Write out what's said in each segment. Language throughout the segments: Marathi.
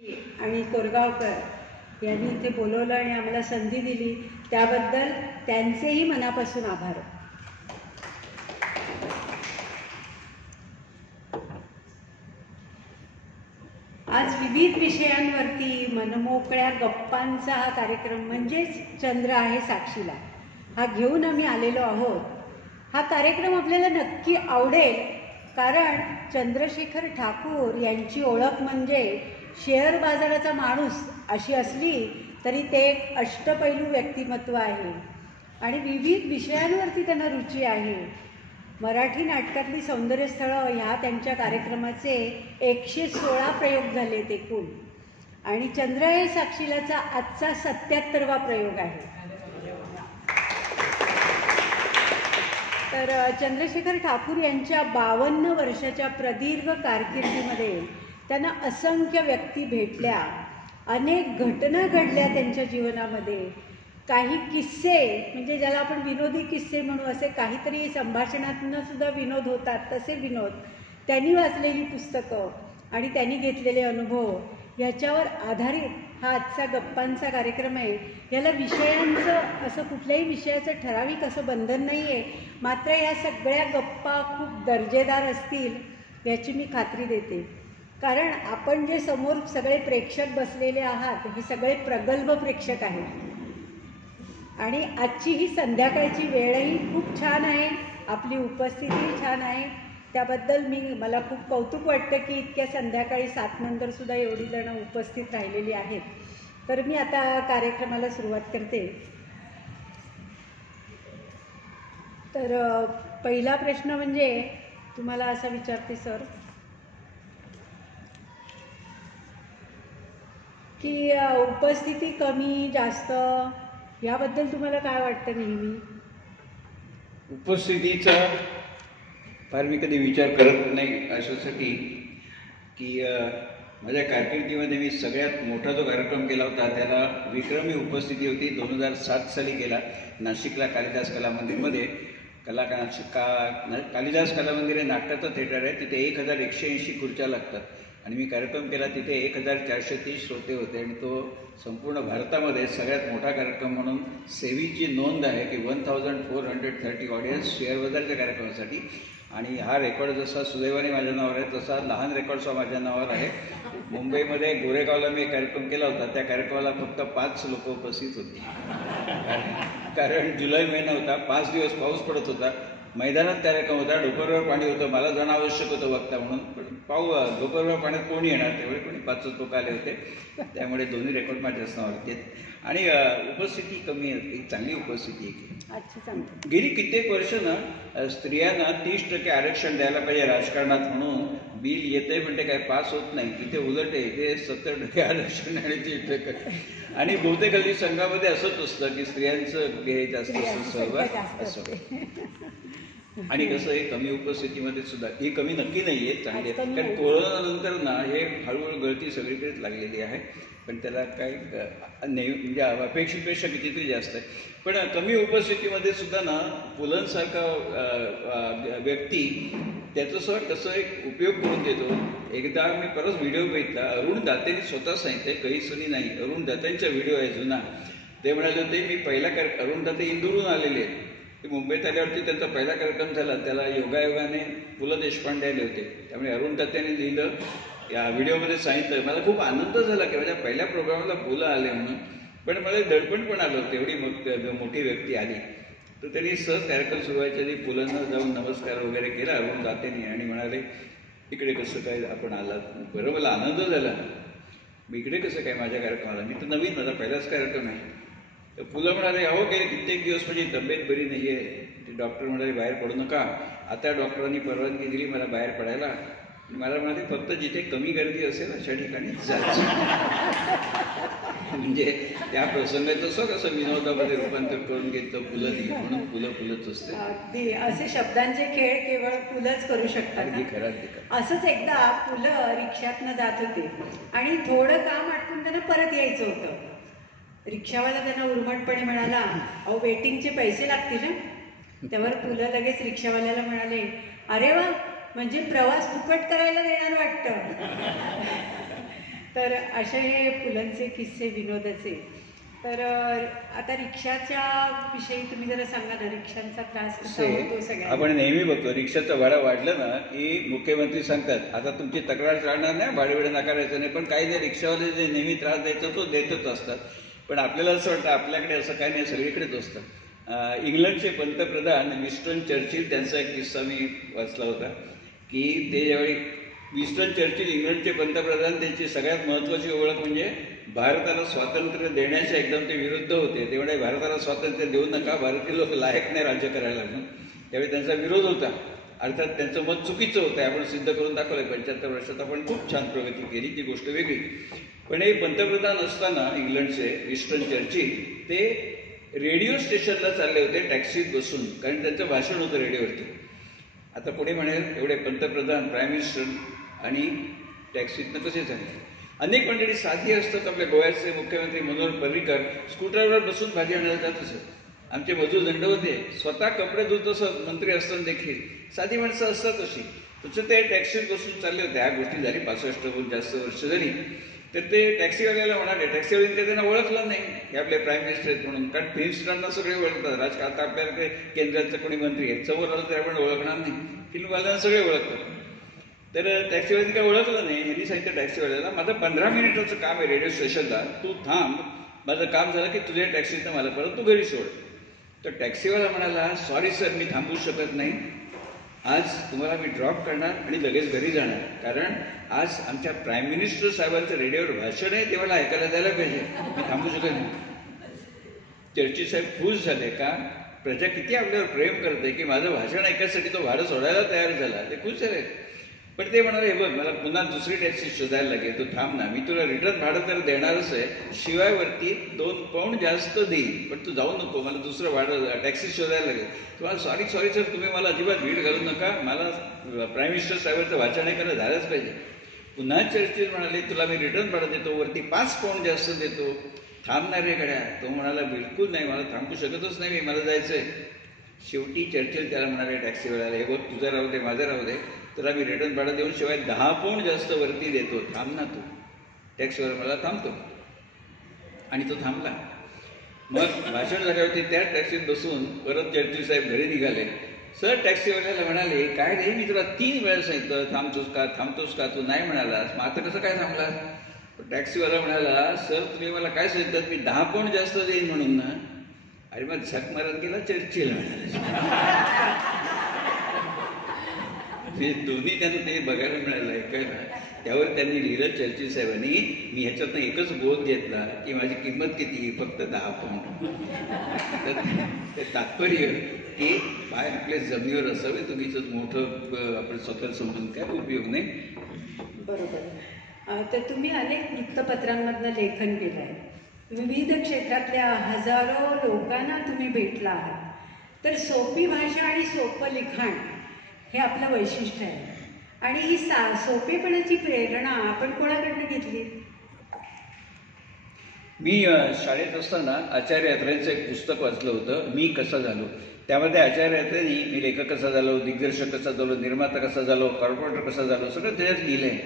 आणि कोरगावकर यांनी इथे बोलवलं आणि आम्हाला संधी दिली त्याबद्दल त्यांचेही मनापासून आभार. आज विविध विषयांवरती मनमोकळ्या गप्पांचा हा कार्यक्रम म्हणजेच चंद्र आहे साक्षीला हा घेऊन आम्ही आलेलो आहोत. हा कार्यक्रम आपल्याला नक्की आवडेल कारण चंद्रशेखर ठाकूर यांची ओळख म्हणजे शेअर बाजाराचा माणूस अशी असली तरी ते एक अष्टपैलू व्यक्तिमत्व आहे आणि विविध विषयांवरती त्यांना रुची आहे. मराठी नाटकातली सौंदर्यस्थळं ह्या त्यांच्या कार्यक्रमाचे 116 प्रयोग झालेत एकूण आणि चंद्र हे साक्षीलाचा आजचा 77वा प्रयोग आहे. तर चंद्रशेखर ठाकूर यांच्या 52 वर्षाच्या प्रदीर्घ कारकिर्दीमध्ये त्यांना असंख्य व्यक्ती भेटल्या, अनेक घटना घडल्या त्यांच्या जीवनामध्ये. काही किस्से म्हणजे ज्याला आपण विनोदी किस्से म्हणू असे काहीतरी संभाषणातून सुद्धा विनोद होतात तसे विनोद, त्यांनी वाचलेली पुस्तकं आणि त्यांनी घेतलेले अनुभव ह्याच्यावर आधारित हा आजचा गप्पांचा कार्यक्रम आहे. याला विषयांचं असं कुठल्याही विषयाचं ठराविक असं बंधन नाही आहे, मात्र या सगळ्या गप्पा खूप दर्जेदार असतील याची मी खात्री देते. कारण आपण जे समोर सगळे प्रेक्षक बसलेले आहात हे सगळे प्रगल्भ प्रेक्षक आहेत आणि आजची ही संध्याकाळची वेळही खूप छान आहे, आपली उपस्थितीही छान आहे. त्याबद्दल मला खूप कौतुक वाटतं की इतक्या संध्याकाळी 7 नंतरसुद्धा एवढी जणं उपस्थित राहिलेली आहेत. तर मी आता कार्यक्रमाला सुरुवात करते. तर पहिला प्रश्न म्हणजे तुम्हाला असा विचारते सर की उपस्थिती कमी जास्त याबद्दल तुम्हाला काय वाटतं? नेहमी उपस्थितीचा फार मी कधी विचार करत नाही अशासाठी की माझ्या कारकिर्दीमध्ये मी सगळ्यात मोठा जो कार्यक्रम केला होता त्याला विक्रमी उपस्थिती होती. 2007 साली केला नाशिकला कालिदास कला मंदिरमध्ये. कालिदास कला मंदिर हे नाटकाचं थिएटर आहे, तिथे 1180 खुर्च्या लागतात आणि मी कार्यक्रम केला तिथे 1430 श्रोते होते आणि तो संपूर्ण भारतामध्ये सगळ्यात मोठा कार्यक्रम म्हणून सेवीची नोंद आहे की 1430 ऑडियन्स शेअर बाजारच्या कार्यक्रमासाठी. आणि हा रेकॉर्ड जसा सुदैवाने माझ्या नावावर आहे तसा लहान रेकॉर्डचा माझ्या नावावर आहे. मुंबईमध्ये गोरेगावला मी एक कार्यक्रम केला होता, त्या कार्यक्रमाला फक्त 5 लोक उपस्थित होती कारण जुलै महिना होता, 5 दिवस पाऊस पडत होता, मैदानात कार्यक्रम होता, डोकरवर पाणी होतं, मला जाणं आवश्यक होतं वक्ता म्हणून, पण डोकरवर पाण्यात कोणी येणार, त्यावेळी कोणी 5 लोक आले होते, त्यामुळे दोन्ही रेकॉर्ड माझ्याच नावावर आहेत. आणि उपस्थिती कमी आहे, एक चांगली उपस्थिती आहे. गेली कित्येक वर्ष ना स्त्रियांना 30% आरक्षण द्यायला पाहिजे राजकारणात म्हणून बिल येतंय, पण ते काय पास होत नाही. इथे उलट आहे, इथे 70% आरक्षण आणि 30%. आणि बहुतेक हल्ली संघामध्ये असंच असतं की स्त्रियांचं हे जास्त सहभाग असतो. आणि कसं हे कमी उपस्थितीमध्ये सुद्धा ही कमी नक्की नाही आहे, चांगली आहे. कारण कोरोनानंतर ना हे हळूहळू गळती सगळीकडेच लागलेली आहे, पण त्याला काही नाही म्हणजे अपेक्षेपेक्षा कितीतरी जास्त आहे. पण कमी उपस्थितीमध्ये सुद्धा ना पुलंसारखा व्यक्ती त्याचं कसं एक उपयोग करून देतो. एकदा मी परत व्हिडिओ बघितला, अरुण दातेंनी स्वतः सांगितलं, काही सुनी नाही, अरुण दातेंचा व्हिडिओ आहे जुना. ते म्हणाले होते मी पहिला अरुण दाते इंदूरहून आलेले आहेत, ते मुंबईत आल्यावरती त्यांचा पहिला कार्यक्रम झाला, त्याला योगायोगाने पु ल देशपांडे आले होते, त्यामुळे अरुण दातेंनी लिहिलं या व्हिडिओमध्ये सांगितलं. मला खूप आनंद झाला की माझ्या पहिल्या प्रोग्रामला पुलं आले म्हणून, पण मला दडपण पण आलं होतं, एवढी मोठी व्यक्ती आली. तर त्यांनी सहज कार्यक्रम सुरू व्हायच्या आधी पुलांना जाऊन नमस्कार वगैरे केला अरुण दातेंनी आणि म्हणाले इकडे कसं काय आपण आलात. बरं, मला आनंद झाला, मी इकडे कसं काय माझ्या कार्यक्रमाला, मी तर नवीन, माझा पहिलाच कार्यक्रम आहे. तर पुलं म्हणाले अहो गेले कित्येक दिवस माझी तब्येत बरी नाही आहे, ते डॉक्टर म्हणाले बाहेर पडू नका. आता डॉक्टरांनी परवानगी दिली मला बाहेर पडायला. मला म्हणाले फक्त जिथे कमी गर्दी असेल अशा ठिकाणी जायचं. म्हणजे त्या प्रसंगाचं असं कसं विनोदामध्ये रूपांतर करून घेतलं पुलं दिली म्हणून पुलंच असते. अगदी असे शब्दांचे खेळ केवळ पुलंच करू शकतात. अगदी खरं. असंच एकदा पुलं रिक्षातनं जात होते आणि थोडं काम आटपून त्यांना परत यायचं होतं. रिक्षावाला त्यांना उर्मटपणे म्हणाला अहो वेटिंगचे पैसे लागतील ना. त्यावर पुलं लगेच रिक्षावाल्याला म्हणाले अरे वा, म्हणजे प्रवास फुकट करायला देणार वाटतं. तर असे हे पुलंचे किस्से विनोदाचे. तर आता रिक्षाच्या विषयी तुम्ही जरा सांगा ना, रिक्षांचा त्रास कसा होतो सगळ्यांना? आपण नेहमी बघतो रिक्षाचं भाडं वाढलं ना की मुख्यमंत्री सांगतात आता तुमची तक्रार चालणार नाही, भाडेवेळ नाकारायचं नाही. पण काही नाही, रिक्षावाले जे नेहमी त्रास द्यायचा तो देतच असतात. पण आपल्याला असं वाटतं आपल्याकडे असं काही नाही, सगळीकडेच असतं. इंग्लंडचे पंतप्रधान विन्स्टन चर्चिल, त्यांचा एक किस्सा मी वाचला होता की ते ज्यावेळी विन्स्टन चर्चिल इंग्लंडचे पंतप्रधान, त्यांची सगळ्यात महत्त्वाची ओळख म्हणजे भारताला स्वातंत्र्य देण्याच्या एकदम ते विरुद्ध होते. तेवढे भारताला स्वातंत्र्य देऊ नका, भारतीय लोक लायक नाही राज्य करायला म्हणून त्यावेळी त्यांचा विरोध होता. अर्थात त्यांचं मत चुकीचं होतं, आपण सिद्ध करून दाखवलं. 75 वर्षात आपण खूप छान प्रगती केली, ती गोष्ट वेगळी. पण हे पंतप्रधान असताना इंग्लंडचे विन्स्टन चर्चिल ते रेडिओ स्टेशनला चालले होते टॅक्सीत बसून, कारण त्यांचं भाषण होतं रेडिओवरती. आता पुढे म्हणेल एवढे पंतप्रधान, प्राईम मिनिस्टर आणि टॅक्सीतनं कसे झाले. अनेक मंडळी साधी असतात. आपल्या गोव्याचे मुख्यमंत्री मनोहर पर्रीकर स्कूटरवर बसून भाजी आणायला जात असत. आमचे मजूर दंड होते, स्वतः कपडे धुत असत, मंत्री असताना देखील. साधी माणसं असतात अशी. तसं ते टॅक्सीत बसून चालले होते. ह्या गोष्टी झाली 65 जास्त वर्ष झाली. तर ते टॅक्सीवाल्याला म्हणाले, टॅक्सीवाल्याने त्यांना ओळखलं नाही हे आपले प्राईम मिनिस्टर आहेत म्हणून, कारण फिल्मस्टारांना सगळे ओळखतात. राजकारणात आपल्याकडे केंद्राचं कोणी मंत्री आहे, समोर आलं तर आपण ओळखणार नाही, फिल्मवाल्यांना सगळे ओळखतात. तर टॅक्सीवाल्याने काय ओळखलं नाही. यांनी सांगितलं टॅक्सीवाल्याला, माझं 15 मिनिटाचं काम आहे रेडिओ स्टेशनला, तू थांब, माझं काम झालं की तुझ्या टॅक्सीनं मला परत तू घरी सोड. तर टॅक्सीवाला म्हणाला, सॉरी सर, मी थांबू शकत नाही. आज तुम्हाला मी ड्रॉप करणार आणि लगेच घरी जाणार, कारण आज आमच्या प्राईम मिनिस्टर साहेबांचं रेडिओवर भाषण आहे, ते मला ऐकायला जायला पाहिजे, मी थांबू शकत नाही. चर्चिल साहेब खुश झाले का प्रजा किती आपल्यावर प्रेम करते की माझं भाषण ऐकायसाठी तो भाडं सोडायला तयार झाला. ते खुश झाले. पण ते म्हणाले, हे बघ, मला पुन्हा दुसरी टॅक्सी शोधायला लागेल, तू थांब ना, मी तुला रिटर्न भाडं तर देणारच आहे, शिवाय वरती 2 पाऊंड जास्त देईन, पण तू जाऊ नको, मला दुसरं भाडं टॅक्सी शोधायला लागेल. तुम्हाला सॉरी सर, तुम्ही मला अजिबात भीड घालू नका, मला प्राईम मिनिस्टर साहेबांचं वाचन ऐकायला झालंच पाहिजे. पुन्हा चर्चिल म्हणाले, तुला मी रिटर्न भाडं देतो, वरती 5 पाऊंड जास्त देतो, थांबणार रे गड्या. तो म्हणाला, बिलकुल नाही, मला थांबू शकतच नाही, मला जायचंय. शेवटी चर्चिल त्याला म्हणाले टॅक्सीवाल्याला, हे बघ, तुझं राहू दे, माझं राहू दे, तुला मी रिटर्न भाडं देऊन शिवाय 10 पाऊंड जास्त वरती देतो, थांब ना तू. टॅक्सीवाला मला थांबतो. आणि तो थांबला. मग भाषण झाल्यावरती त्या टॅक्सीत बसून परत चर्चिल साहेब घरी निघाले. सर टॅक्सीवाल्याला म्हणाले, काय रे, मी तुला 3 वेळा सांगितलं थांबतोस का, तू नाही म्हणालास, मग आता कसं काय थांबला. टॅक्सीवाला म्हणाला, सर तुम्ही मला काय सांगितलं, मी 10 पाऊंड जास्त देईन म्हणून ना. अरे मग झक मारत गेला चर्चिल. दोन्ही त्यांना ते बघायला मिळालं, ऐकायला. त्यावर त्यांनी लिहिलं चर्चिल साहेबांनी, मी ह्याच्यातनं एकच बोध घेतला की माझी किंमत किती, फक्त 10 पाऊंड. तर ते तात्पर्य की पाय आपल्या जमिनीवर असावे, तुम्ही मोठं आपण स्वतः समजून काय उपयोग नाही. बरोबर. तर तुम्ही अनेक वृत्तपत्रांमधनं लेखन केलं आहे, विविध क्षेत्रातल्या हजारो लोकांना तुम्ही भेटला आहात. तर सोपी भाषा आणि सोपं लिखाण हे आपलं वैशिष्ट्य आहे. आणि ही सोपेपणाची प्रेरणा आपण कोणाकडनं घेतली. मी शाळेत असताना आचार्य अत्रेंचं एक पुस्तक वाचलं होतं, मी कसा झालो. त्यामध्ये आचार्य अत्रेंनी मी लेखक कसा झालो, दिग्दर्शक कसा झालो, निर्माता कसा झालो, कॉर्पोरेटर कसा झालो, सगळं त्याच्यात लिहिलंय.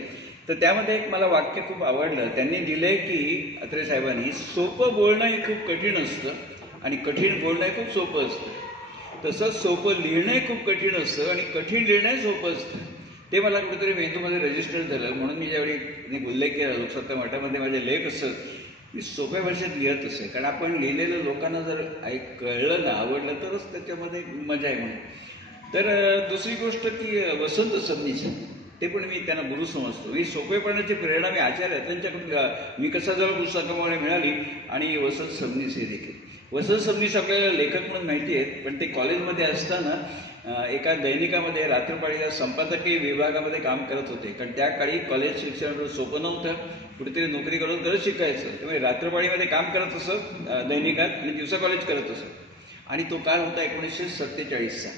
तर त्यामध्ये एक मला वाक्य खूप आवडलं. त्यांनी दिलंय की अत्रे साहेबांनी, सोपं बोलणंही खूप कठीण असतं आणि कठीण बोलणंही खूप सोपं असतं. तसंच सोपं लिहिणंही खूप कठीण असतं आणि कठीण लिहिणंही सोपं असतं. ते मला कुठेतरी मेंदूमध्ये रजिस्टर झालं. म्हणून मी ज्यावेळी उल्लेख केला लोकसत्ता मठामध्ये माझे लेख असत, मी सोप्या भाषेत लिहित असे, कारण आपण लिहिलेलं लोकांना जर कळलं ना, आवडलं तरच त्याच्यामध्ये मजा आहे म्हणून. तर दुसरी गोष्ट की वसंत सबनीस, ते पण मी त्यांना गुरु समजतो. ही सोपेपणाची प्रेरणा मी आचार्य त्यांच्याकडून मी कसा जवळ पुस्तकामुळे मिळाली, आणि वसंत सबनीस हे देखील. वसंत सबनीस आपल्याला लेखक म्हणून माहिती आहेत, पण ते कॉलेजमध्ये असताना एका दैनिकामध्ये रात्रपाळीला संपादकीय विभागामध्ये काम करत होते. कारण त्या काळी कॉलेज शिक्षण सोपं नव्हतं, कुठेतरी नोकरी करून तरच शिकायचं. त्यामुळे रात्रपाळीमध्ये काम करत असत दैनिकात आणि दिवसा कॉलेज करत असत. आणि तो काळ होता 1947चा.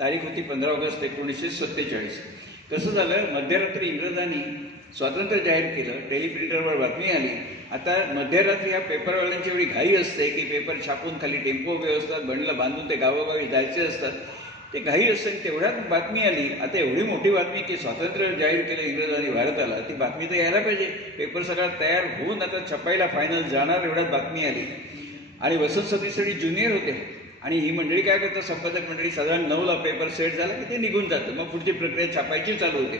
तारीख होती 15 ऑगस्ट 1947. कसं झालं, मध्यरात्री इंग्रजांनी स्वातंत्र्य जाहीर केलं, टेलिप्रिंटरवर बातमी आली. आता मध्यरात्री ह्या पेपरवाल्यांची एवढी घाई असते की पेपर छापून खाली टेम्पो उभे असतात, बंडला बांधून ते गावोगावी जायचे असतात. ते काही असं तेवढ्यात बातमी आली. आता एवढी मोठी बातमी की स्वातंत्र्य जाहीर केलं इंग्रजांनी भारताला, ती बातमी तर यायला पाहिजे. पेपर सगळा तयार होऊन आता छपायला फायनल जाणार एवढ्यात बातमी आली. आणि वसंत सतीसाठी ज्युनियर होते आणि ही मंडळी काय करतात, संपादक मंडळी साधारण 9ला पेपर सेट झाला की ते निघून जातं. मग पुढची प्रक्रिया छापायची चालू होते.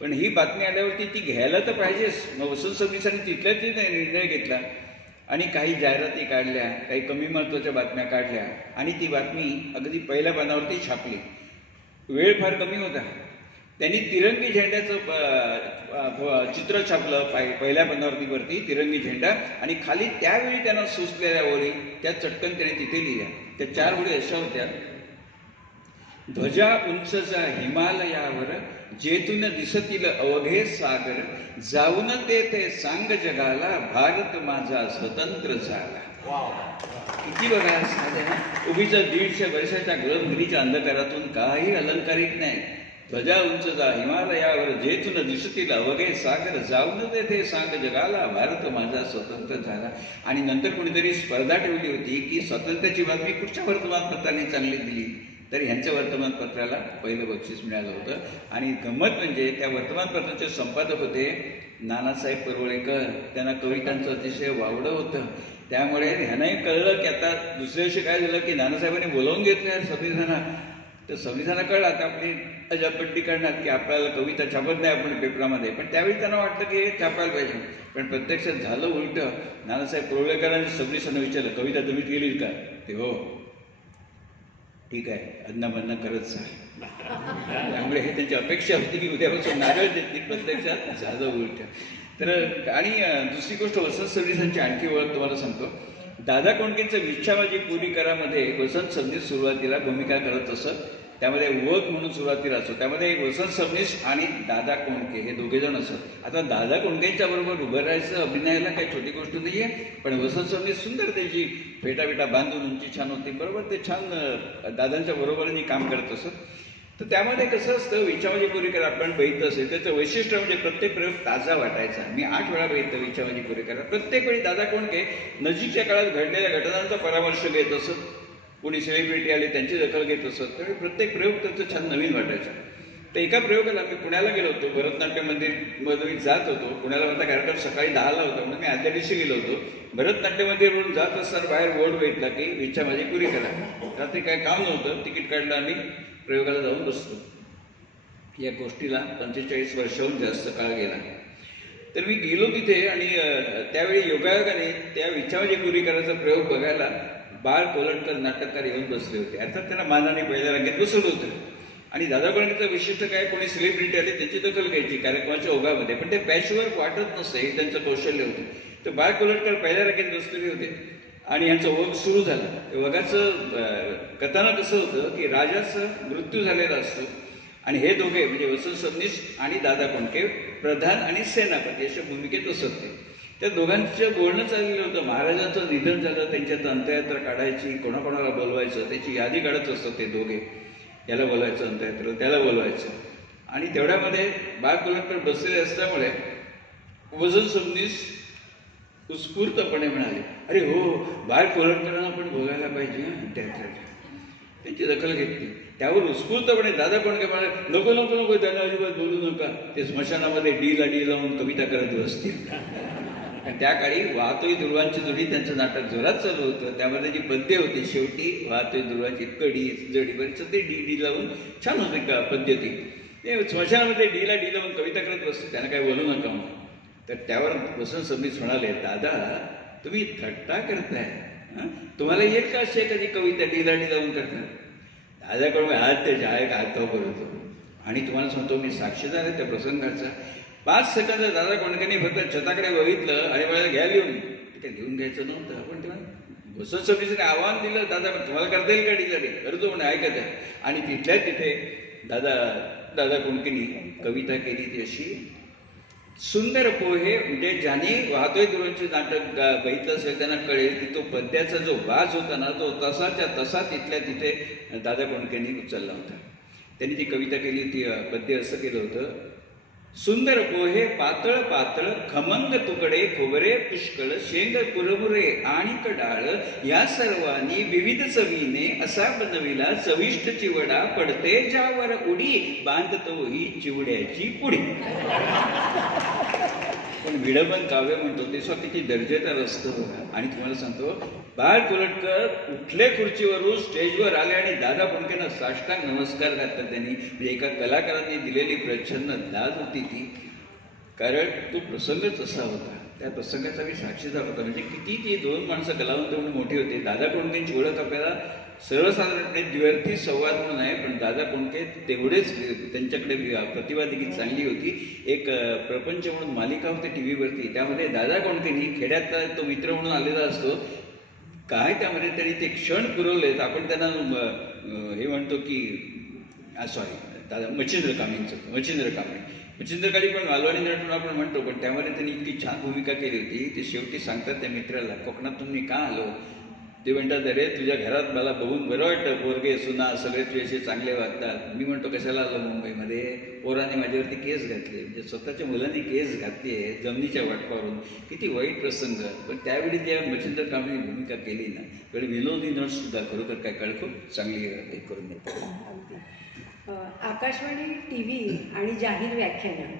पण ही बातमी आल्यावरती ती घ्यायला तर पाहिजेच. मग वसंत सतीसाठी तिथल्या तिथे निर्णय घेतला आणि काही जाहिराती काढल्या, काही कमी महत्त्वाच्या बातम्या काढल्या आणि ती बातमी अगदी पहिल्या पानावरती छापली. वेळ फार कमी होता. त्यांनी तिरंगी झेंड्याचं चित्र छापलं पहिल्या पानावरती तिरंगी झेंडा आणि खाली त्यावेळी त्यांना सुचलेल्या ओळी त्या चटकन त्याने तिथे लिहिल्या. त्या 4 ओळी अशा होत्या, ध्वजा उंचचा हिमालयावर जेथून दिसतील अवघे सागर, जाऊन ते सांग जगाला भारत माझा स्वतंत्र झाला. किती बघा साध्या उगीच 150 वर्षाच्या गळमगिरीच्या अंधकारातून काही अलंकारिक नाही. ध्वजा उंचचा हिमालयावर जेथून दिसतील अवघे सागर, जाऊन ते सांग जगाला भारत माझा स्वतंत्र झाला. आणि नंतर कोणीतरी स्पर्धा ठेवली होती की स्वातंत्र्याची बातमी कुठच्या वर्तमानपत्राने चांगली दिली, तर ह्यांच्या वर्तमानपत्राला पहिलं बक्षीस मिळालं होतं. आणि गंमत म्हणजे त्या वर्तमानपत्राचे संपादक होते नानासाहेब परुळेकर. त्यांना कवितांचं अतिशय वावडं होतं. त्यामुळे ह्यांनाही कळलं की आता दुसऱ्या दिवशी काय झालं की नानासाहेबांनी बोलावून घेतलं संविधाना. तर संविधाना कळलं आता आपली अजापट्टी करणार की आपल्याला कविता छापत नाही आपण पेपरामध्ये. पण त्यावेळी त्यांना वाटलं की हे छापायला पाहिजे. पण प्रत्यक्षात झालं उलटं. नानासाहेब परुळेकरांनी सबनीसांना विचारलं, कविता तुम्ही केली का? ते हो. ठीक आहे, अदनामधनं करत जा. त्यामुळे हे त्यांची अपेक्षा होती की उद्यापासून नारळ देतील. प्रत्यक्षात झालं उलटं. तर आणि दुसरी गोष्ट वसंत सबनीसांची आणखी ओळख तुम्हाला सांगतो. दादा कोंडकेंचं विच्छावाजी पुरी करामध्ये वसंत सबनीस सुरुवातीला भूमिका करत असत. त्यामध्ये वग म्हणून सुरुवातीला असतो. त्यामध्ये वसंत सबनीस आणि दादा कोंडके हे दोघे जण असत. आता दादा कोंडकेंच्या बरोबर उभं राहायचं अभिनयाला काही छोटी गोष्ट नाहीये. पण वसंत सबनीस सुंदर त्याची फेटा बांधून उंची छान होती, बरोबर ते छान दादांच्या बरोबरीने काम करत असत. तर त्यामध्ये कसं असतं, विच्छावाजी पुरीकर आपण बघितलं असेल त्याचं वैशिष्ट्य म्हणजे प्रत्येक प्रयोग ताजा वाटायचा. मी 8 वेळा बघितलं विच्छावाजी पुरीकर. प्रत्येक वेळी दादा कोंडके नजीकच्या काळात घडलेल्या घटनांचा परामर्श घेत असत. कोणी सेलिब्रिटी आले त्यांची दखल घेत असत. त्यावेळी प्रत्येक प्रयोग त्याचं छान नवीन वाटायचा. तर एका प्रयोगाला मी पुण्याला गेलो होतो, भरतनाट्य मंदिरमध्ये मी जात होतो. पुण्याला माझा कार्यक्रम सकाळी 10ला होता म्हणून मी आदल्या दिवशी गेलो होतो. भरतनाट्य मंदिरवरून जात असताना बाहेर बोर्ड बघितला की विच्छावाजी पुरीकर. रात्री काय काम नव्हतं, तिकीट काढलं आणि प्रयोगाला जाऊन बसतो. या गोष्टीला 45 वर्षाहून जास्त काळ गेला. तर मी गेलो तिथे आणि त्यावेळी योगायोगाने त्या विच्छावाजी पुरीकरांचा प्रयोग बघायला बाळ कोलटकर नाटककार येऊन बसले होते. अर्थात त्यांना मानाने पहिल्या रांगेत बसवलं होतं. आणि दादा कोंडकेचं विशिष्ट काय, कोणी सेलिब्रिटी आले त्यांची दखल घ्यायची कार्यक्रमाच्या ओघामध्ये. पण ते पॅचवर्क वाटत नसतं, हे त्यांचं कौशल्य होतं. तर बाळ कोलटकर पहिल्या रांगेत बसलेले होते आणि यांचं वग सुरू झालं. वगाचं कथानक कसं होतं की राजाचा मृत्यू झालेला असतो आणि हे दोघे म्हणजे वसंत सबनीस आणि दादा कोंडके प्रधान आणि सेनापती अशा भूमिकेत असत. त्या दोघांचं बोलणं चाललेलं होतं. महाराजांचं निधन झालं, त्यांच्यात अंत्ययात्रा काढायची, कोणाकोणाला बोलवायचं त्याची यादी काढत असतात ते दोघे. याला बोलवायचं अंत्ययात्रा, त्याला बोलवायचं. आणि तेवढ्यामध्ये बाळ कोलटकर बसलेले असल्यामुळे वसंत सबनीस उत्स्फूर्तपणे म्हणाले, अरे हो, बाळ कोलटकरांना पण बोलायला पाहिजे अंत्ययात्रेला. त्यांची दखल घेतली. त्यावर उत्स्फूर्तपणे दादा कोंडके म्हणाले, नको नको नको, त्यांना अजिबात बोलू नका, ते स्मशानामध्ये डीला डी लावून कविता करत बसतील. त्या काळी वाहतोई दुर्वांची जोडी त्यांचं नाटक जोरात चालू होतं. त्यामध्ये जी पद्य होती शेवटी वाहतोई दुर्वांची कडी जोडीपर्यंत ते डी लावून छान होते का पद्य ती. ते स्मशानामध्ये डीला डी लावून कविता करत बसते, त्यांना काही बोलू नका. तर त्यावर वसंत सबनीस म्हणाले, दादा तुम्ही थट्टा करताय, तुम्हाला येत का अशी एखादी कविता डीला डी लावून करतात? दादाकडून हात त्याच्या आहे का हात करतो. आणि तुम्हाला सांगतो मी साक्षीदार आहे त्या प्रसंगाचा. 5 सेकंद दादा कोंडकेंनी फक्त छताकडे बघितलं आणि मला घ्या लिहून. ते लिहून घ्यायचं नव्हतं. पण तेव्हा वसंत सबनीसने आव्हान दिलं, दादा तुम्हाला करता येईल का डीला डी? करतो म्हणे, ऐकत आहे. आणि तिथल्या तिथे दादा कोंडकेंनी कविता केली ती अशी, सुंदर पोहे. म्हणजे ज्याने वाहतोय दुरांचे नाटक बघितलं असेल त्यांना कळेल की तो पद्याचा जो वाज होता ना, तो तसाच्या तसा तिथल्या तिथे दादा कोंडकेंनी उचलला होता. त्यांनी ती कविता केली. ती पद्य असं केलं होतं, सुंदर पोहे पातळ पातळ, खमंग तुकडे, खोबरे पुष्कळ, शेंग कुरमुरे आणि कडाळ या सर्वांनी विविध चवीने असा बनविला चविष्ट चिवडा, पडते ज्यावर उडी, बांधतो ही चिवड्याची पुडी. पण विडंबन काव्य म्हणतो ते स्वतः किती दर्जेदार असतं. आणि तुम्हाला सांगतो, बाळ कुलटकर उठले खुर्चीवरून स्टेजवर आले आणि दादा कोंडकेंना साष्टांग नमस्कार घातला त्यांनी. म्हणजे एका कलाकारांनी दिलेली प्रच्छन्न दाद होती ती. कारण तो प्रसंगच असा होता, त्या प्रसंगाचा मी साक्षीदार होता. म्हणजे किती ती दोन माणसं कलावंत म्हणून मोठी होती. दादा कोंडकेंची ओळख आपल्याला सर्वसाधारणपणे द्व्यर्थी संवाद म्हणून आहे, पण दादा कोंडके तेवढेच त्यांच्याकडे प्रतिभा देखील चांगली होती. एक प्रपंच म्हणून मालिका होती टी व्हीवरती, त्यामध्ये दादा कोंडकेंनी खेड्यातला तो मित्र म्हणून आलेला असतो. काय त्यामध्ये त्यांनी ते क्षण पुरवलेत. आपण त्यांना हे म्हणतो की दादा मच्छिंद्र कांबळे पण मालवणी नटून आपण म्हणतो, पण त्यामध्ये त्यांनी इतकी छान भूमिका केली होती. ते शेवटी सांगतात त्या मित्राला, कोकणातून मी का आलो. ते म्हणतात, अरे तुझ्या घरात मला बघून बरं वाटतं, पोरगे सुना सगळे तुझे चांगले वागतात. मी म्हणतो कशाला आलो मुंबईमध्ये. पोराने माझ्यावरती केस घातले, म्हणजे स्वतःच्या मुलांनी केस घातली आहे जमिनीच्या वाटपावरून. किती वाईट प्रसंग. पण त्यावेळी त्या मच्छिंद्र कांबळेंनी भूमिका केली ना, तर विनोदी नट सुद्धा खरोखर काय काळ खूप चांगली हे करून येतात. आकाशवाणी टी व्ही आणि जाहीर व्याख्यानं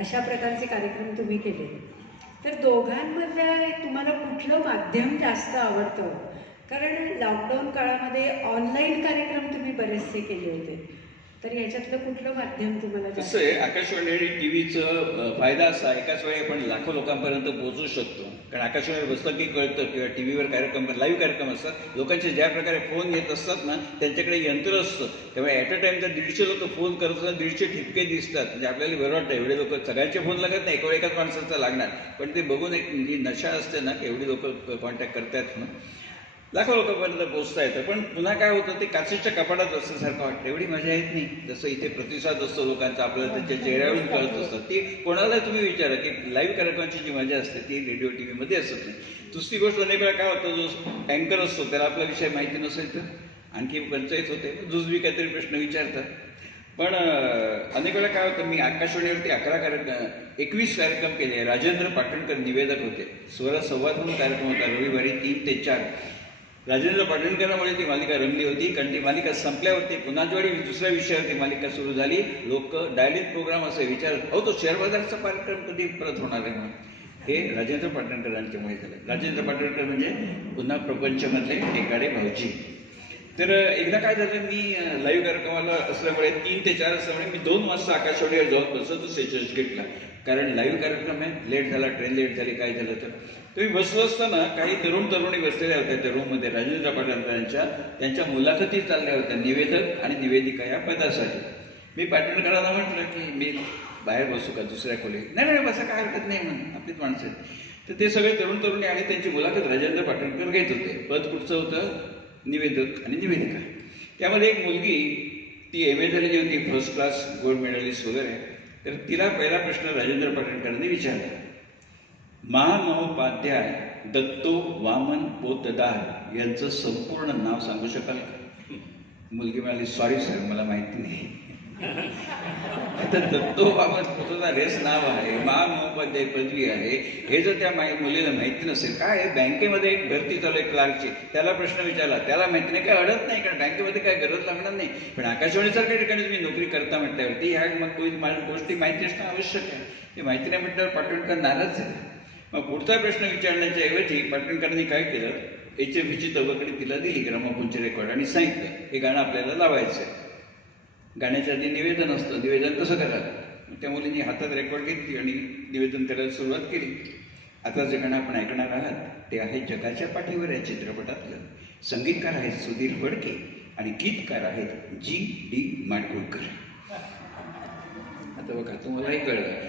अशा प्रकारचे कार्यक्रम तुम्ही केले, तर दोघांमधल्या तुम्हाला कुठलं माध्यम जास्त आवडतं? कारण लॉकडाऊन काळामध्ये ऑनलाईन कार्यक्रम तुम्ही बरेचसे केले होते, तर ह्याच्यातलं कुठलं माध्यम तुम्हाला कसं आहे, आकाशवाणी आणि टी व्हीचं फायदा असा, एकाच वेळी आपण लाखो लोकांपर्यंत पोहोचू शकतो. कारण आकाशवाणीवर बसलं की कळतं, किंवा टी व्हीवर कार्यक्रम लाईव्ह कार्यक्रम असतात, लोकांचे ज्या प्रकारे फोन येत असतात ना, त्यांच्याकडे यंत्र असतं. त्यामुळे ॲट अ टाइम जर 150 लोक फोन करत असतात, 150 ठिपके दिसतात. म्हणजे आपल्याला बरं वाटतं, एवढे लोक सगळ्यांचे फोन लागत नाही, एकाच माणसाचा लागणार. पण ते बघून एक जी नशा असते ना, एवढी लोक कॉन्टॅक्ट करतायत ना, लाखो लोकांपर्यंत पोहोचता येतं. पण पुन्हा काय होतं, ते काचेच्या कपाटात असल्यासारखं वाटतं, एवढी मजा येत नाही. जसं इथे प्रतिसाद असतो लोकांचा, आपल्याला त्यांच्या चेहऱ्यावरून कळत असतं. ती कोणाला तुम्ही विचारा की लाईव्ह कार्यक्रमाची जी मजा असते ती रेडिओ टी व्हीमध्ये असत नाही. दुसरी गोष्ट, अनेक वेळा काय होतं, जो अँकर असतो त्याला आपला विषय माहिती नसेल तर आणखी पंचायत होते, जुजबी काहीतरी प्रश्न विचारतात. पण अनेक वेळा काय होतं, मी आकाशवाणीवरती 21 कार्यक्रम केले. राजेंद्र पाटणकर निवेदक होते. स्वरसंवाद म्हणून कार्यक्रम होता रविवारी 3 ते 4. राजेंद्र पाटणकरांमुळे ती मालिका रंगली होती. कारण ती मालिका संपल्यावरती पुन्हा ज्यावेळी दुसऱ्या विषयावरती मालिका सुरू झाली, लोक डायलिंग प्रोग्राम असे विचारत, अहो तो शेअर बाजारचा कार्यक्रम कधी परत होणार आहे म्हणून. हे राजेंद्र पाटणकरांच्यामुळे झालं. राजेंद्र पाटणकर म्हणजे पुन्हा प्रपंचमधले टेकाडे भाऊजी. तर एकदा काय झालं, मी लाईव्ह कार्यक्रमाला असल्यामुळे 3 ते 4 असल्यामुळे मी 2 वाजता आकाशवाणीवर जाऊन बसतो चर्चगेटला. कारण लाईव्ह कार्यक्रम आहे, लेट झाला, ट्रेन लेट झाली, काय झालं तर. तुम्ही बसलो असताना काही तरुणी बसलेल्या होत्या त्या रूममध्ये, राजेंद्र पाटणकरांच्या त्यांच्या मुलाखती चालल्या होत्या, निवेदक आणि निवेदिका या पदासाठी. मी पाटणकरांना म्हटलं की मी बाहेर बसू का दुसऱ्या खोलीत. नाही बसा, काय हरकत नाही म्हणून, आपलीच माणसं आहेत. तर ते सगळे तरुणी आणि त्यांची मुलाखत राजेंद्र पाटणकर घेत होते. पद कुठचं होतं, निवेदक आणि निवेदिका. त्यामध्ये एक मुलगी, ती MA झालेली होती, फर्स्ट क्लास गोल्ड मेडलिस्ट वगैरे. तर तिला पहिला प्रश्न राजेंद्र पाटणकरांनी विचारला, महामहोपाध्याय दत्तो वामन पोतदार यांचं संपूर्ण नाव सांगू शकाल का? मुलगी म्हणाली, सॉरी सर, मला माहिती नाही. आता दत्तो वामन पोतदार हेच नाव आहे, महामहोपाध्याय पदवी आहे, हे जर त्या मुलीला माहिती नसेल, काय बँकेमध्ये एक भरती चालू आहे क्लार्कची, त्याला प्रश्न विचारला, त्याला माहिती नाही, काय अडत नाही, कारण बँकेमध्ये काय गरज लागणार नाही. पण आकाशवाणीसारख्या ठिकाणी तुम्ही नोकरी करता म्हटल्यावरती ह्या गोष्टी माहिती असणं आवश्यक आहे. हे माहिती नाही म्हटल्यावर पाटणकर नाराज झाले. मग पुढचा प्रश्न विचारण्याच्या ऐवजी पाटणकरांनी काय केलं, HMVची तबकडी तिला दिली, ग्रामोफोनचे रेकॉर्ड, आणि सांगितलं हे गाणं आपल्याला लावायचं आहे. गाण्याच्या आधी निवेदन असतं, निवेदन कसं करायला. त्या मुलींनी हातात रेकॉर्ड घेतली आणि निवेदन करायला सुरुवात केली. आता जे गाणं आपण ऐकणार आहात ते आहे जगाच्या पाठीवर या चित्रपटातलं. संगीतकार आहेत सुधीर फडके आणि गीतकार आहेत G.D. माडगूळकर. आता बघा, तुम्हालाही कळलं,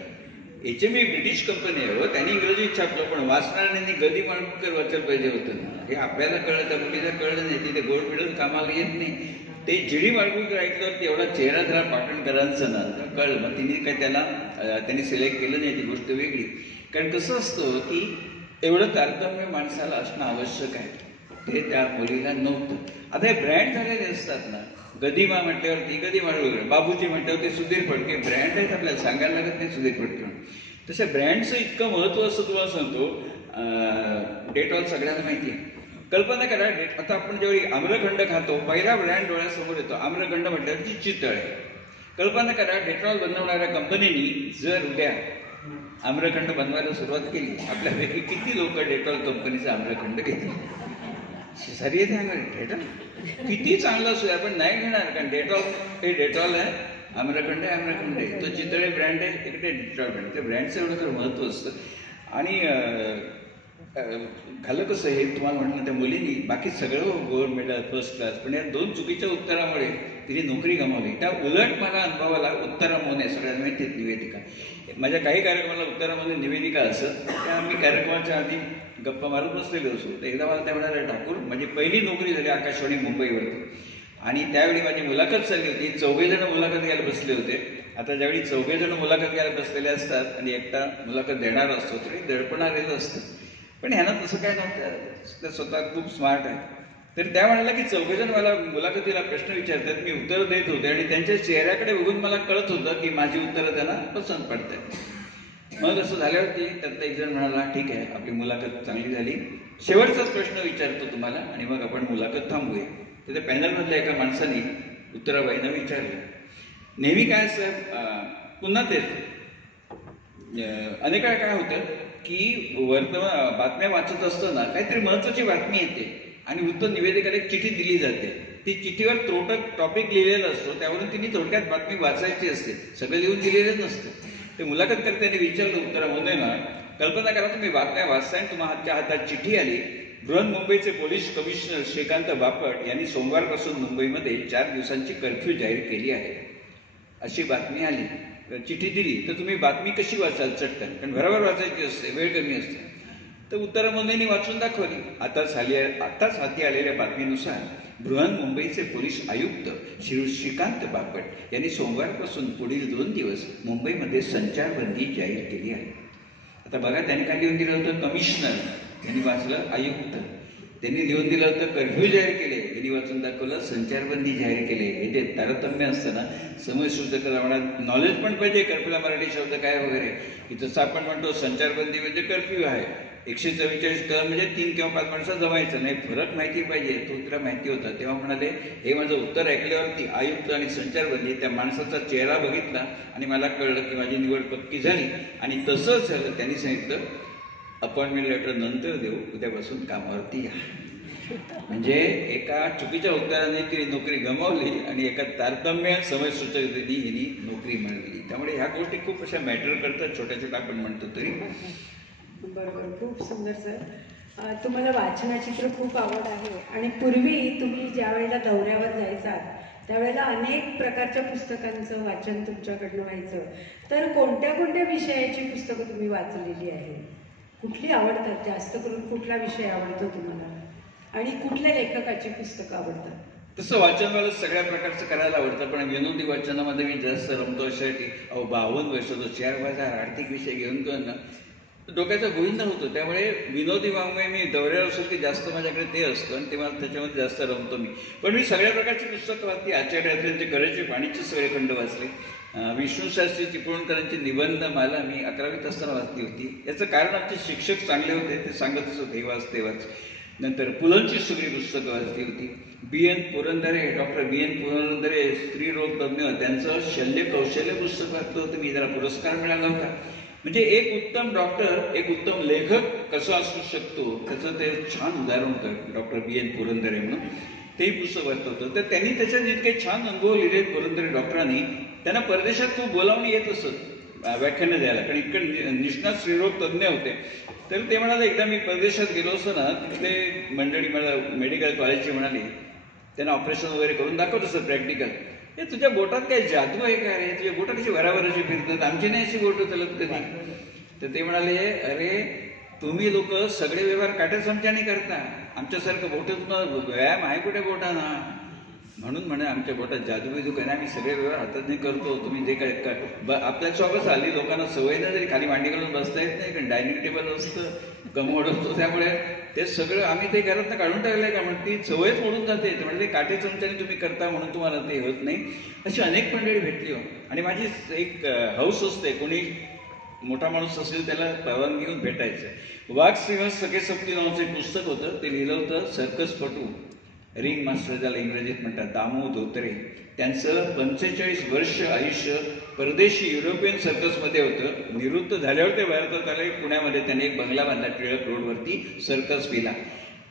HMV ब्रिटिश कंपनी आहे, त्यांनी इंग्रजीत छापलं, पण वाचणाऱ्यांनी गदी माडगूळकर वाचायला पाहिजे होतं ना. हे आपल्याला कळलं, त्या मुलीला कळलं नाही, तिथे गोल्ड मेडल कामाला येत नाही. ते G.D. माडगूळकर ऐकल्यावर एवढा चेहरा जरा पाटणकरांचं ना कळलं. मग तिने काय त्यांनी सिलेक्ट केलं नाही, ती गोष्ट वेगळी. कारण कसं असतं की एवढं तारतम्य माणसाला असणं आवश्यक आहे. ते त्या मुलीला नव्हतं. आता हे ब्रँड झालेले असतात ना, गदिमा म्हटल्यावरती गदिमा वगैरे, बाबूजी म्हटल्यावर ते सुधीर फडके ब्रँड आहेत, आपल्याला सांगायला लागत नाही सुधीर फडके म्हणून. तसं ब्रँडचं इतकं महत्त्व असं तुम्हाला सांगतो. डेटॉल सगळ्यांना माहिती आहे. कल्पना करा, आता आपण ज्यावेळी आम्रखंड खातो, पहिला ब्रँड डोळ्यासमोर येतो आम्रखंड म्हटल्यावरती चितळ आहे. कल्पना करा, डेटॉल बनवणाऱ्या कंपनीनी जर उद्या आम्रखंड बनवायला सुरुवात केली, आपल्यापैकी किती लोक डेटॉल कंपनीचा आम्रखंड घेतील? सारी येते डेटॉल किती चांगला असू आपण नाही घेणार, कारण डेटॉल हे डेटॉल आहे, आम्रखंड आहे आम्रखंड आहे, तो चितळे ब्रँड आहे, इकडे डेटॉल ब्रँड. त्या ब्रँडचं एवढं तर महत्त्व असतं. आणि झालं कसं, हे तुम्हाला म्हटलं, त्या मुलींनी बाकी सगळं गोल्ड मेडल फर्स्ट क्लास, पण या 2 चुकीच्या उत्तरामुळे तिने नोकरी गमावली. त्या उलट मला अनुभवाला उत्तरामोने सगळ्यांना माहिती आहेत, निवेदिका. माझ्या काही कार्यक्रमाला उत्तरामध्ये निवेदिका असत, त्या मी कार्यक्रमाच्या आधी गप्पा मारत बसलेलो असो. तर एकदा मला त्या म्हणाल्या, ठाकूर माझी पहिली नोकरी झाली आकाशवाणी मुंबईवरती, आणि त्यावेळी माझी मुलाखत चालली होती. 4 जण मुलाखत घ्यायला बसले होते. आता ज्यावेळी 4 जण मुलाखत घ्यायला बसलेले असतात आणि एकटा मुलाखत देणार असतो तरी दडपणारेलं असतं, पण ह्यानं तसं काय नव्हतं. ते स्वतः खूप स्मार्ट आहे. तर त्या म्हणाल्या की 4 जण मला मुलाखतीला प्रश्न विचारतात, मी उत्तरं देत होते आणि त्यांच्या चेहऱ्याकडे बघून मला कळत होतं की माझी उत्तरं त्यांना पसंत पडतात. मग असं झाल्यावरती त्यातला एक जण म्हणाला, ठीक आहे आपली मुलाखत चांगली झाली, शेवटचाच प्रश्न विचारतो तुम्हाला आणि मग आपण मुलाखत थांबूया. तर त्या पॅनलमधल्या एका माणसाने उत्तराबाईंना विचारलं. नेहमी काय असं पुन्हा तेच अनेक वेळा काय होतं की वर्तमान बातम्या वाचत असताना काहीतरी महत्वाची बातमी येते आणि वृत्त निवेदिकेला एक चिठी दिली जाते. ती चिठ्ठीवर त्रोटक टॉपिक लिहिलेला असतो, त्यावरून तिने थोडक्यात बातमी वाचायची असते, सगळं लिहून दिलेलंच नसतं. ते मुलाखतकर्त्याने विचारलं उत्तरामध्ये ना, कल्पना करा तुम्ही बातम्या वाचताय आणि तुमच्या हातात चिठ्ठी आली, बृहन्मुंबईचे पोलीस कमिशनर श्रीकांत बापट यांनी सोमवारपासून मुंबईमध्ये 4 दिवसांची कर्फ्यू जाहीर केली आहे, अशी बातमी आली. चिठ्ठी दिली तर तुम्ही बातमी कशी वाचाल? चटकन, कारण बरोबर वाचायची असते, वेळ कमी असते. तर उत्तरामंदीने वाचून दाखवली. आताच हाती आलेल्या बातमीनुसार बृहन्मुंबईचे पोलीस आयुक्त श्री श्रीकांत बापट यांनी सोमवारपासून पुढील 2 दिवस मुंबईमध्ये संचारबंदी जाहीर केली आहे. आता बघा, त्यांनी काय लिहून दिलं होतं? कमिशनर. यांनी वाचलं आयुक्त. त्यांनी लिहून दिलं होतं कर्फ्यू जाहीर केले, यांनी वाचून दाखवलं संचारबंदी जाहीर केले. हे जे तारतम्य असतं ना, समजसूचक म्हणा, नॉलेज पण पाहिजे कर्फ्यूला मराठी शब्द काय वगैरे, की जसं आपण म्हणतो संचारबंदी म्हणजे कर्फ्यू आहे, 144 कलम म्हणजे 3 किंवा 5 माणसं जमायचं नाही, फरक माहिती पाहिजे. तो तुला माहिती होता. तेव्हा म्हणाले, हे माझं उत्तर ऐकल्यावरती आयुक्त आणि संचारबंदी, त्या माणसाचा चेहरा बघितला आणि मला कळलं की माझी निवड पक्की झाली. आणि तसंच झालं. त्यांनी सांगितलं अपॉइंटमेंट लेटर नंतर देऊ, उद्यापासून कामावरती या. म्हणजे एका चुकीच्या उत्तराने ती नोकरी गमावली आणि एका तारतम्य समजसूचकतेने हिनी नोकरी मिळवली. त्यामुळे ह्या गोष्टी खूप अशा मॅटर करतात, छोट्या छोट्या आपण म्हणतो तरी. बरोबर, खूप सुंदर सर. तुम्हाला वाचनाची तर खूप आवड आहे आणि पूर्वी तुम्ही ज्या वेळेला दौऱ्यावर जायचात त्यावेळेला अनेक प्रकारच्या पुस्तकांचं वाचन तुमच्याकडनं व्हायचं. तर कोणत्या कोणत्या विषयाची पुस्तकं तुम्ही वाचलेली आहे? कुठली आवडतात? जास्त करून कुठला विषय आवडतो तुम्हाला आणि कुठल्या लेखकाची पुस्तकं आवडतात? तसं वाचन मला सगळ्या प्रकारचं करायला आवडतं, पण विनोदी वाचनामध्ये मी जास्त रमतो. अशासाठी 52 वर्ष तो 4,000 आर्थिक विषय घेऊन ना डोक्याचा गोविंद होतो. त्यामुळे विनोदी वाङ्मय मी दौऱ्यावर असो की जास्त माझ्याकडे ते असतं आणि ते मला त्याच्यामध्ये जास्त रमतो मी. पण मी सगळ्या प्रकारची पुस्तकं वाचली. आचार्य अत्रेंचे कराचे पाणीचे सगळे खंड वाचले. विष्णूशास्त्री चिपळूणकरांची निबंधमाला मी 11वीत असताना वाचली होती. याचं कारण आमचे शिक्षक चांगले होते, ते सांगत असत हे वाच ते वाच. नंतर पुलंची सगळी पुस्तकं वाचली होती. B.N. Purandare, doctor B.N. Purandare स्त्रीरोग तज्ञ, त्यांचं शल्य कौशल्य पुस्तक वाचलं होतं मी, त्याला पुरस्कार मिळाला होता. म्हणजे एक उत्तम डॉक्टर, एक उत्तम लेखक कसा असू शकतो त्याचं ते छान उदाहरण होतं डॉक्टर B.N. पुरंदरे म्हणून. तेही पुस्तक वाचलं होतं. तर त्यांनी त्याच्यात जितके छान अनुभव लिहिले पुरंदरे डॉक्टरांनी, त्यांना परदेशात खूप बोलावून येत असत व्याख्यानं द्यायला, कारण इतके निष्णात स्त्रीरोग तज्ज्ञ होते. तर ते म्हणाले, एकदा मी परदेशात गेलो असतो ना, तिथे मंडळी मला मेडिकल कॉलेजची म्हणाली, त्यांना ऑपरेशन वगैरे करून दाखवत असत प्रॅक्टिकल. हे तुझ्या बोटात काय जादू आहे का रे? तुझ्या बोटं कशी भराभराची फिरतात, आमची नाही अशी बोटं चालत कधी. तर ते म्हणाले, अरे तुम्ही लोक सगळे व्यवहार काट्या चमच्याने करता, आमच्यासारखं बोटं व्यायाम आहे कुठे बोटांना? म्हणून म्हणे आमच्या बोटात जादूबिदू काय, आम्ही सगळे व्यवहार हाताने करतो, तुम्ही जे काय आपल्या शॉपच हल्ली लोकांना सवय ना जरी खाली मांडी घालून बसता येत नाही, कारण डायनिंग टेबल असतं, कमोड असतो, त्यामुळे ते सगळं आम्ही ते घरातनं काढून टाकलंय का म्हणून ती सवयच मोडून जाते. म्हणजे ते काटे चमच्याने तुम्ही करता म्हणून तुम्हाला ते होत नाही. अशी अनेक मंडळी भेटली हो. आणि माझी एक हौस असते, कोणी मोठा माणूस असेल त्याला परवानगी घेऊन भेटायचं. वाघ सिंह सखे सप्ती नावाचं एक पुस्तक होतं, ते लिहिलं होतं सर्कसपटू, रिंग मास्टर ज्याला इंग्रजीत म्हणतात, दामू धोत्रे. त्यांचं 45 वर्ष आयुष्य परदेशी युरोपियन सर्कसमध्ये होतं. निवृत्त झाल्यावर ते भारतात आले. पुण्यामध्ये त्यांनी एक बंगला बांधला टिळक रोडवरती, सर्कस विला.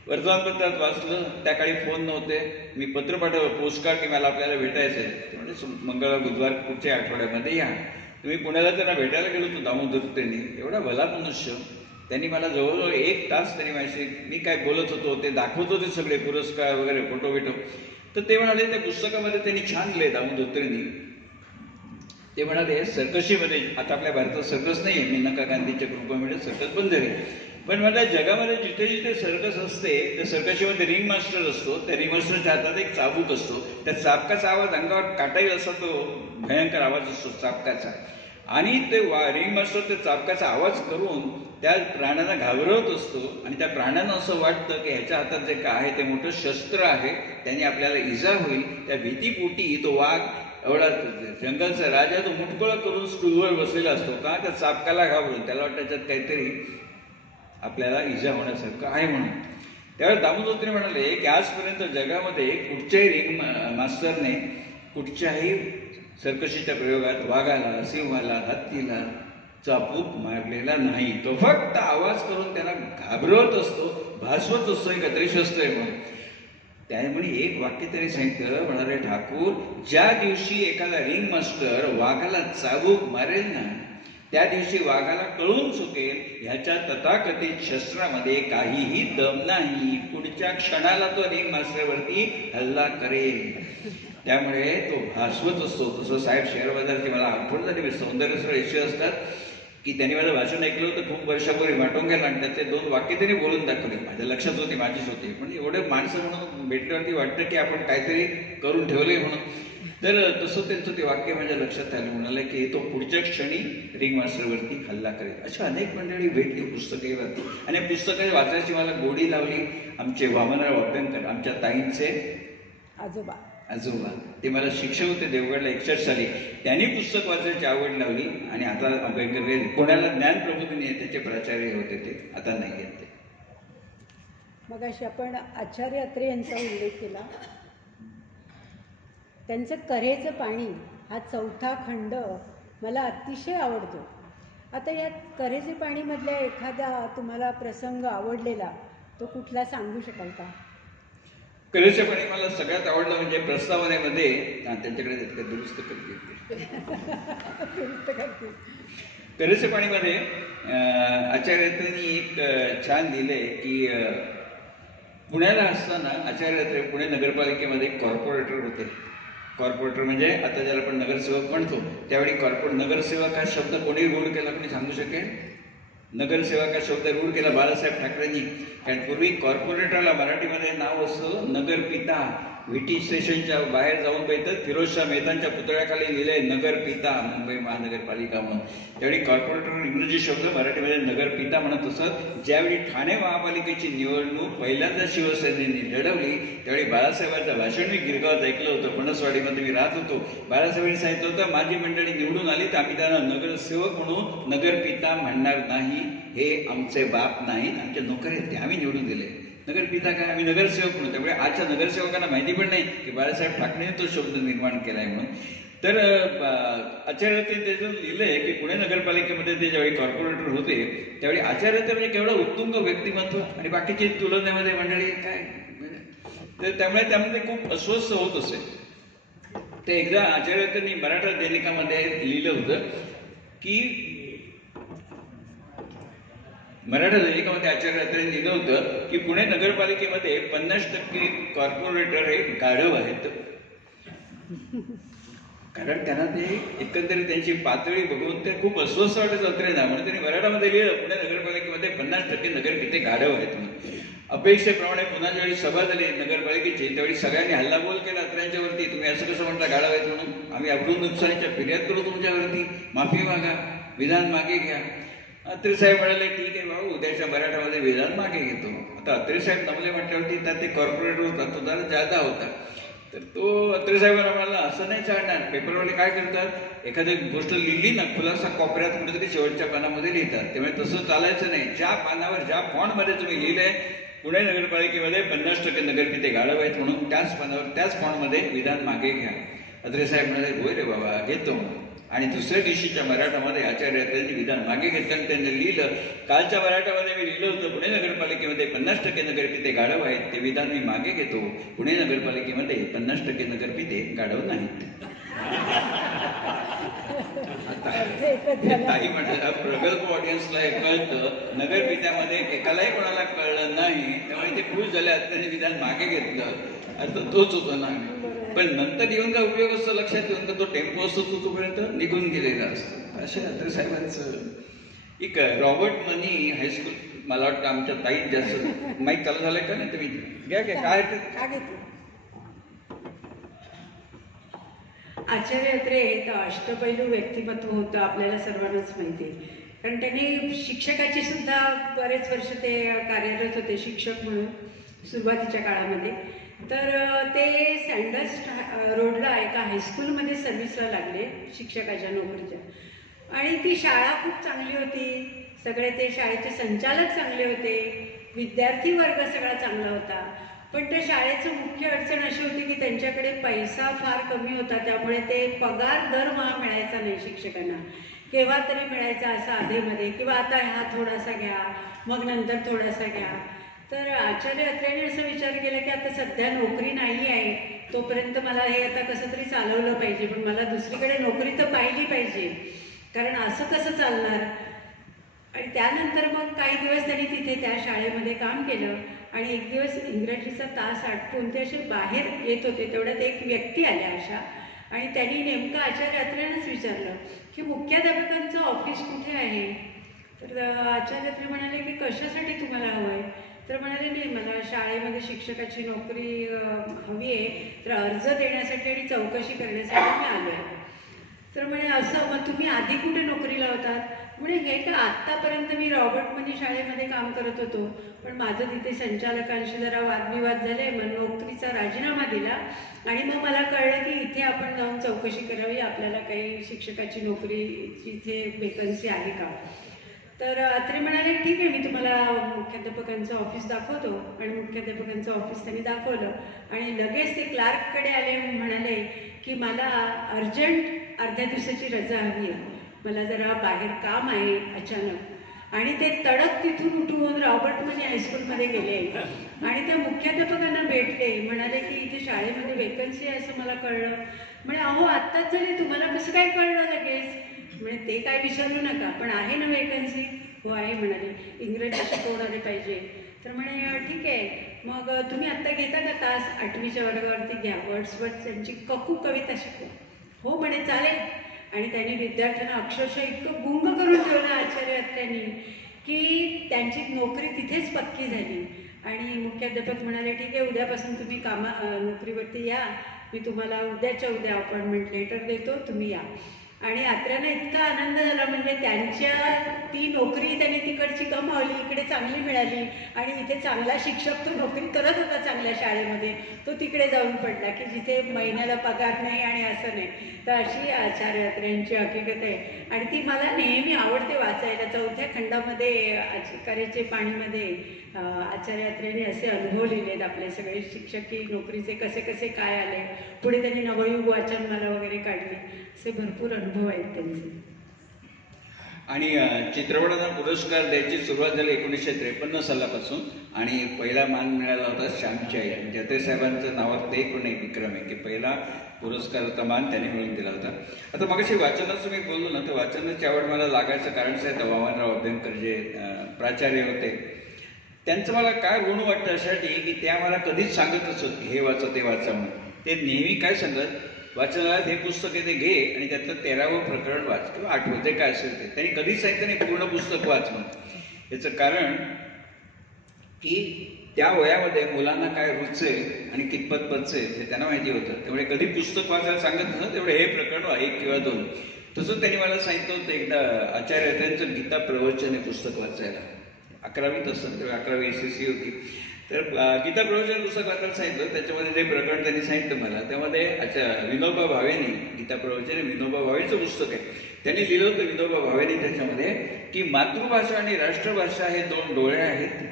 वर्तमानपत्रात वाचलं, त्या काळी फोन नव्हते, मी पत्र पाठवलं, पोस्टकार्ड, की मला आपल्याला भेटायचं आहे. ते म्हणजे मंगळवार बुधवार पुढच्या आठवड्यामध्ये या. तुम्ही पुण्याला त्यांना भेटायला गेलो होतो दामोदर त्यांनी, एवढा भला मनुष्य. त्यांनी मला जवळजवळ 1 तास त्यांनी माझ्याशी, मी काय बोलत होतो ते दाखवत होते सगळे पुरस्कार वगैरे फोटो बिटो. तर ते म्हणाले त्या पुस्तकामध्ये त्यांनी छान लिहिले दामोदर. ते म्हणाले सर्कशीमध्ये, आता आपल्या भारतात सर्कस नाही आहे, मेनका गांधीच्या कृपेमुळे सर्कस बंद झाली, पण मला जगामध्ये जिथे जिथे सर्कस असते त्या सर्कशीमध्ये रिंग मास्टर असतो. त्या रिंग मास्टरच्या हातात एक चाबूक असतो, त्या चाबकाचा आवाज अंगावर काटा येईल असा तो भयंकर आवाज असतो चाबकाचा. आणि ते रिंग मास्टर त्या चाबकाचा आवाज करून त्या प्राण्यांना घाबरवत असतो. आणि त्या प्राण्यांना असं वाटतं की ह्याच्या हातात जे काय आहे ते मोठं शस्त्र आहे, त्याने आपल्याला इजा होईल. त्या भीतीपोटी तो वाघ, एवढा जंगलचा राजा, तो मुटकुळा करून स्टूलवर बसलेला असतो. का? त्या चाबकाला घाबरून, त्याला वाटतं त्याच्यात काहीतरी आपल्याला इजा होण्यासारखं आहे म्हणून. त्यावेळेस दामोदर म्हणाले की आजपर्यंत जगामध्ये कुठच्याही रिंग मास्टरने कुठच्याही सर्कशीच्या प्रयोगात वाघाला, सिंहाला, हत्तीला चापूक मारलेला नाही. तो फक्त आवाज करून त्यांना घाबरवत असतो, भासवत असतो, एक अदृश्य आहे म्हणून. त्यामुळे एक वाक्य तरी सांगितलं, म्हणाले ठाकूर, ज्या दिवशी एखादा रिंग मास्टर वाघाला चाबूक मारेल ना, त्या दिवशी वाघाला कळून चुकेल ह्याच्या तथाकथित शस्त्रामध्ये काहीही दम नाही. पुढच्या क्षणाला तो रिंग मास्टरवरती हल्ला करेल. त्यामुळे तो भासवत असतो. तसं साहेब शेअर बाजारची मला आठवण झाली, मी सौंदर्यस्वर यश असतात की त्यांनी माझं भाषण ऐकलं होतं खूप वर्षापूर्वी माटोंग्याला, आणि त्याचे 2 वाक्य त्यांनी बोलून दाखवली. माझ्या लक्षात होती, माझीच होती, पण एवढे माणसं म्हणून भेटल्यावरती वाटतं की आपण काहीतरी करून ठेवलंय म्हणून. तर तसं त्यांचं ते वाक्य माझ्या लक्षात आलं. म्हणाले की तो पुढच्या क्षणी रिंग मास्टरवरती हल्ला करेल. अशा अनेक मंडळी भेटली पुस्तकेवरती. आणि पुस्तके वाचायची मला गोडी लावली आमचे वामनराव अभ्यंकर, आमच्या ताईंचे आजोबा, ते मला शिक्षक होते देवगडला 61 साली. त्यांनी पुस्तक वाचायची आवड लावली. आणि आता अभ्यंकर पुण्याला ज्ञान प्रबोधिनी आहे, त्याचे प्राचार्य होते, ते आता नाही आहेत ते. मग अशी आपण आचार्य अत्रे यांचा उल्लेख केला. त्यांचं कऱ्हेचं पाणी हा 4था खंड मला अतिशय आवडतो. आता या कऱ्हेचे पाणीमधल्या एखादा तुम्हाला प्रसंग आवडलेला तो कुठला सांगू शकाल का? कऱ्हेचे पाणी मला सगळ्यात आवडलं म्हणजे प्रस्तावनेमध्ये त्यांच्याकडे दुरुस्त करतील. कऱ्हेचे पाणीमध्ये आचार्यांनी एक छान लिहिलंय की पुण्याला असताना आचार्य पुणे नगरपालिकेमध्ये कॉर्पोरेटर होते. कॉर्पोरेटर म्हणजे आता ज्याला आपण नगरसेवक म्हणतो, त्यावेळी नगरसेवक हा शब्द कोणी रूढ केला, कोणी सांगू शकेल? नगरसेवक हा शब्द रूढ केला बाळासाहेब ठाकरेंनी. कारण पूर्वी कॉर्पोरेटरला मराठीमध्ये नाव असतं नगरपिता. व्हीटी स्टेशनच्या बाहेर जाऊन बघितलं, फिरोजशाह मेहतांच्या पुतळ्याखाली लिहिलंय नगरपिता, मुंबई महानगरपालिका म्हणून. त्यावेळी कॉर्पोरेटर इंग्रजी शब्द मराठीमध्ये नगरपिता म्हणत असत. ज्यावेळी ठाणे महापालिकेची निवडणूक पहिल्यांदा शिवसेनेने लढवली, त्यावेळी बाळासाहेबांचं भाषण मी गिरगावात ऐकलं होतं. फणसवाडीमध्ये मी राहत होतो. बाळासाहेबांनी सांगितलं होतं, माझी मंडळी निवडून आली तर आम्ही त्यांना नगरसेवक म्हणून नगरपिता म्हणणार नाही. हे आमचे बाप नाहीत, आमचे नोकर आहेत, ते आम्ही निवडून दिले. नगरपिता काय, आम्ही नगरसेवक म्हणून. त्यामुळे आजच्या नगरसेवकांना माहिती पण नाही की बाळासाहेब ठाकरेने तो शब्द निर्माण केलाय म्हणून. तर आचार्य त्याचं लिहिलंय की पुणे नगरपालिकेमध्ये ते ज्यावेळी कॉर्पोरेटर होते त्यावेळी आचार्य म्हणजे केवढं उत्तुंग व्यक्तिमत्व आणि बाकीची तुलनेमध्ये मंडळी काय, तर त्यामुळे त्यामध्ये खूप अस्वस्थ होत असे. ते एकदा आचार्यांनी मराठा दैनिकामध्ये लिहिलं होतं की मराठा दैनिकामध्ये आचार्यांनी लिहिलं होतं की पुणे नगरपालिकेमध्ये 50% कॉर्पोरेटर हे गाढव आहेत. कारण त्यांना ते एकंदरीत त्यांची पातळी बघून ते खूप अस्वस्थ वाटत अत्रेंना. म्हणून त्यांनी मराठामध्ये लिहिलं पुणे नगरपालिकेमध्ये 50% नगरपिते गाढव आहेत म्हणून. अपेक्षेप्रमाणे पुन्हा ज्यावेळी सभा झाली नगरपालिकेची त्यावेळी सगळ्यांनी हल्लाबोल केला अत्र्यांच्यावरती. तुम्ही असं कसं म्हणता गाढव आहेत म्हणून, आम्ही अब्रून नुकसानीच्या फिर्याद करू तुमच्यावरती, माफी मागा, विधान मागे घ्या. अत्रे साहेब म्हणाले ठीक आहे बाबा, उद्याच्या मराठामध्ये विधान मागे घेतो. आता अत्रे साहेब नमले म्हटल्यावरती त्यात ते कॉर्पोरेटर होता, तो जरा जादा होता. तर तो अत्रे साहेबांना म्हणाला असं नाही चालणार. पेपरवाले काय करतात, एखादी गोष्ट लिहिली ना खुलासा कोपऱ्यात कुठेतरी शेवटच्या पानामध्ये लिहितात. त्यामुळे तसं चालायचं नाही. ज्या पानावर ज्या फॉन्टमध्ये तुम्ही लिहिलंय पुणे नगरपालिकेमध्ये 50% नगरपिते गाढव आहेत म्हणून त्याच पानावर त्याच फॉन्टमध्ये विधान मागे घ्या. अत्रे साहेब म्हणाले होय रे बाबा घेतो. आणि दुसऱ्या दिवशीच्या मराठामध्ये आचार्य अत्रेंनी विधान मागे घेतलं. त्यांनी लिहिलं, कालच्या मराठामध्ये मी लिहिलं होतं पुणे नगरपालिकेमध्ये 50% नगरपिते गाढव आहेत, ते विधान मी मागे घेतो. पुणे नगरपालिकेमध्ये 50% नगरपिते गाढव नाहीत. ताई म्हटलं प्रगल्भ ऑडियन्सला हे कळतं, नगरपित्यामध्ये एकालाही कोणाला कळलं नाही, त्यामुळे ते खुश झाले. अत्रेंनी विधान मागे घेतलं, अर्थ तोच होतो ना. पण नंतर येऊन काय उपयोग असतो लक्षात येऊन, तर तो टेम्पो असतो तोपर्यंत निघून गेलेला असतो. अशा अत्रे साहेबांचं एक रॉबर्ट मनी हायस्कूल, मला वाटतं आमच्या ताईत जास्त माहीत चालू झालंय का नाही, तुम्ही घ्या काय आचार्य अत्रे हे अष्टपैलू व्यक्तिमत्व होतं, आपल्याला सर्वांनाच माहिती आहे. कारण त्यांनी शिक्षकाची सुद्धा बरेच वर्ष ते कार्यरत होते शिक्षक म्हणून सुरुवातीच्या काळामध्ये. तर ते सँडर्स रोडला एका हायस्कूलमध्ये सर्व्हिसला लागले शिक्षकाच्या नोकरीच्या. आणि ती शाळा खूप चांगली होती, सगळे ते शाळेचे संचालक चांगले होते, विद्यार्थी वर्ग सगळा चांगला होता. पण त्या शाळेचं मुख्य अडचण अशी होती की त्यांच्याकडे पैसा फार कमी होता. त्यामुळे ते पगार दरमहा मिळायचा नाही शिक्षकांना, केव्हा तरी मिळायचा असा आधेमध्ये, किंवा आता हा थोडासा घ्या मग नंतर थोडासा घ्या. तर आचार्य अत्रेंनी असं विचार केला की आता सध्या नोकरी नाही आहे, तोपर्यंत मला हे आता कसं तरी चालवलं पाहिजे, पण मला दुसरीकडे नोकरी तर पाहिली पाहिजे, कारण असं कसं चालणार. आणि त्यानंतर मग काही दिवस त्यांनी तिथे त्या शाळेमध्ये काम केलं. आणि एक दिवस इंग्रजीचा तास आटपून ते असे बाहेर येत होते, तेवढ्यात एक व्यक्ती आल्या अशा, आणि त्यांनी नेमकं आचार्य अत्रेंनाच विचारलं की मुख्याध्यापकांचं ऑफिस कुठे आहे. तर आचार्य अत्रे म्हणाले की कशासाठी तुम्हाला हवं आहे. तर म्हणाले नाही, मला शाळेमध्ये शिक्षकाची नोकरी हवी आहे, तर अर्ज देण्यासाठी आणि चौकशी करण्यासाठी मी आलो आहे. तर म्हणे असं, मग तुम्ही आधी कुठे नोकरीला होतात. म्हणजे हे का आत्तापर्यंत मी रॉबर्ट मनी शाळेमध्ये काम करत होतो, पण माझं तिथे संचालकांशी जरा वादविवाद झाले, मग नोकरीचा राजीनामा दिला. आणि मग मला कळलं की इथे आपण जाऊन चौकशी करावी, आपल्याला काही शिक्षकाची नोकरीची इथे वेकन्सी आहे का. तर अत्रे म्हणाले ठीक आहे, मी तुम्हाला मुख्याध्यापकांचं ऑफिस दाखवतो. आणि मुख्याध्यापकांचं ऑफिस त्यांनी दाखवलं आणि लगेच ते क्लार्ककडे आले, म्हणाले की मला अर्जंट अर्ध्या दिवसाची रजा हवी आहे, मला जरा बाहेर काम आहे अचानक. आणि ते तडक तिथून उठून रॉबर्ट मनी हायस्कूलमध्ये गेले आणि त्या मुख्याध्यापकांना भेटले. म्हणाले की इथे शाळेमध्ये वेकन्सी आहे असं मला कळलं. म्हणे अहो आत्ताच झाले, तुम्हाला कसं काय कळलं लगेच. म्हणजे ते काय विचारू नका, पण आहे ना वेकन्सी. हो आहे म्हणाले, इंग्रजी शिकवणारे पाहिजे. तर म्हणे ठीक आहे, मग तुम्ही आत्ता घेता का तास, 8वीच्या वर्गावरती घ्या, वर्ड्सवर्थ त्यांची ककू कविता शिकवा. हो म्हणे चालेल. आणि त्यांनी विद्यार्थ्यांना अक्षरशः इतकं गुंग करून ठेवलं आचार्य अत्रेंनी की त्यांची नोकरी तिथेच पक्की झाली. आणि मुख्याध्यापक म्हणाले ठीक आहे, उद्यापासून तुम्ही नोकरीवरती या, मी तुम्हाला उद्याच्या उद्या अपॉइंटमेंट लेटर देतो, तुम्ही या. आणि अत्र्यांना इतका आनंद झाला, म्हणजे त्यांच्या ती नोकरी त्यांनी तिकडची कमावली, इकडे चांगली मिळाली. आणि इथे चांगला शिक्षक तो नोकरी करत होता चांगल्या शाळेमध्ये, तो तिकडे जाऊन पडला की जिथे महिन्याला पगार नाही आणि असं नाही. तर अशी आचार्य अत्रेंची हकीकत आहे. आणि ती मला नेहमी आवडते वाचायला. 4थ्या खंडामध्ये करेचे पाणीमध्ये आचार्य अत्रेंनी असे अनुभव लिहिलेत आपले सगळे शिक्षकी नोकरीचे, कसे कसे काय आले, पुढे त्यांनी नवयुग वाचनमाला वगैरे काढली, असे भरपूर अनुभव आहेत त्यांचे. आणि चित्रपटांना पुरस्कार द्यायची सुरुवात झाली 1953 सालापासून. आणि पहिला मान मिळाला होता श्यामची आई. म्हणजे अत्रे साहेबांचं नावात ते पण एक विक्रम आहे की पहिला पुरस्काराचा मान त्यांनी मिळून दिला होता. आता मगाशी वाचनाचं मी बोललो ना, तर वाचनाची आवड मला लागायचं कारण साहेब वामनराव अभ्यंकर जे प्राचार्य होते, त्यांचं मला काय ऋण वाटतं अशासाठी की ते आम्हाला कधीच सांगतच होते हे वाचा ते वाचा म्हणून. ते नेहमी काय सांगत, वाचनालयात हे पुस्तक आहे ते घे आणि त्यातलं 13वं प्रकरण वाच किंवा 8वं जे काय असेल ते. त्यांनी कधीच सांगितलं नाही पूर्ण पुस्तक वाच म्हणून. याचं कारण की त्या वयामध्ये मुलांना काय रुचेल आणि कितपत पचेल हे त्यांना माहिती होतं. त्यामुळे कधी पुस्तक वाचायला सांगत नसतं, तेवढे हे प्रकरण 1 किंवा 2. तसंच त्यांनी मला सांगितलं होतं एकदा, आचार्य त्यांचं गीता प्रवचन हे पुस्तक वाचायला. 11वीत असतं, तेव्हा 11वी SSC होती. तर गीता प्रवचन पुस्तक वाचायला सांगितलं. त्याच्यामध्ये जे प्रकरण त्यांनी सांगितलं मला, त्यामध्ये विनोबा भावेनी, गीता प्रवचन हे विनोबा भावेचं पुस्तक आहे. त्यांनी लिहिलं होतं विनोबा भावेनी त्याच्यामध्ये की मातृभाषा आणि राष्ट्रभाषा हे 2 डोळे आहेत,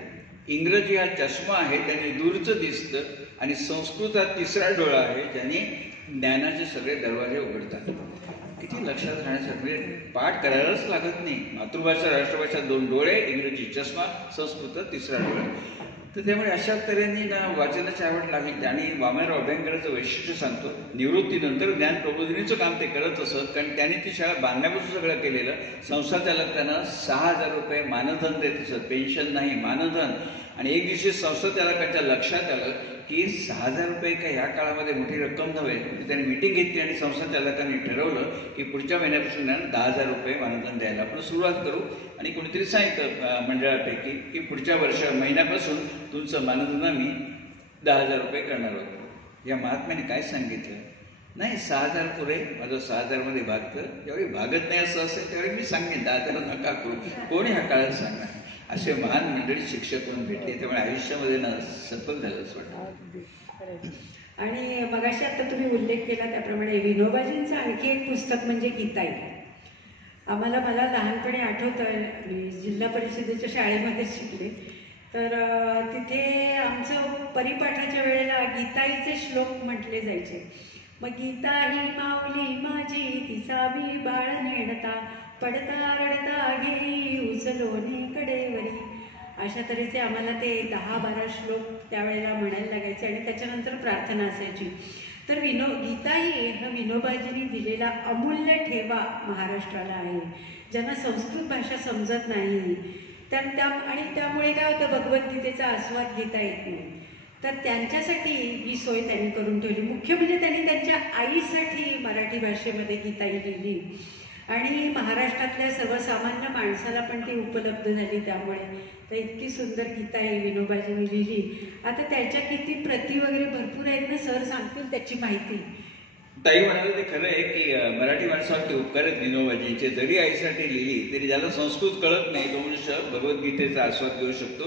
इंग्रजी हा चष्मा आहे त्यांनी दूरचं दिसतं, आणि संस्कृत हा 3रा डोळा आहे ज्याने ज्ञानाचे सगळे दरवाजे उघडतात. किती लक्षात राहण्यासाठी, म्हणजे पाठ करायलाच लागत नाही. मातृभाषा राष्ट्रभाषा 2 डोळे, इंग्रजी चष्मा, संस्कृत 3रा डोळा. तर त्यामुळे अशा तऱ्हेने ना वाचनाची आवड लागली. आणि वामनराव अभ्यंकराचं वैशिष्ट्य सांगतो, निवृत्तीनंतर ज्ञान प्रबोधिनीचं काम ते करत असत, कारण त्याने ती शाळा बांधण्यापासून सगळं केलेलं. संस्था चालक त्यांना 6,000 रुपये मानधन देत असत, पेन्शन नाही, मानधन. आणि एक दिवशी संस्था चालकांच्या लक्षात आलं की 6,000 रुपये काय ह्या काळामध्ये मोठी रक्कम नव्हे. त्यांनी मीटिंग घेतली आणि संस्था चालकांनी ठरवलं की पुढच्या महिन्यापासून 10,000 रुपये मानधन द्यायला आपण सुरुवात करू. आणि कोणीतरी सांगितलं मंडळापैकी की पुढच्या महिन्यापासून तुमचं मानधन आम्ही 10,000 रुपये करणार आहोत. या महात्म्याने काय सांगितलं, नाही 6,000 पुरे, माझं 6,000 मध्ये भागतं. ज्यावेळी भागत नाही असं असेल त्यावेळी मी सांगेन 10,000 नका करू, कोणी ह्या काळात सांगणार. असे महान मंडळी शिक्षक म्हणून भेटले. त्यामुळे आयुष्यामध्ये ना सफल झालं असं वाटतं. आणि मगाशी आता तुम्ही उल्लेख केला त्याप्रमाणे विनोबाजींचं आणखी एक पुस्तक म्हणजे गीताई. मला लहानपणी आठवतं, मी जिल्हा परिषदेच्या शाळेमध्येच शिकले. तर तिथे आमचं परिपाठाच्या वेळेला गीताईचे श्लोक म्हटले जायचे. मग गीता ही माऊली माझी, तिचा मी बाळ नेणता, पडता रडता घेई उचलोने कडेवरी. अशा तऱ्हेचे आम्हाला ते 10-12 श्लोक त्यावेळेला म्हणायला लागायचे आणि त्याच्यानंतर प्रार्थना असायची. तर गीता ही हा विनोबाजींनी दिलेला अमूल्य ठेवा महाराष्ट्राला आहे. ज्यांना संस्कृत भाषा समजत नाही आणि त्यामुळे काय होतं, भगवद्गीतेचा आस्वाद घेता येत नाही, तर त्यांच्यासाठी ही सोय त्यांनी करून ठेवली. मुख्य म्हणजे त्यांनी त्यांच्या आईसाठी मराठी भाषेमध्ये गीताई लिहिली आणि महाराष्ट्रातल्या सर्वसामान्य माणसाला पण ती उपलब्ध झाली. त्यामुळे तर इतकी सुंदर गीताई विनोबाजींनी लिहिली. आता त्याच्या किती प्रती वगैरे भरपूर आहेत ना, सर सांगतील त्याची माहिती. ताई म्हणाले ते खरं आहे की मराठी माणसावरती उपकार आहेत विनोबाजींचे. जरी आईसाठी लिहिली तरी ज्याला संस्कृत कळत नाही तो मनुष्य भगवद्गीतेचा आस्वाद घेऊ शकतो.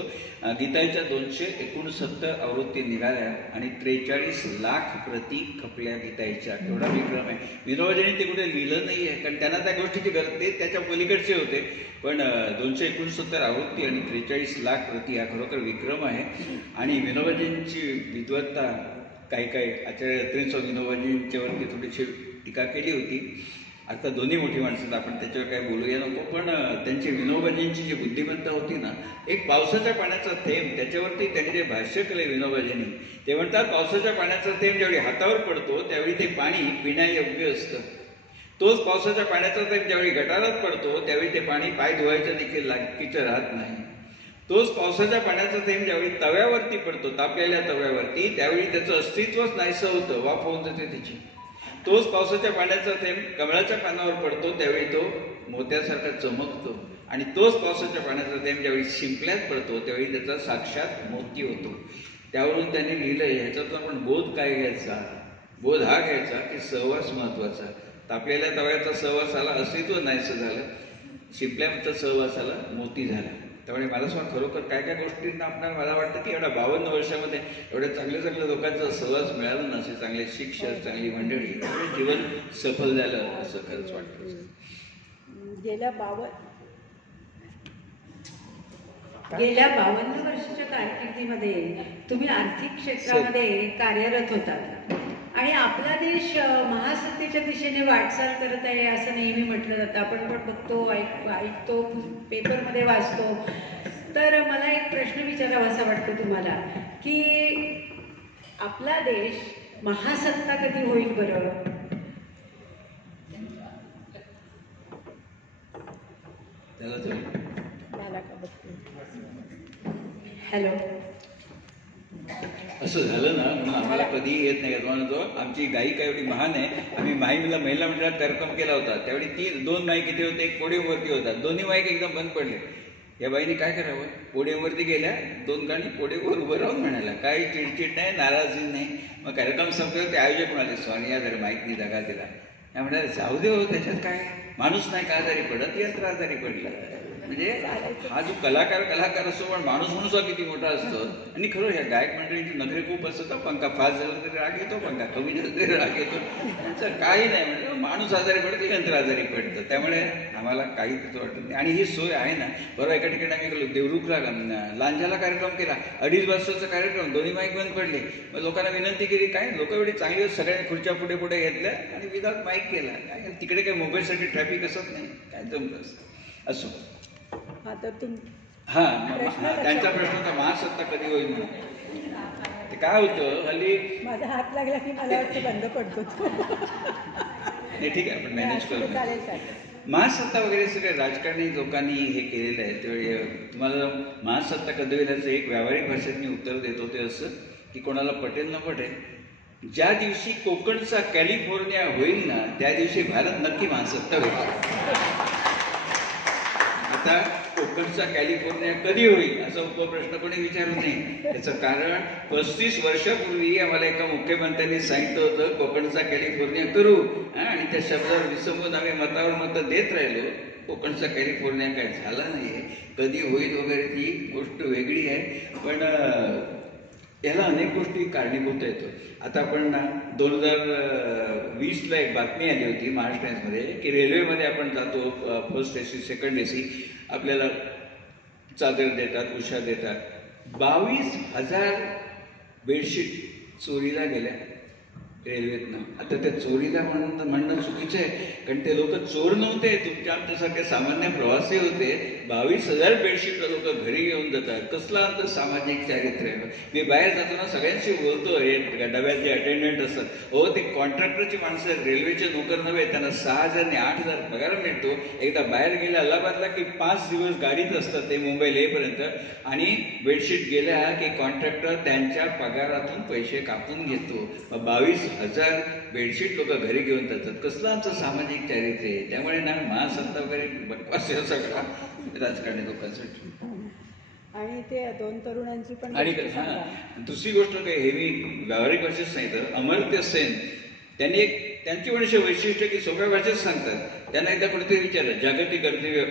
गीताच्या 269 आवृत्ती निघाल्या आणि 43 लाख प्रती खपल्या गीताईच्या. एवढा विक्रम आहे. विनोबाजींनी ते कुठे लिहिलं नाही आहे, कारण त्यांना त्या गोष्टीची गरज, ते त्याच्या पलीकडचे होते. पण 269 आवृत्ती आणि 43 लाख प्रती हा खरोखर विक्रम आहे. आणि विनोबाजींची विद्वत्ता, काही आचार्य रत्नेश्वर विनोबाजींच्यावरती थोडीशी टीका केली होती. आता दोन्ही मोठी माणसं, आपण त्याच्यावर काही बोलूया नको. पण त्यांची विनोबाजींची जी बुद्धिमत्ता होती ना, एक पावसाच्या पाण्याचा थेंब, त्याच्यावरती त्यांनी जे भाष्य केले विनोबाजींनी, ते म्हणतात पावसाच्या पाण्याचा थेंब ज्यावेळी हातावर पडतो त्यावेळी ते पाणी पिण्यायोग्य असतं. तोच पावसाच्या पाण्याचा थेंब ज्यावेळी गटारात पडतो त्यावेळी ते पाणी पाय धुवायचं देखील लायकीचं राहत नाही. तोच पावसाच्या पाण्याचा थेंब ज्यावेळी तव्यावरती पडतो, तापलेल्या तव्यावरती, त्यावेळी त्याचं अस्तित्वच नाहीसं होतं, वाफ होऊन जाते त्याची. तोच पावसाच्या पाण्याचा थेंब कमळाच्या पानावर पडतो त्यावेळी तो मोत्यासारखा चमकतो. आणि तोच पावसाच्या पाण्याचा थेंब ज्यावेळी शिंपल्यात पडतो त्यावेळी त्याचा साक्षात मोती होतो. त्यावरून त्यांनी लिहिलंय, ह्याच्यातून आपण बोध काय घ्यायचा? बोध हा घ्यायचा की सहवास महत्वाचा. तापलेल्या तव्याचा सहवास आला, अस्तित्व नाहीसं झालं. शिंपल्याचा सहवास आला, मोती झाला. त्यामुळे मला असं खरोखर काय गोष्टींना आपल्याला, मला वाटतं की एवढ्या 52 वर्षामध्ये एवढ्या चांगल्या लोकांचा सहवास मिळाला ना, असे चांगले शिक्षक, चांगली मंडळी, जीवन सफल झालं असं खरंच वाटतं. गेल्या 52 वर्षाच्या कारकिर्दीमध्ये तुम्ही आर्थिक क्षेत्रामध्ये कार्यरत होतात आणि आपला देश महासत्तेच्या दिशेने वाटचाल करत आहे असं नेहमी म्हटलं जातं. आपण पण बघतो, ऐकतो, पेपरमध्ये वाचतो. तर मला एक प्रश्न विचारावासा वाटतो तुम्हाला की आपला देश महासत्ता कधी होईल बरं? हॅलो, असं झालं ना म्हणून आम्हाला कधी येत नाही. तो आमची गायिका एवढी महान आहे. आम्ही महिला मंडळात कार्यक्रम केला होता त्यावेळी 2 माईक इथे होते, एक पोडियमवरती होता. दोन्ही माईक एकदम बंद पडले. या बाईने काय करावं, पोडियमवरती गेल्या, 2 गाणी पोडियमवर उभं राहून म्हणाल्या, काही चिडचिड नाही, नाराजी नाही. मग कार्यक्रम संपल्यावर ते आयोजक म्हणाले, सोनिया जर माईकनी दगा दिला. त्या म्हणाले, जाऊ दे हो, त्याच्यात काय, माणूस नाही का आजारी पडत, यंत्र आजारी पडलं. म्हणजे हा जो कलाकार असतो, पण माणूस हा किती मोठा असतो. आणि खरं ह्या गायक मंडळींची नखरे खूप असतात. पंखा फास्ट झाला तरी राग येतो, पंखा कमी झाला तरी राग येतो. त्यांचं काही नाही, म्हणजे माणूस आजारी पडतो, यंत्र आजारी पडतं. त्यामुळे आम्हाला काही तिथं वाटत नाही. आणि ही सोय आहे ना. बरोबर, एका ठिकाणी आम्ही गेलो, देवरुखला लांजाला कार्यक्रम केला, 2.5 वाजताचा कार्यक्रम, दोन्ही माईक बंद पडले. मग लोकांना विनंती केली, काय लोक एवढी चांगली, सगळ्यांनी खुर्च्या पुढे पुढे घेतल्या आणि विदाउट माईक केला. काय तिकडे काही मोबाईलसाठी ट्रॅफिक असत नाही, काय जमलं असतं. असो. त्यांचा प्रश्न होता महासत्ता कधी होईल म्हणून. ते काय होतं, हल्ली माझा हात लागला की मला वाटतं बंद पडतो. नाही, ठीक आहे, आपण मॅनेज करू. महासत्ता वगैरे सगळे राजकारणी लोकांनी हे केलेलं आहे. त्यावेळी तुम्हाला महासत्ता कधी होईल याचं एक व्यावहारिक भाषेत मी उत्तर देतो. ते असं की कोणाला पटेल न पटेल, ज्या दिवशी कोकणचा कॅलिफोर्निया होईल ना, त्या दिवशी भारत नक्की महासत्ता होईल. आता कोकणचा कॅलिफोर्निया कधी होईल असा उपप्रश्न कोणी विचारू नये. त्याचं कारण 35 वर्षापूर्वी आम्हाला एका मुख्यमंत्र्यांनी सांगितलं होतं, कोकणचा कॅलिफोर्निया करू, आणि त्या शब्दावर विसंबून आम्ही मतावर मतं देत राहिलो. कोकणचा कॅलिफोर्निया काय झाला नाहीये. कधी होईल वगैरे ती गोष्ट वेगळी आहे, पण याला अनेक गोष्टी कारणीभूत येतो. आता आपण 2020ला एक बातमी आली होती महाराष्ट्र टाइम्समध्ये की रेल्वेमध्ये आपण जातो, फर्स्ट एसी सेकंड एसी, आपल्याला चादर देतात, उषा देतात. 22,000 बेडशीट चोरीला गेल्या रेल्वेतनं. आता त्या चोरीला म्हणणं चुकीचं आहे, कारण ते लोक चोर नव्हते, तुमच्या आमच्यासारखे सामान्य प्रवासी होते. 22,000 बेडशीट लोक घरी घेऊन जातात. कसला अंतर सामाजिक चारित्र्य. मी बाहेर जाताना सगळ्यांशी बोलतो, हे डब्यात जे अटेंडंट असतात, हो ते कॉन्ट्रॅक्टरची माणसं, रेल्वेचे नोकर नव्हे, त्यांना 6,000 आणि 8,000 पगार मिळतो. एकदा बाहेर गेले अलाहाबादला की 5 दिवस गाडीत असतात ते मुंबईला येईपर्यंत, आणि बेडशीट गेल्या की कॉन्ट्रॅक्टर त्यांच्या पगारातून पैसे कापून घेतो. 22,000 बेडशीट लोक घरी घेऊन जातात. कसलं आमचं सामाजिक चारित्र्य आहे. त्यामुळे ना महासत्ता वगैरे बकवास सगळा राजकारणी लोकांसाठी. आणि ते 2 तरुणांची पण. आणि दुसरी गोष्ट काय, हे मी व्यावहारिक भाषेत सांगितलं. अमर्त्य सेन त्यांनी त्यांची म्हणजे वैशिष्ट्य की सोप्या भाषेत सांगतात. त्यांना एकदा कोणीतरी विचारलं, जागतिक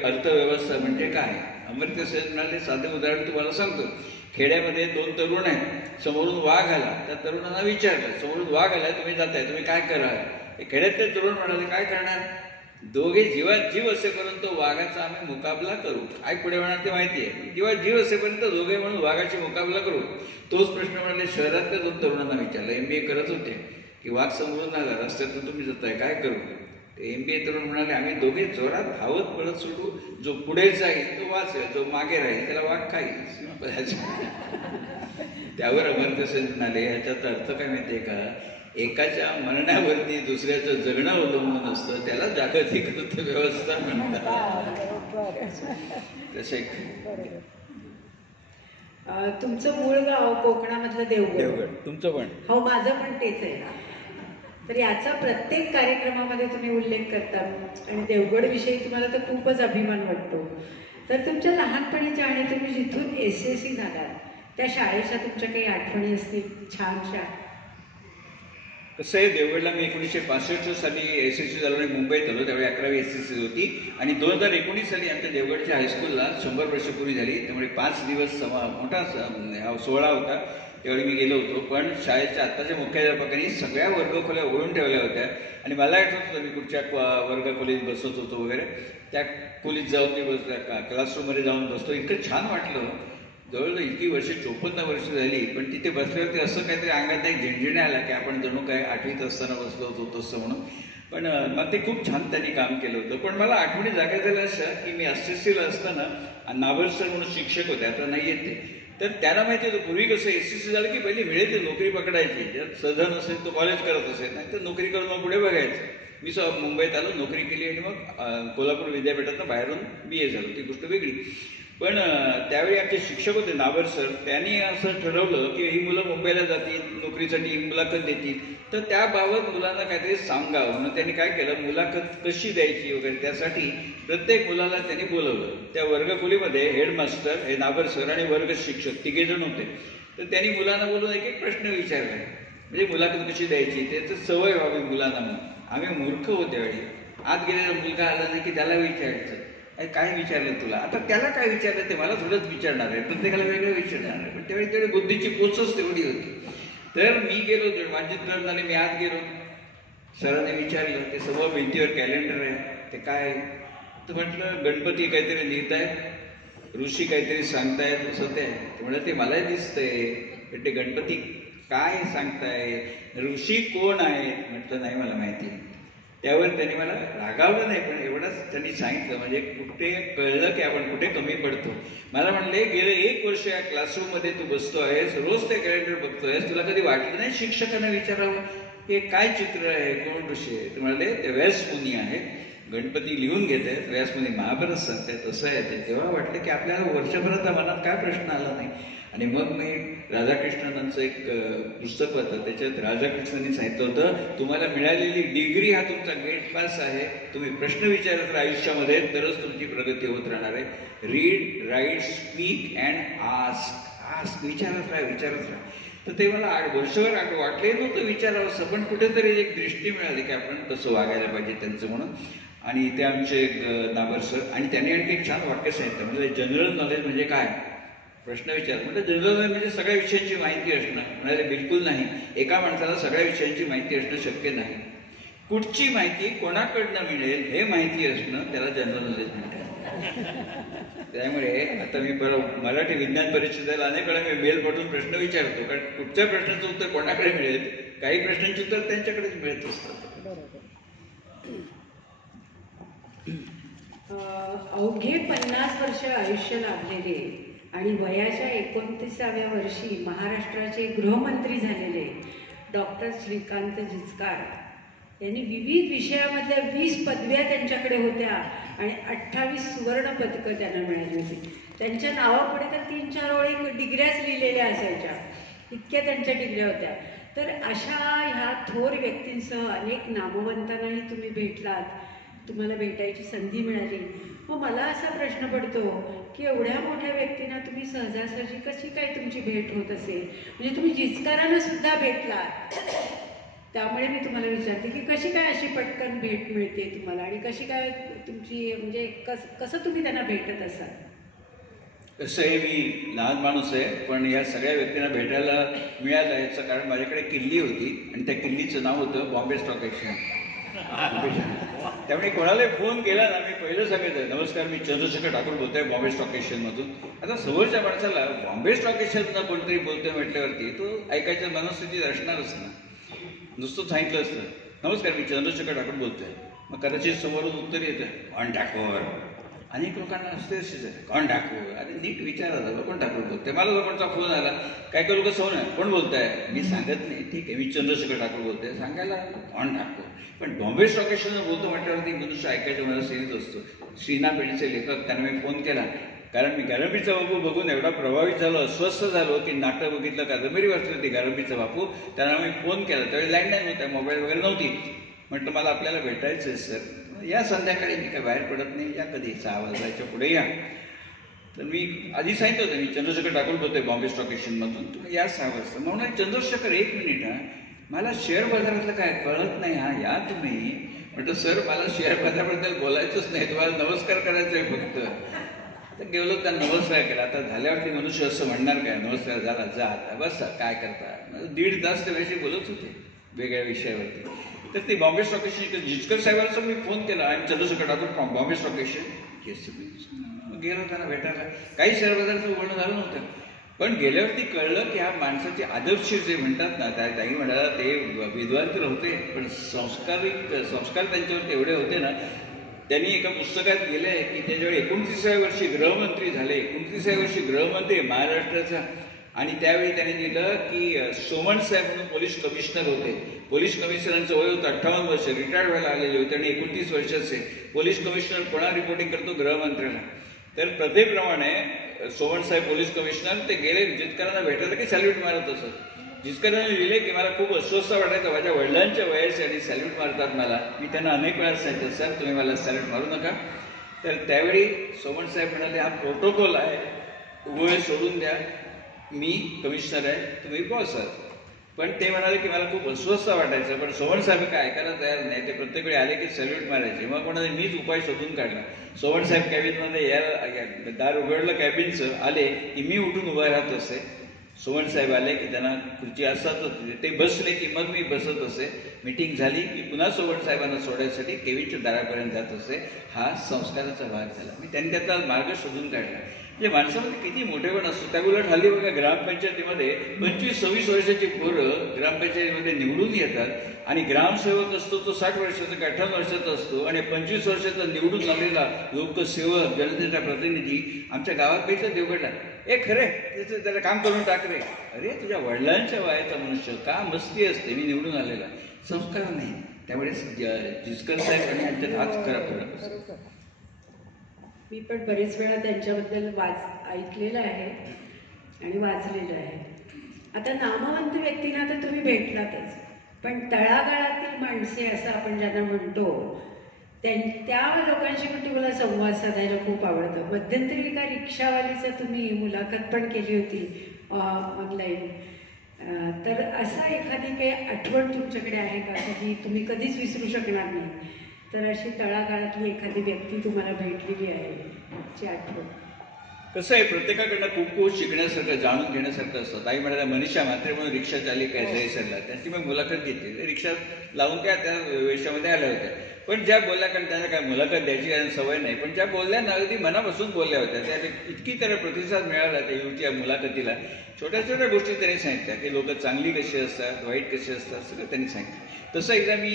अर्थव्यवस्था म्हणजे काय. अमर्त्य सेन म्हणाले, साधं उदाहरण तुम्हाला सांगतो. खेड्यामध्ये 2 तरुण आहेत, समोरून वाघ आला. त्या तरुणांना विचारलं, समोरून वाघ आलाय, तुम्ही जाताय, तुम्ही काय कराल. खेड्यातले तरुण म्हणाले, काय करणार, दोघे जीवात जीव असेपर्यंत वाघाचा आम्ही मुकाबला करू. काय पुढे म्हणणार ते माहिती आहे, जीवात जीव असेपर्यंत दोघे म्हणून वाघाची मुकाबला करू. तोच प्रश्न म्हणाले शहरातल्या 2 तरुणांना विचारला. MBA करत होते की वाघ समोरून आला, रस्त्यातून तुम्ही जाताय, काय करू. MBA तरुण म्हणाले, आम्ही दोघे जोरात धावत पळत सुटू. जो पुढे जाईल तो वाचेल, जो मागे राहील त्याला वाघ खाईल. त्यावर अमर्त्य सेन म्हणाले, ह्याच्यात अर्थ काय माहितीये का, एकाच्या मरण्यावरती दुसऱ्याचं जगणं अवलंबून असतं, त्याला जागतिक अर्थव्यवस्था म्हणतात. तसे तुमचं मूळ गाव कोकणामधलं देवगड. तुमचं पण. हो, माझं पण तेच आहे. तर याचा प्रत्येक कार्यक्रमामध्ये तुम्ही उल्लेख करता आणि देवगड विषयी तुम्हाला तर खूपच अभिमान वाटतो. तर तुमच्या लहानपणीच्या आणि तुम्ही जिथून SSC झालात त्या शाळेच्या तुमच्या काही आठवणी असतील छानशा. कसं आहे, देवगडला मी 1965 साली SSC झालो आणि मुंबईत आलो. त्यावेळी 11वी SSC होती. आणि 2019 साली आमच्या देवगडच्या हायस्कूलला 100 वर्ष पूर्ण झाली. त्यामुळे 5 दिवस मोठा सोहळा होता. त्यावेळी मी गेलो होतो. पण शाळेच्या आत्ताच्या मुख्याध्यापकांनी सगळ्या वर्गखोल्या ओढून ठेवल्या होत्या. आणि मला आठवत होतं मी कुठच्या वर्गखोलीत बसत होतो वगैरे. त्या खोलीत जाऊन मी क्लासरूममध्ये जाऊन बसतो. इतकं छान वाटलं. जवळजवळ इतकी वर्ष 54 वर्ष झाली, पण तिथे बसल्यावरती असं काहीतरी अंगात एक झिणझिण्या आला की आपण जणू काय 8वीत असताना बसलो होतो तसं म्हणून. पण मग ते खूप छान त्यांनी काम केलं होतं. पण मला आठवणी जागा झाल्या अशा की मी SSCला असताना नाभर सर म्हणून शिक्षक होते, आता नाही येत ते. तर त्यांना माहिती होतं पूर्वी कसं SSC झालं की पहिली मिळेल ती नोकरी पकडायची. जर सधन असेल तो कॉलेज करत असेल, नाही तर नोकरी करून मग पुढे बघायचं. मी मुंबईत आलो, नोकरी केली आणि मग कोल्हापूर विद्यापीठातनं बाहेरून BA झालो. ती गोष्ट वेगळी. पण त्यावेळी आमचे शिक्षक होते नावर सर, त्यांनी असं ठरवलं की ही मुलं मुंबईला जातील नोकरीसाठी, मुलाखत देतील, तर त्याबाबत मुलांना काहीतरी सांगावं म्हणून त्यांनी काय केलं, मुलाखत कशी द्यायची वगैरे त्यासाठी प्रत्येक मुलाला त्यांनी बोलवलं. त्या वर्गखोलीमध्ये हेडमास्टर, हे नावर सर आणि वर्ग शिक्षक तिघेजण होते. तर त्यांनी मुलांना बोलून एक एक प्रश्न विचारला, म्हणजे मुलाखत कशी द्यायची त्याचं सवय व्हावी मुलांना. म्हणून आम्ही मूर्ख होते वेळी, आत गेलेला मुलगा आला नाही की त्याला विचारायचं काय विचारलं तुला, आता त्याला काय विचारलं ते मला थोडंच विचारणार आहे, प्रत्येकाला वेगळं विचारणार आहे. पण त्यावेळी तेवढी बुद्धीची पोचच तेवढी होती. तर मी गेलो, माझी टर्न झाली, मी आत गेलो, सरांनी विचारलं, ते समोर भिंतीवर कॅलेंडर आहे, ते काय, तर म्हटलं गणपती काहीतरी लिहित आहेत, ऋषी काहीतरी सांगतायत असं ते म्हणलं, ते मलाही दिसतंय, पण ते गणपती काय सांगताय, ऋषी कोण आहे, म्हटलं नाही मला माहिती. त्यावर त्यांनी मला रागावलं नाही, पण एवढंच त्यांनी सांगितलं, म्हणजे कुठे कळलं की आपण कुठे कमी पडतो. मला म्हणले गेले 1 वर्ष या क्लासरूममध्ये तू बसतो आहेस, रोज ते कॅलेंडर बघतोयस, तुला कधी वाटलं नाही शिक्षकांना विचारावं हे काय चित्र आहे, कोण ऋषी आहे. ते म्हणाले ते व्यासमुनी आहेत, गणपती लिहून घेत आहेत, व्यासमुनी महाभारत सांगतायत, असं आहे ते. तेव्हा वाटलं की आपल्याला वर्षभरात मनात काय प्रश्न आला नाही. आणि मग मी राधाकृष्णनांचं एक पुस्तक होतं, त्याच्यात राधाकृष्णांनी सांगितलं होतं, तुम्हाला मिळालेली डिग्री हा तुमचा गेट पास आहे, तुम्ही प्रश्न विचारत राहा आयुष्यामध्ये, तरच तुमची प्रगती होत राहणार आहे. Read, write, speak and ask, विचारत राहा. तर ते मला वर्षभर वाटले नव्हतं विचारावं असं, पण कुठेतरी एक दृष्टी मिळाली की आपण कसं वागायला पाहिजे त्यांचं म्हणून. आणि ते आमचे नावर सर, आणि त्यांनी आणखी एक छान वाक्य सांगितलं, म्हणजे जनरल नॉलेज म्हणजे काय, प्रश्न विचार. म्हणजे जनरल नॉलेज म्हणजे सगळ्या विषयांची माहिती असणं, म्हणाले बिलकुल नाही, एका माणसाला सगळ्या विषयांची माहिती असणं शक्य नाही. कुठची माहिती कोणाकडनं मिळेल हे माहिती असणं त्याला जनरल नॉलेज म्हणतात. त्यामुळे आता मी मराठी विज्ञान परिषदेला अनेक वेळा मी मेल पाठवून प्रश्न विचारतो, कारण कुठच्या प्रश्नाचं उत्तर कोणाकडे मिळेल, काही प्रश्नांची उत्तर त्यांच्याकडेच मिळत असतात. अवघे 50 वर्ष आयुष्य लाभलेले आणि वयाच्या 29व्या वर्षी महाराष्ट्राचे गृहमंत्री झालेले डॉक्टर श्रीकांत जिचकार यांनी विविध विषयामधल्या 20 पदव्या त्यांच्याकडे होत्या आणि 28 सुवर्ण पदकं त्यांना मिळाली होती. त्यांच्या नावापुढे तर 3-4 ओळी डिग्र्याच लिहिलेल्या असायच्या, इतक्या त्यांच्या डिग्र्या होत्या. तर अशा ह्या थोर व्यक्तींसह अनेक नामवंतांनाही तुम्ही भेटलात, तुम्हाला भेटायची संधी मिळाली. मग मला असा प्रश्न पडतो की एवढ्या मोठ्या व्यक्तींना तुम्ही सहजासहजी कशी काय तुमची भेट होत असेल, म्हणजे तुम्ही जिचकारांना सुद्धा भेटलात, त्यामुळे मी तुम्हाला विचारते की कशी काय अशी पटकन भेट मिळते तुम्हाला, आणि कशी काय तुमची म्हणजे कसं तुम्ही त्यांना भेटत असाल. कसंही मी लहान माणूस आहे, पण या सगळ्या व्यक्तींना भेटायला मिळालं याचं कारण माझ्याकडे किल्ली होती आणि त्या किल्लीचं नाव होतं बॉम्बे स्टॉक एक्सचेंज. त्यामुळे कोणाला फोन केला ना, मी पहिलं सांगायचं, नमस्कार मी चंद्रशेखर ठाकूर बोलतोय बॉम्बे स्टॉक एक्सचेंजमधून. आता समोरच्या माणसाला बॉम्बे स्टॉक एक्सचेंजला कोणतरी बोलतोय म्हटल्यावरती तो ऐकायच्या मनस्थितीत असणारच ना. नुसतं सांगितलं असतं नमस्कार मी चंद्रशेखर ठाकूर बोलतोय, मग कदाचित समोरून उत्तर येतं कोण ठाकूर. अनेक लोकांना असते असेच आहे, कोण ठाकूर, अरे नीट विचारा झालं कोण ठाकूर बोलतोय. मला लोकांचा फोन आला, काय काय लोक सोन आहे कोण बोलताय, मी सांगत नाही, ठीक आहे मी चंद्रशेखर ठाकूर बोलतोय, सांगायला कोण ठाकूर. पण बॉम्बे स्टॉक एक्सचेंजला बोलतो म्हटल्यावरती मनुष्य ऐकायच्या मला सेरीत असतो. श्रीना पेंडसे लेखक, त्यांना मी फोन केला, कारण मी गारंबीचा बापू बघून एवढा प्रभावित झालो, अस्वस्थ झालो की नाटक बघितलं, कादंबरी वाचली होती गारंबीचा बापू. त्यांना मी फोन केला, त्यावेळी लँडलाईन होत्या, मोबाईल वगैरे नव्हती. म्हटलं मला आपल्याला भेटायचं आहे सर, या संध्याकाळी मी काय बाहेर पडत नाही, या कधी 6 वाजायच्या पुढे या. तर मी आधी सांगितलं होतं मी चंद्रशेखर ठाकूर बोलतोय बॉम्बे स्टॉक एक्सचेंजमधून, तुम्ही या 6 वाजता. म्हणून चंद्रशेखर 1 मिनिट हा, मला शेअर बाजारातलं काय कळत नाही, हा या तुम्ही. म्हटलं सर मला शेअर बाजाराबद्दल बोलायचंच नाही, तुम्हाला नमस्कार करायचं आहे फक्त. तर गेलो त्यांना नमस्कार केला. आता झाल्यावरती मनुष्य असं म्हणणार काय, नमस्कार झाला जा आता बस काय करता. 1.5 तास ते वेळेशी बोलत होते वेगळ्या विषयावरती. तर ते बॉम्बे स्टॉक एक्सचेंज जिचकर साहेबांचा मी फोन केला आणि चंद्रशेखर ठाकूर बॉम्बे स्टॉक एक्सचेंज गेलो त्यांना भेटायला. काही शेअर बाजाराचं बोलणं झालं नव्हतं, पण गेल्यावरती कळलं की ह्या माणसाचे आदर्श जे म्हणतात ना, त्याही म्हणाला ते विद्वान तर होते, पण संस्कार त्यांच्यावरती एवढे होते ना. त्यांनी एका पुस्तकात लिहिलं आहे की त्याच्यावेळी 29व्या वर्षी गृहमंत्री झाले, 29व्या वर्षी गृहमंत्री महाराष्ट्राचा. आणि त्यावेळी त्यांनी दिलं की सोमण साहेब म्हणून पोलीस कमिशनर होते. पोलीस कमिशनरांचं वय होतं 58 वर्ष, रिटायर्ड व्हायला आलेले होते आणि 29 वर्षाचे पोलीस कमिशनर कोणा रिपोर्टिंग करतो, गृहमंत्र्यांना. तर प्रथेप्रमाणे सोमण साहेब पोलीस कमिशनर ते गेले जितकरांना भेटलं की सॅल्यूट मारत असत. जितकरांनी लिहिले की मला खूप अस्वस्थ वाटायचं, माझ्या वडिलांच्या वयासाठी सॅल्यूट मारतात मला. मी त्यांना अनेक वेळा सांगितलं, सर तुम्ही मला सॅल्यूट मारू नका. तर त्यावेळी सोमण साहेब म्हणाले, हा प्रोटोकॉल आहे, उभे सोडून द्या, मी कमिशनर आहे, तुम्ही बॉस आहात. पण ते म्हणाले की मला खूप अस्वस्थ वाटायचं. पण सोमण साहेब काय ऐकायला तयार नाही. ते प्रत्येक वेळी आले की सॅल्यूट मारायचे. मग म्हणाले मीच उपाय शोधून काढला. सोमण साहेब कॅबिनमध्ये या दार उघडलं कॅबिनचं, आले की मी उठून उभा राहत असे. सोमण साहेब आले की त्यांना खुर्ची असतातच, ते बसले की मग मी बसत असे. मीटिंग झाली की पुन्हा सोमण साहेबांना सोडायसाठी केविनच्या दारापर्यंत जात असे. हा संस्काराचा भाग झाला. मी त्यांनी त्याचा मार्ग शोधून काढला. म्हणजे माणसामध्ये किती मोठेपण असतो. त्या उलट हल्ली बघा ग्रामपंचायतीमध्ये 25-26 वर्षाची पोरं ग्रामपंचायतीमध्ये निवडून येतात आणि ग्रामसेवक असतो तो 60 वर्षाचा 58 वर्षाचा असतो आणि 25 वर्षाचा निवडून आलेला लोकसेवक जनतेचा प्रतिनिधी आमच्या गावात भेटलं देवगडला, ए खरे त्याचं त्याला काम करून टाक रे. अरे तुझ्या वडिलांच्या वयाचा मनुष्य का मस्ती असते, मी निवडून आलेला. संस्कार नाही. त्यामुळे जिचकर साहेब आणि यांच्यात हाच खरा फरक असतो. मी पण बरेच वेळा त्यांच्याबद्दल ऐकलेलं आहे आणि वाचलेलं आहे. आता नामवंत व्यक्तींना तर तुम्ही भेटलातच, पण तळागाळातील माणसे असं आपण ज्यांना म्हणतो त्या लोकांशी पण तुम्हाला संवाद साधायला खूप आवडतं. मध्यंतरी एका रिक्षावालीचं तुम्ही मुलाखत पण केली होती ऑनलाईन. तर असा एखादी काही आठवण तुमच्याकडे आहे का जी तुम्ही कधीच विसरू शकणार नाही? तर अशी तळागाळातली एखादी व्यक्ती तुम्हाला भेटलेली आहे ची आठवण. कसं आहे, प्रत्येकाकडनं खूप खूप शिकण्यासारखं जाणून घेण्यासारखं असतं. ताई म्हणाल्या मनीषा म्हात्रे म्हणून रिक्षा चालिका आहे जयसरला, त्यांची मी मुलाखत घेतली. रिक्षा लावून त्या वेशामध्ये आल्या होत्या. पण ज्या बोलल्या, कारण त्यांना काय मुलाखत द्यायची सवय नाही, पण ज्या बोलल्या ना अगदी मनापासून बोलल्या होत्या. त्या इतकी त्याला प्रतिसाद मिळाला त्या युवतीच्या मुलाखतीला. छोट्या छोट्या गोष्टी त्यांनी सांगितल्या की लोक चांगली कशी असतात, वाईट कशी असतात, सगळं त्यांनी सांगितलं. तसं एकदा मी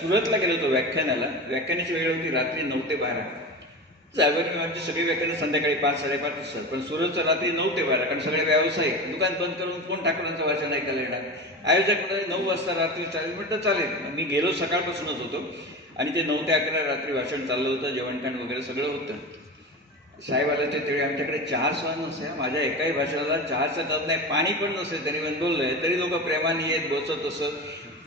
सुरतला गेलो होतो व्याख्यानाला. व्याख्यानाची वेळ होती रात्री 9 ते 12. जागोरी आमची सगळी व्याख्यानं संध्याकाळी 5-5:30 असतात, पण सुरतचं रात्री 9 ते 12, कारण सगळे व्यावसायिक. दुकान बंद करून कोण ठाकूरांचं वाचन ऐकायला येणार. आयोजक म्हणाले 9 वाजता रात्री 40 मिनिटं चालेल. मी गेलो, सकाळपासूनच होतो आणि ते 9 ते 11 रात्री भाषण चाललं होतं, जेवणखाण वगैरे सगळं होतं. साहेब आले त्यावेळी आमच्याकडे चहा सुद्धा नसे. माझ्या एकाही भाषणाला चहाचा कप नाही, पाणी पण नसे. त्यांनी पण बोललंय तरी लोक प्रेमाने येत बसत असत.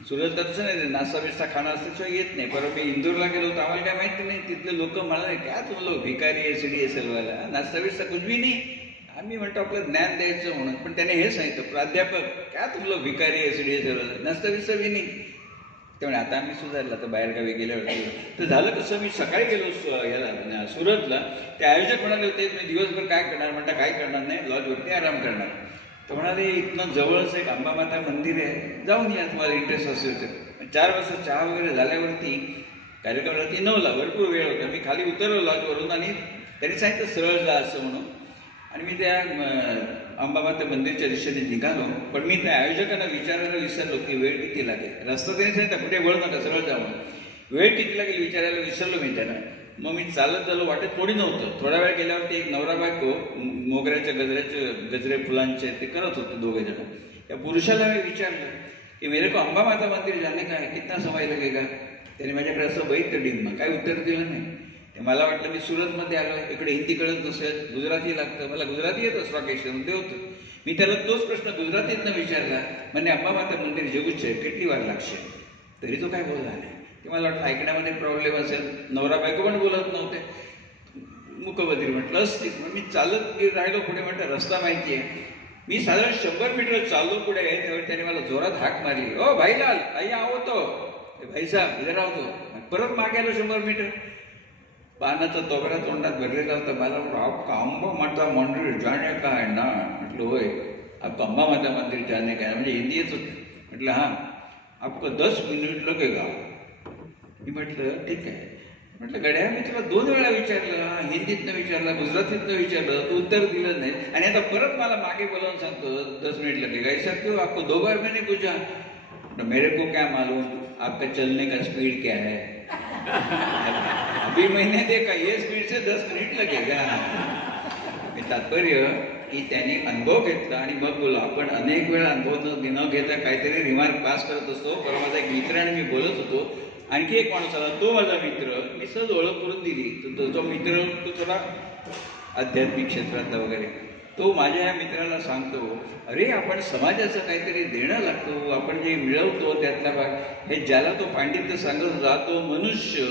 सुरतला तसं नाही, नाश्ता बिस्ता खाणं असल्याशिवाय येत नाही. परत मी इंदूरला गेलो होतो, आम्हाला काय माहिती नाही. तिथले लोक म्हणाले क्या तुम लोक भिकारी आहे CDSL वाला, नाश्ता बिस्ता कुछ भी नाही. आम्ही म्हणतो आपलं ज्ञान द्यायचं म्हणून, पण त्याने हे सांगितलं प्राध्यापक क्या तुम लोक भिकारी आहे CDSL वाला, नाश्ता बिस्ता बी नाही. त्यामुळे आता आम्ही सुधारला. तर बाहेरगावी गेल्यावर तर झालं कसं, मी सकाळी गेलो याला सुरतला. ते आयोजक म्हणाले होते मी दिवसभर काय करणार, म्हणता काय करणार नाही, लॉजवरती आराम करणार. तर म्हणाले इथनं जवळच एक अंबामाता मंदिर आहे, जाऊन या तुम्हाला इंटरेस्ट असेल तर. 4 वाजता चहा वगैरे झाल्यावरती कार्यक्रम रात्री 9ला, भरपूर वेळ होता. मी खाली उतरलो लॉजवरून आणि त्यांनी सांगितलं सरळ जा असं म्हणून. आणि मी त्या अंबामाता मंदिरच्या दिशेने निघालो. पण मी त्या आयोजकांना विचारायला विसरलो की वेळ किती लागेल. रस्ता त्यांनी सांगितलं कुठे वळ नका, सरळ जाऊन. वेळ किती लागेल विचारायला विसरलो मी त्यांना. मग मी चालत झालो, वाटेत कोणी नव्हतं. थोडा वेळ गेल्यावरती एक नवरा बायको मोगऱ्याच्या गजरे फुलांचे ते करत होते, 2 जण. त्या पुरुषाला मी विचारलं की मेरे को अंबामाता मंदिर जाने का है, कितना समय लगेगा. त्याने माझ्याकडे असं बघितलं डिम्म, काही उत्तर दिलं नाही. मला वाटलं मी सुरतमध्ये आलो, इकडे हिंदी कळत नसेल, गुजराती लागतं. मला गुजराती येतं, स्टॉक एक्सचेंजमध्ये होतं. मी त्याला तोच प्रश्न गुजरातीतनं विचारला. म्हणजे अंबामाता मंदिर जेवूच आहे, किती वार लागશે. तरी तो काय बोलला नाही. ते मला वाटलं ऐकण्यामध्ये प्रॉब्लेम असेल. नवरा बायको पण बोलत नव्हते. मुकबधीर म्हटलं असतील. मग मी चालत राहिलो पुढे. म्हटलं रस्ता माहिती आहे. मी साधारण 100 मीटर चाललो पुढे. त्यावेळी त्याने मला जोरात हाक मारली, ओ भाईलाल आई आवतो, भाई साहेब इधर आवतो. परत मागे आलो 100 मीटर. पानाचा तोगरा तोंडात भरलेला होता. मला आपका अंबामाता मंदिर जाने का है ना. म्हटलं होय, आपका अंबामाता मंदिर जाने का है, म्हणजे हिंदी येत होती. म्हटलं हां, आपका 10 मिनिट लगेगा. मी म्हटलं ठीक आहे. म्हटलं गड्या मी तुला 2 वेळा विचारलं, हिंदीतनं विचारलं, गुजरातीतनं विचारलं, तू उत्तर दिलं नाही. आणि आता परत मला मागे बोलावून सांगतो 10 मिनिट लगेगा. ऐसा क्यों, आपको 2 बार मैंने पूछा. मेरे को क्या मालूम आपका चलने का स्पीड क्या है. अभी मैंने देखा ये स्पीड से 10 मिनिट लगेगा. तात्पर्य की त्याने अनुभव घेतला आणि मग बोला. आपण अनेक वेळा अनुभव न घेता काहीतरी रिमार्क पास करत असतो. परवा माझा एक मित्र आणि मी बोलत होतो. आणखी एक माणूस आला, तो माझा मित्र. मी सहज ओळख करून दिली. तो मित्र तो थोडा आध्यात्मिक क्षेत्रातला वगैरे, तो माझ्या या मित्राला सांगतो, अरे आपण समाजाचं काहीतरी देणं लागतो, आपण जे मिळवतो त्यातला भाग, हे ज्याला तो पांडित्य सांगत होता तो मनुष्य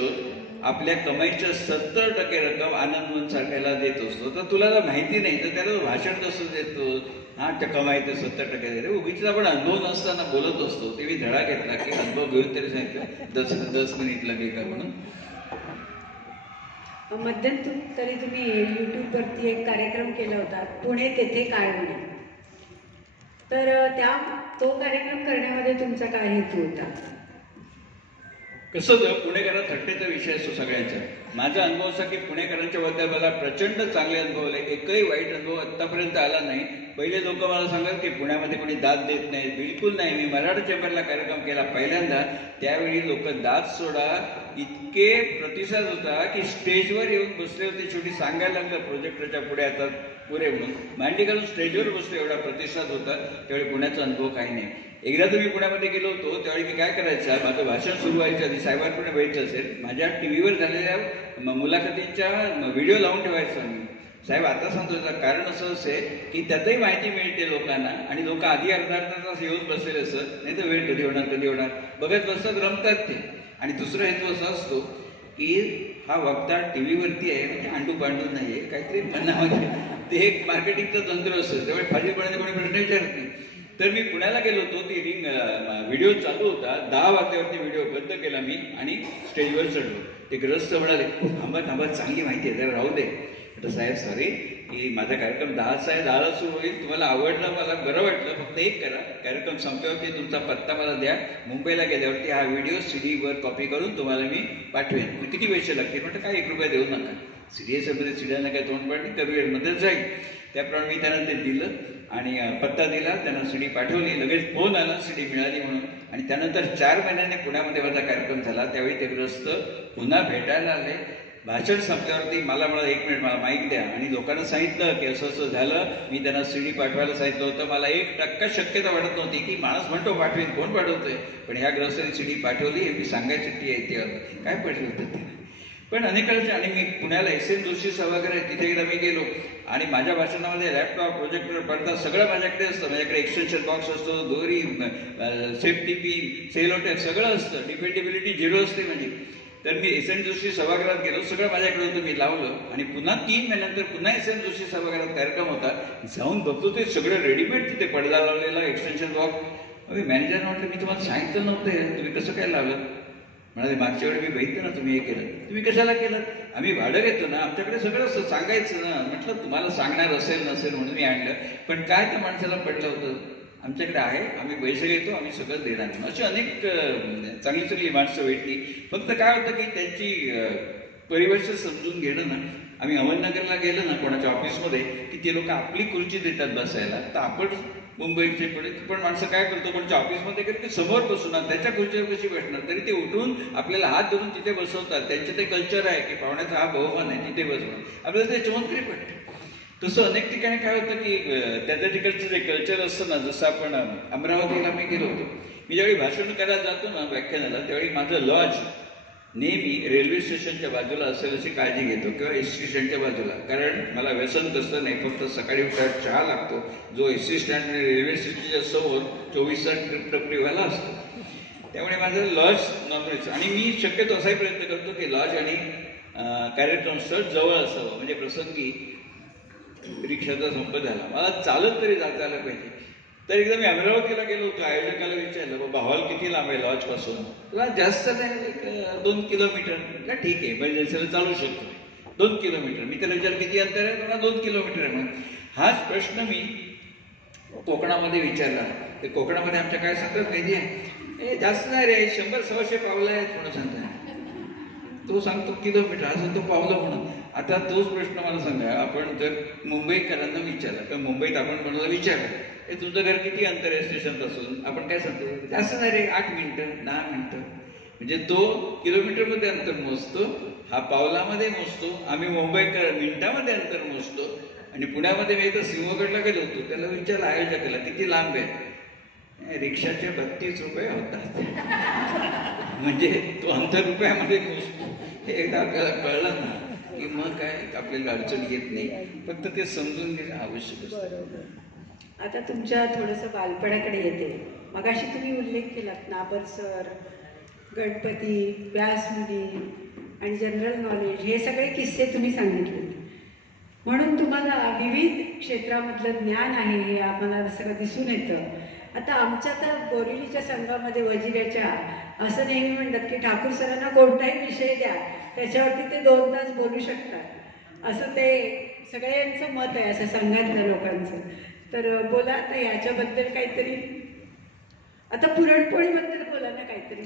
आपल्या कमाईच्या 70% रक्कम आनंदवन सारख्याला देत असतो. तर तुला जर माहिती नाही तर त्याला भाषण कसं देतो, हा त्या कमाईचं 70% देते. उगीच आपण अनुभव नसताना बोलत असतो. ते मी धडा घेतला की अनुभव घेऊन तरी सांगितलं 10 मिनिट लागेल का म्हणून. मध्यंतरी तुम्ही यूट्यूबवरती एक कार्यक्रम केला होता, पुणे तेथे काय होणे. तर तो कार्यक्रम करण्यामध्ये तुमचा काय हेतू होता? कसं होतं, पुणेकरांना थट्टेचा विषय असतो सगळ्यांचा. माझा अनुभव असा की पुणेकरांच्या बद्दल मला प्रचंड चांगले अनुभव आले. एकही वाईट अनुभव आत्तापर्यंत आला नाही. पहिले लोक मला सांगत की पुण्यामध्ये कोणी दाद देत नाही. बिलकुल नाही. मी मराठा चेंबरला कार्यक्रम केला पहिल्यांदा, त्यावेळी लोक दाद सोडा इतके प्रतिसाद होता की स्टेजवर येऊन बसले होते. शेवटी सांगायला लागलं प्रोजेक्टरच्या पुढे आता पुरे म्हणून मांडी घालून स्टेजवर बसलो, एवढा प्रतिसाद होता. त्यावेळी पुण्याचा अनुभव काही नाही. एकदा तुम्ही पुण्यामध्ये गेलो होतो त्यावेळी मी काय करायचं, माझं भाषण सुरू व्हायच्या आधी साहेबांकडे व्हायचं असेल, माझ्या टीव्हीवर झालेल्या मुलाखतींच्या व्हिडिओ लावून ठेवायचा मी. साहेब आता सांगतो त्याचं कारण असं असेल की त्यातही माहिती मिळते लोकांना, आणि लोक आधी अर्धा तास येऊन बसलेले असत, नाही तर वेळ कधी होणार बघत बसतात, रमतात ते. आणि दुसरा हेतू असा असतो की हा वक्ता टीव्हीवरती आहे म्हणजे अंडू पांडू नाहीये, काहीतरी मनामध्ये ते एक मार्केटिंगचं तंत्र असतं. त्यामुळे फाजीलपणाने कोणी प्रश्न विचारत नाही. तर मी पुण्याला गेलो होतो, ती व्हिडिओ चालू होता, 10 वाजल्यावरती व्हिडिओ बंद केला मी आणि स्टेजवर चढलो. ते ग्रस्त म्हणाले, थांबा चांगली माहिती आहे, जरा राहू दे. म्हटलं साहेब सॉरी, की माझा कार्यक्रम 10चा आहे, 10ला सुरू होईल. तुम्हाला आवडलं, मला बरं वाटलं, फक्त एक करा, कार्यक्रम संपल्यावरती तुमचा पत्ता मला द्या. मुंबईला गेल्यावरती हा व्हिडिओ सीडीवर कॉपी करून तुम्हाला मी पाठवेन. किती पैसे लागतील? म्हटलं काय 1 रुपया देऊ नका. सिरियसमध्ये सीड्यांना काय तोंडपाठी करिअरमध्येच जाईल. त्याप्रमाणे मी त्यांना ते दिलं आणि पत्ता दिला, त्यांना सीडी पाठवली. लगेच फोन आला सीडी मिळाली म्हणून. आणि त्यानंतर 4 महिन्याने पुण्यामध्ये माझा कार्यक्रम झाला. त्यावेळी ते ग्रस्त पुन्हा भेटायला आले. भाषण संपल्यावरती मला 1 मिनिट मला माईक द्या, आणि लोकांना सांगितलं की असं असं झालं. मी त्यांना सीडी पाठवायला सांगितलं होतं. मला 1% शक्यता वाटत नव्हती की माणूस म्हणतो पाठवेन, कोण पाठवतोय, पण ह्या ग्रस्तांनी सीडी पाठवली. हे मी सांगायची ती काय पाठवलं होतं ते. पण अनेकांचे, आणि मी पुण्याला SM जोशी सभागृह आहे, तिथे एकदा मी गेलो आणि माझ्या भाषणामध्ये लॅपटॉप, प्रोजेक्टर, पडदा सगळं माझ्याकडे असतं. माझ्याकडे एक्सटेन्शन बॉक्स असतो, दोरी, सेफ्टी पिन, सेलोटेप सगळं असतं. डिपेंडेबिलिटी 0 असते माझी. तर मी SM जोशी सभागृहात गेलो, सगळं माझ्याकडे होतं, मी लावलं. आणि पुन्हा 3 महिन्यानंतर पुन्हा SM जोशी सभागृहात कार्यक्रम होता. जाऊन बघतो ते सगळं रेडीमेड, तिथे पडदा लावलेला, एक्सटेन्शन बॉक्स. मी मॅनेजरने म्हटलं, मी तुम्हाला सांगितलं नव्हतं, तुम्ही कसं काय लावलं? म्हणाले, मागच्या वेळी मी बघितलं ना तुम्ही हे केलं, तुम्ही कशाला केलं? आम्ही भाडं घेतो ना, आमच्याकडे सगळं असं सांगायचं ना. म्हटलं तुम्हाला सांगणार असेल नसेल म्हणून मी आणलं, पण काय त्या माणसाला पडलं होतं, आमच्याकडे आहे, आम्ही पैसे घेतो, आम्ही सगळं देणार नाही. अशी अनेक चांगली माणसं भेटली. फक्त काय होतं की त्यांची परिभाषा समजून घेणं ना. आम्ही अहमदनगरला गेलो ना कोणाच्या ऑफिसमध्ये, की ते लोक आपली खुर्ची देतात बसायला, तर आपण मुंबईचे पण माणसं काय करतो, कोणत्या ऑफिसमध्ये गेले ते समोर बसवणार, त्याच्या खुर्चीवर कशी बसणार, तरी ते उठून आपल्याला हात धरून तिथे बसवतात. त्यांचे ते कल्चर आहे की पाहुण्याचा हा बहुमान आहे, तिथे बसवणार. आपल्याला ते चमत्कारी पडते. तसं अनेक ठिकाणी काय होतं की त्याच्या तिकडचं जे कल्चर असतं ना, जसं आपण अमरावतीला मी गेलो होतो, मी ज्यावेळी भाषण करायला जातो ना व्याख्यानाला, त्यावेळी माझं लॉज नेहमी रेल्वे स्टेशनच्या बाजूला असेल अशी काळजी घेतो, किंवा एसटी स्टँडच्या बाजूला. कारण मला व्यसन कसं नाही, फक्त सकाळी उठायला चहा लागतो, जो एसटी स्टँड आणि रेल्वे स्टेशनच्या समोर 24 तास टपरीवाला असतो. त्यामुळे माझं लॉज नॉर्मलीच. आणि मी शक्यतो असाही प्रयत्न करतो की लॉज आणि कार्यक्रम स्थळ जवळ असावं, म्हणजे प्रसंगी रिक्षाचा संप झाला, मला चालत तरी जाता आलं पाहिजे. तर एकदा मी अमरावतीला गेलो होतो, आयोजकाला विचारलं, बाबा हॉल किती लांब आहे लॉज पासून? तुला जास्त नाही, 2 किलोमीटर. म्हटलं ठीक आहे, इमर्जन्सीला चालू शकतो 2 किलोमीटर. मी त्याला विचार किती अंतर आहे, मला 2 किलोमीटर आहे म्हणून. हाच प्रश्न मी कोकणामध्ये विचारला. ते कोकणामध्ये आमच्या काय सांगतात माहिती आहे, जास्त नाही रे, 100-125 पावलं आहेत म्हणून सांगतात. तो सांगतो किलोमीटर, असं तो पावलं म्हणून. आता तोच प्रश्न मला सांगा, आपण जर मुंबईकरांना विचारला, तर मुंबईत आपण कोणाला विचारलं, हे तुमचं घर किती अंतर आहे स्टेशनपासून, आपण काय सांगतो, जास्त नाही रे, 8 मिनिटं 10 मिनिटं. म्हणजे तो किलोमीटरमध्ये अंतर मोजतो, हा पावलामध्ये मोजतो. आम्ही मुंबईकर मिनिटामध्ये अंतर मोजतो. आणि पुण्यामध्ये मी एकदा सिंहगडला गेलो होतो, त्याला विचारलं आयोजकाला किती लांब आहे, रिक्षाचे 32 रुपये होतात. म्हणजे तो अंतर रुपयामध्ये मोजतो. हे एकदा आपल्याला कळलं ना, की मग काय आपल्याला अडचण येत नाही. फक्त ते समजून घेणं आवश्यक असतं. बरोबर. आता तुमच्या थोडंसं बालपणाकडे येते. मगाशी तुम्ही उल्लेख केलात नाबर सर, गणपती, व्यासमुनी आणि जनरल नॉलेज हे सगळे किस्से तुम्ही सांगितले. म्हणून तुम्हाला विविध क्षेत्रामधलं ज्ञान आहे हे आम्हाला सगळं दिसून येतं. आता आमच्या तर बोरिवलीच्या संघामध्ये वजिऱ्याच्या असं नेहमी म्हणतात की ठाकूर सरांना कोणताही विषय द्या त्याच्यावरती ते 2 तास बोलू शकतात, असं ते सगळ्यांचं मत आहे असं संघातल्या लोकांचं. तर बोला आता याच्याबद्दल काहीतरी. आता पुरणपोळीबद्दल बोला ना काहीतरी.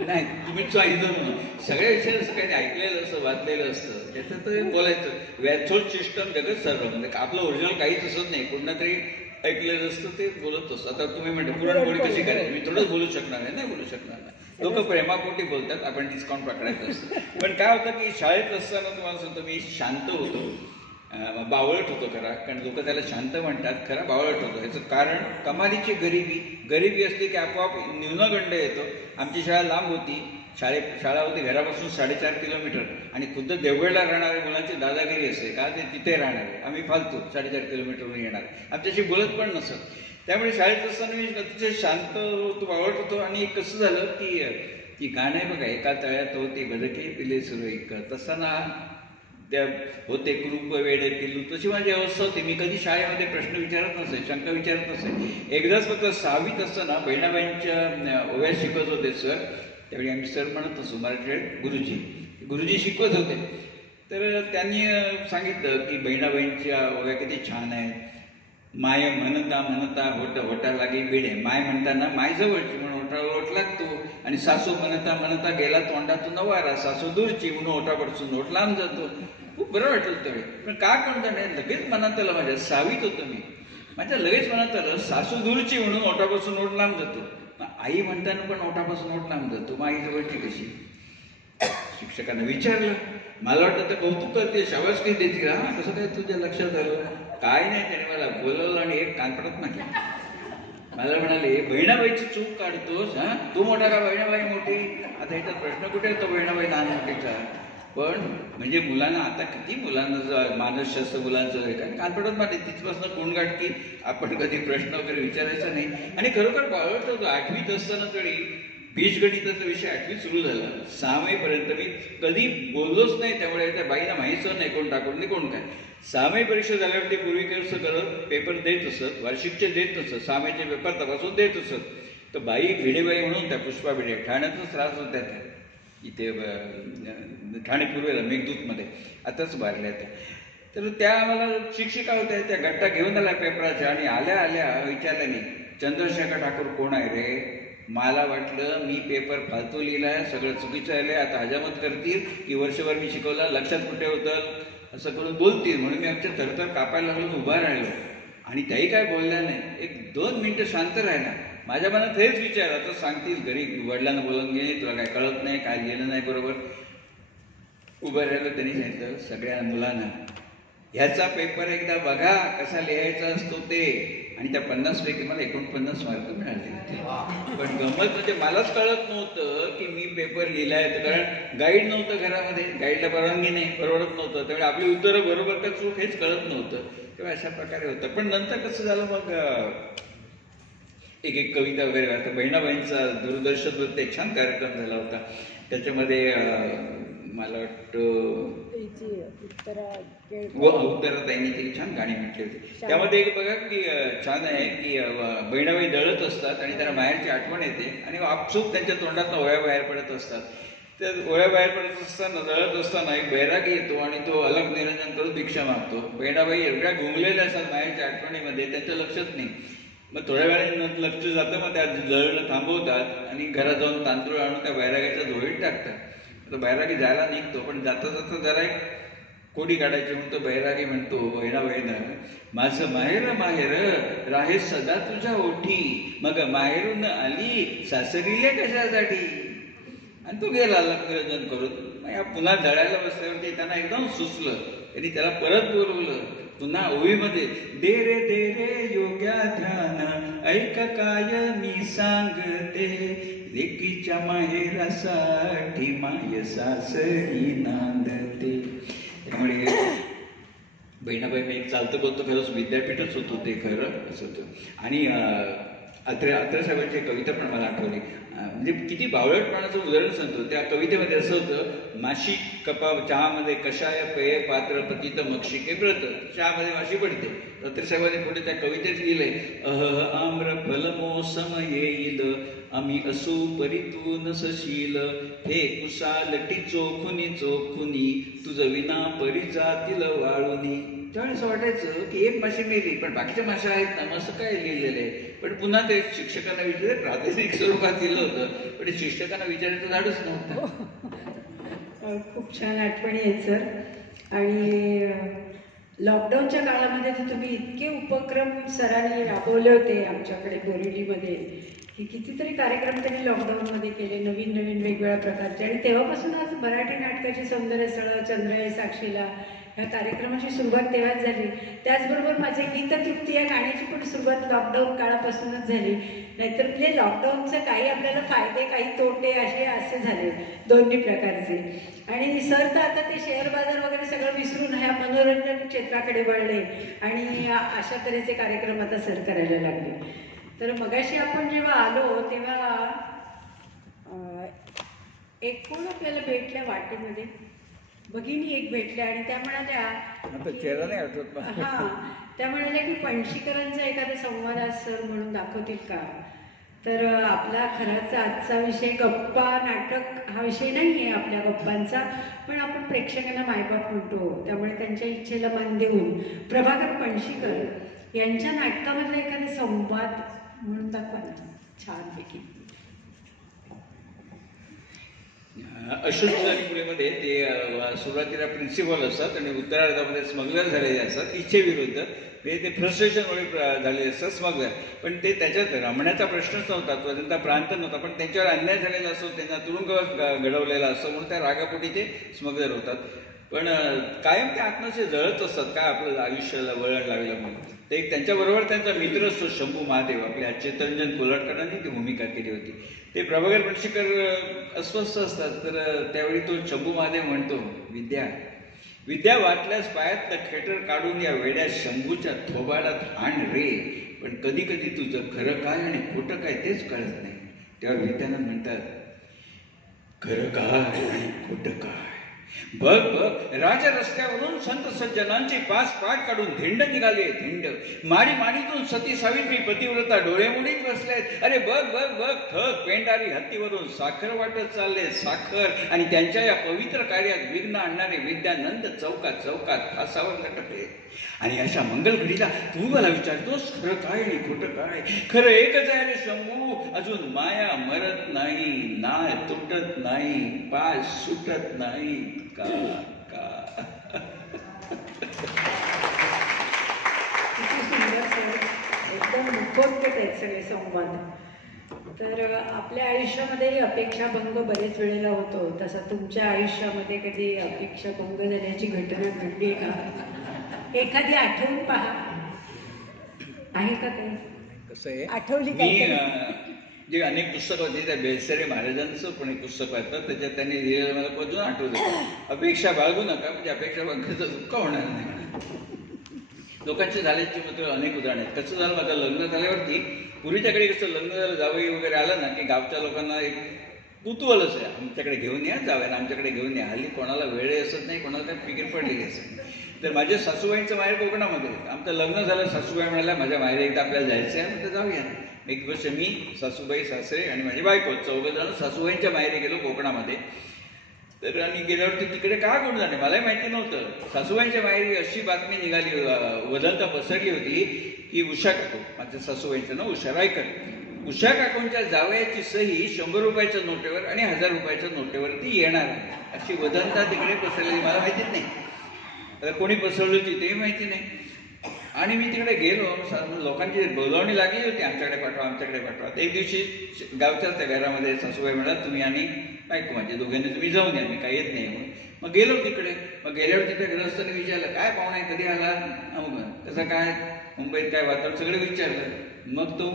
नाही, तुम्ही सांगितलं सगळ्या विषयात असं काही ऐकलेलं असतं, वाचलेलं असतं, त्याच्यात बोलायचं. व्याथोड सिस्टम जगत सर्व म्हणजे आपलं ओरिजिनल काहीच असत नाही, कुठं तरी ऐकलेलं असतं ते बोलत असतं. आता तुम्ही म्हणता पुरणपोळी कशी करायची, मी थोडंच बोलू शकणार नाही बोलू शकणार नाही. लोक प्रेमापोटी बोलतात, आपण डिस्काउंट पकडायचं असतं. पण काय होतं की शाळेत असताना तुम्हाला सांगतो मी शांत होतो, बावळट होतो खरा, कारण लोक त्याला शांत म्हणतात, खरा बावळट होतो. याचं कारण कमालीची गरिबी असली की आपोआप न्यूनगंड येतो. आमची शाळा लांब होती, शाळा होती घरापासून 4.5 किलोमीटर आणि खुद्द देवगडला राहणाऱ्या मुलांची दादागिरी असते का ते तिथे राहणारे, आम्ही फालतू 4.5 किलोमीटरवरून येणार, आमच्याशी बोलत पण नसत. त्यामुळे शाळेत असताना मी अतिशय शांत होतो, बावळट होतो. आणि कसं झालं की गाणं आहे बघा, एका तळ्यात होते बदके पिले सुरू एक, तसा ना त्या होते कुरूप वेडे पिल्लू, तशी माझी अवस्था होती. मी कधी शाळेमध्ये प्रश्न विचारत नसे, शंका विचारत नसे. एकदाच फक्त 6वीत असताना बहिणाबाईंच्या ओव्या शिकवत होते सर, त्यावेळी आम्ही सर म्हणत असो मराठी शाळेत, गुरुजी शिकवत होते. तर त्यांनी सांगितलं की बहिणाबाईंच्या ओव्या किती छान आहेत. माय म्हणता म्हणता होटा लागे बिडे, माय म्हणताना माय जवळची म्हणून ओठ लागतो, आणि सासू म्हणता म्हणता गेला तोंडातून नवारा, सासू दूरची म्हणून ओठापासून ओठ लांब जातो. खूप बरं वाटलं त्यावेळी. पण काय कोणतं नाही, लगेच मनात आलं, माझ्या 6वीत होतं मी, माझ्या लगेच मनात आलं सासू दूरची म्हणून ओठापासून ओठ लांब जातो. आई म्हणताना पण ओठापासून ओठ लांब जातो, मग आई जवळची कशी? शिक्षकांना विचारलं, मला वाटतं तर कौतुक करते, शाबासकी देते, हा कसं काय तुझ्या लक्षात आलं? काय नाही, त्याने मला बोलवलं आणि एक कानपडत नाही. मला म्हणाले बहिणाबाईची चूक काढतोस, हा तू मोठा का बहिणाबाई मोठी? आता इथं प्रश्न कुठे येतो बहिणाबाई लहान मोठीचा? पण म्हणजे मुलांना आता किती मुलांना मानसशास्त्र मुलांचं आहे काय कानपडत माटे, तिथपासून कोणगाठ की आपण कधी प्रश्न वगैरे विचारायचा नाही. आणि खरोखर बाळगत होतो. 8वीत असताना तरी बीजगणिताचा विषय 8वीत सुरू झाला. 6वीपर्यंत मी कधी बोललोच नाही, त्यामुळे त्या बाईला माहीतच नाही कोण ठाकूर नाही कोण काय. 6वी परीक्षा झाल्यावर ते पूर्वी कसं करत पेपर देत असत, वार्षिकचे देत असत, 6वीचे पेपर तपासून देत असत. तर बाई भिडेबाई म्हणून त्या पुष्पा भिडे ठाण्यातच त्रास होत्या त्या, इथे ठाणे पूर्वेला मेघदूतमध्ये, आताच बारल्या त्या. तर त्या आम्हाला शिक्षिका होत्या, त्या गट्टा घेऊन आल्या पेपराच्या आणि आल्या आल्या विचारल्या नाही, चंद्रशेखर ठाकूर कोण आहे रे? मला वाटलं मी पेपर फालतू लिहिलाय, सगळं चुकीचं आलंय, आता हजामत करतील की वर्षभर मी शिकवला लक्षात कुठे होतं असं करून बोलतील, म्हणून मी आमच्या थरथर कापायला लागलो, उभा राहिलो. आणि त्याही काय बोलल्या नाही, 1-2 मिनिटं शांत राहिला. माझ्या मनात हेच विचार, आता सांगतील घरी वडिलांना बोलून घे, तुला काय कळत नाही, काय गेलं नाही बरोबर. उभं राहिलं. त्यांनी सांगितलं सगळ्या मुलांना, ह्याचा पेपर एकदा बघा कसा लिहायचा असतो ते. आणि त्या 50 पैकी मला 49 मार्क मिळाले. पण गंमत म्हणजे मलाच कळत नव्हतं की मी पेपर लिहिलाय, कारण गाईड नव्हतं घरामध्ये, गाईडला परवानगी नाही, परवडत नव्हतं, त्यामुळे आपली उत्तरं बरोबर का चूक हेच कळत नव्हतं. तेव्हा अशा प्रकारे होतं. पण नंतर कसं झालं, मग एक कविता वगैरे. आता बहिणाबाईंचा दूरदर्शनवर एक छान कार्यक्रम झाला होता, त्याच्यामध्ये मला वाटतं उत्तराताईंनी ती छान गाणी म्हटली होती. त्यामध्ये एक बघा की छान आहे की बहिणाबाई दळत असतात आणि त्यांना बाहेरची आठवण येते आणि आपसूक त्यांच्या तोंडात ओळ्या बाहेर पडत असतात. त्या ओळ्या बाहेर पडत असताना दळत असताना एक बैरागी येतो आणि तो अलग निरंजन करून भिक्षा मागतो. बहिणाबाई एवढ्या गुंगलेल्या असतात बाहेरच्या आठवणीमध्ये, त्यांचं लक्षच नाही. मग थोड्या वेळाने लक्ष जातं, मग त्या दळणं थांबवतात आणि घरात जाऊन तांदूळ आणून त्या बैरागाच्या झोळीत टाकतात. तर बैरागी जायला निघतो, पण जाता जाता जरा एक कोडी काढायची म्हणतो. बैरागी म्हणतो बहिणाबाईनं, माझं माहेर माहेर राहे सदा तुझ्या ओठी, मग माहेरून आली सासरीले कशासाठी? आणि तो गेला लग्न करून. मग पुन्हा दळायला बसल्यावरती त्यांना एकदम सुचलं, त्यांनी त्याला परत बोलवलं. पुन्हा ओळीमध्ये, दे रे योग्या ध्यान, ऐक काय मी सांगते, लेकीच्या माहेरासाठी माय सासरी नांदते. त्यामुळे बहिणाबाई मी एक चालतं बोलतो खरंच विद्यापीठच होतं ते खरं असं होतं. आणि अत्रे साहेबांची कविता पण मला आठवली. म्हणजे किती बावळटपणाचं उदाहरण सांगतो. त्या कवितेमध्ये असं होतं, माशी कपा चहामध्ये कषाय पेय पात्र पतित मक्षिके व्रत, चहामध्ये माशी पडते. अत्रे साहेबांनी पुढे त्या कवितेत लिहिलंय, अह आम्र फलमोसम येईल, आम्ही असू परितू नसशील, हे कुसालटी चोखुनी चोखुनी, तुझ विना परी जातील वाळुनी. त्यावेळेस वाटायचं की एक माशी मेली पण बाकीच्या माशा आहेत ना, मग असं काय लिहिलेलं आहे. पण पुन्हा ते शिक्षकांना विचारलं, प्रातिनिधिक स्वरूपात दिलं होतं, पण शिक्षकांना विचारायचं धाडच नव्हतं. खूप छान आठवणी आहेत सर. आणि लॉकडाऊनच्या काळामध्ये तर तुम्ही इतके उपक्रम सरांनी राबवले होते आमच्याकडे बोरिवलीमध्ये, की कितीतरी कार्यक्रम त्यांनी लॉकडाऊनमध्ये केले, नवीन नवीन वेगवेगळ्या प्रकारचे. आणि तेव्हापासून आज मराठी नाटकाची सौंदर्यस्थळं, चंद्र साक्षीला ह्या कार्यक्रमाची सुरुवात तेव्हाच झाली. त्याचबरोबर माझे गीततृप्ती या गाण्याची पण सुरुवात लॉकडाऊन काळापासूनच झाली. नाहीतर म्हणजे लॉकडाऊनचे काही आपल्याला फायदे काही तोटे असे झाले दोन्ही प्रकारचे. आणि सर तर आता ते शेअर बाजार वगैरे सगळं विसरून ह्या मनोरंजन क्षेत्राकडे वळले आणि अशा तऱ्हेचे कार्यक्रम आता सर करायला लागले. तर मगाशी आपण जेव्हा आलो तेव्हा एक कोण आपल्याला भेटल्या वाटेमध्ये, भगिनी एक भेटल्या आणि त्या म्हणाल्या, चेहरा नाही आठवत. हां, त्या म्हणाल्या की पणशीकरांचा एखादा संवाद सर म्हणून दाखवतील का. तर आपला खराच आजचा विषय गप्पा नाटक हा विषय नाही आहे आपल्या गप्पांचा, पण आपण प्रेक्षकांना मायबाप म्हणतो, त्यामुळे त्यांच्या इच्छेला मान देऊन प्रभाकर पणशीकर यांच्या नाटकामधला एखादा संवाद म्हणून दाखवा ना छानपैकी. अशोक पुणेमध्ये ते सुरुवातीला प्रिन्सिपल असतात आणि उत्तरार्धामध्ये स्मगलर झालेले असतात, इच्छेविरुद्ध. ते फ्रस्ट्रेशनमुळे झालेले असतात स्मगलर. पण ते त्याच्यात रमण्याचा प्रश्नच नव्हता, तो त्यांचा प्रांत नव्हता, पण त्यांच्यावर अन्याय झालेला असतो, त्यांना तुरुंगावर घडवलेला असतो, म्हणून त्या रागापोटी ते स्मगलर होतात. पण कायम ते आत्महत्या जळत असतात, काय आपलं आयुष्याला वळण लागलं म्हणून. ते एक त्यांच्याबरोबर त्यांचा मित्र असतो शंभू महादेव, आपल्या चेतनरंजन कोल्हटकरांनी ती भूमिका केली होती. ते प्रभाकर पणशीकर अस्वस्थ असतात, तर त्यावेळी तो शंभू महादेव म्हणतो, विद्या वाटल्यास पायातलं खेटर काढून या वेड्या शंभूच्या थोबाडात हाण रे, पण कधी कधी तुझं खरं काय आणि खोटं काय तेच कळत नाही. त्यावर विद्यानंद म्हणतात, खरं काय आणि खोटं काय. बघ राज रस्त्यावरून संत सज्जनांची पाठ काढून धिंड निघाली, धिंड माडीतून सती सावित्री पतिव्रता डोळे मुडीत बसलेत. अरे बघ ठक पेंडारी हत्तीवरून साखर वाटत चालले, साखर. आणि त्यांच्या या पवित्र कार्यात विघ्न आणणारे विद्यानंद चौकात फासावर लटकले. आणि अशा मंगलघडीला तू मला विचारतोस खरं काय आणि खोटं काय. खरं एकच आहे रे शंभू, अजून माया मरत नाही, नाळ तुटत नाही, पाय सुटत नाही. का किती सुंदर सर, एकदम मुखोद्गत आहेत सगळे संवाद. तर आपल्या आयुष्यामध्ये अपेक्षाभंग बरेच वेळेला होतो, तसा तुमच्या आयुष्यामध्ये कधी अपेक्षाभंग झाल्याची घटना घडली का, एखादी आठवून पहा, आहे का काही? कसं आहे, आठवली मी जे अनेक पुस्तकं होती, त्या बेलसरे महाराजांचं पण एक पुस्तक वाचतं, त्याच्यात त्यांनी लिहिलेलं मला अजून आठवलं, अपेक्षा बाळगू नका, म्हणजे अपेक्षा बाळगायचं दुःख होणार नाही. लोकांचे झाल्याची मात्र अनेक उदाहरण आहेत. कसं झालं, माझं लग्न झाल्यावरती पूर्वीच्याकडे कसं लग्न झालं जावई वगैरे आलं ना की गावच्या लोकांना एक कुतूहलच आहे, आमच्याकडे घेऊन या जावयाला, आमच्याकडे घेऊन या. हल्ली कोणाला वेळ असत नाही, कोणाला काय फिकीर पडलेली असत. तर माझ्या सासूबाईंचं माहेर कोकणामध्ये, आमचं लग्न झालं, सासूबाई म्हणाल्या माझ्या माहेर एकदा आपल्याला जायचं आहे, म्हणतं जाऊया. एक वर्ष मी, सासूबाई, सासरे आणि माझी बायको चौघजण सासूबाईंच्या माहेरी गेलो कोकणामध्ये. तर आणि गेल्यावरती तिकडे काय कोण जाणे मलाही माहिती नव्हतं. सासूबाईंच्या माहेरी अशी बातमी निघाली, वदंता पसरली होती की उषा काकू, माझ्या सासूबाईंचं नाव उषा रायकर, उषा काकूंच्या जावयाची सही 100 रुपयाच्या नोटेवर आणि 1000 रुपयाच्या नोटेवरती येणार आहे, अशी वदंता तिकडे पसरलेली. मला माहितीच नाही, तर कोणी पसरली होती ते माहिती नाही. आणि मी तिकडे गेलो, लोकांची बोलावणी लागली होती, आमच्याकडे पाठवा. एक दिवशी गावच्याच त्या घरामध्ये सासूबाई म्हणाल तुम्ही आणि बायको माझे दोघांनी तुम्ही जाऊन या, मी काही येत नाही म्हणून. मग गेलो तिकडे. मग गेल्यावर तिथे गृहस्थांनी विचारलं काय पाहुणे कधी आला, कसं काय मुंबईत काय वातावरण, सगळं विचारलं. मग तो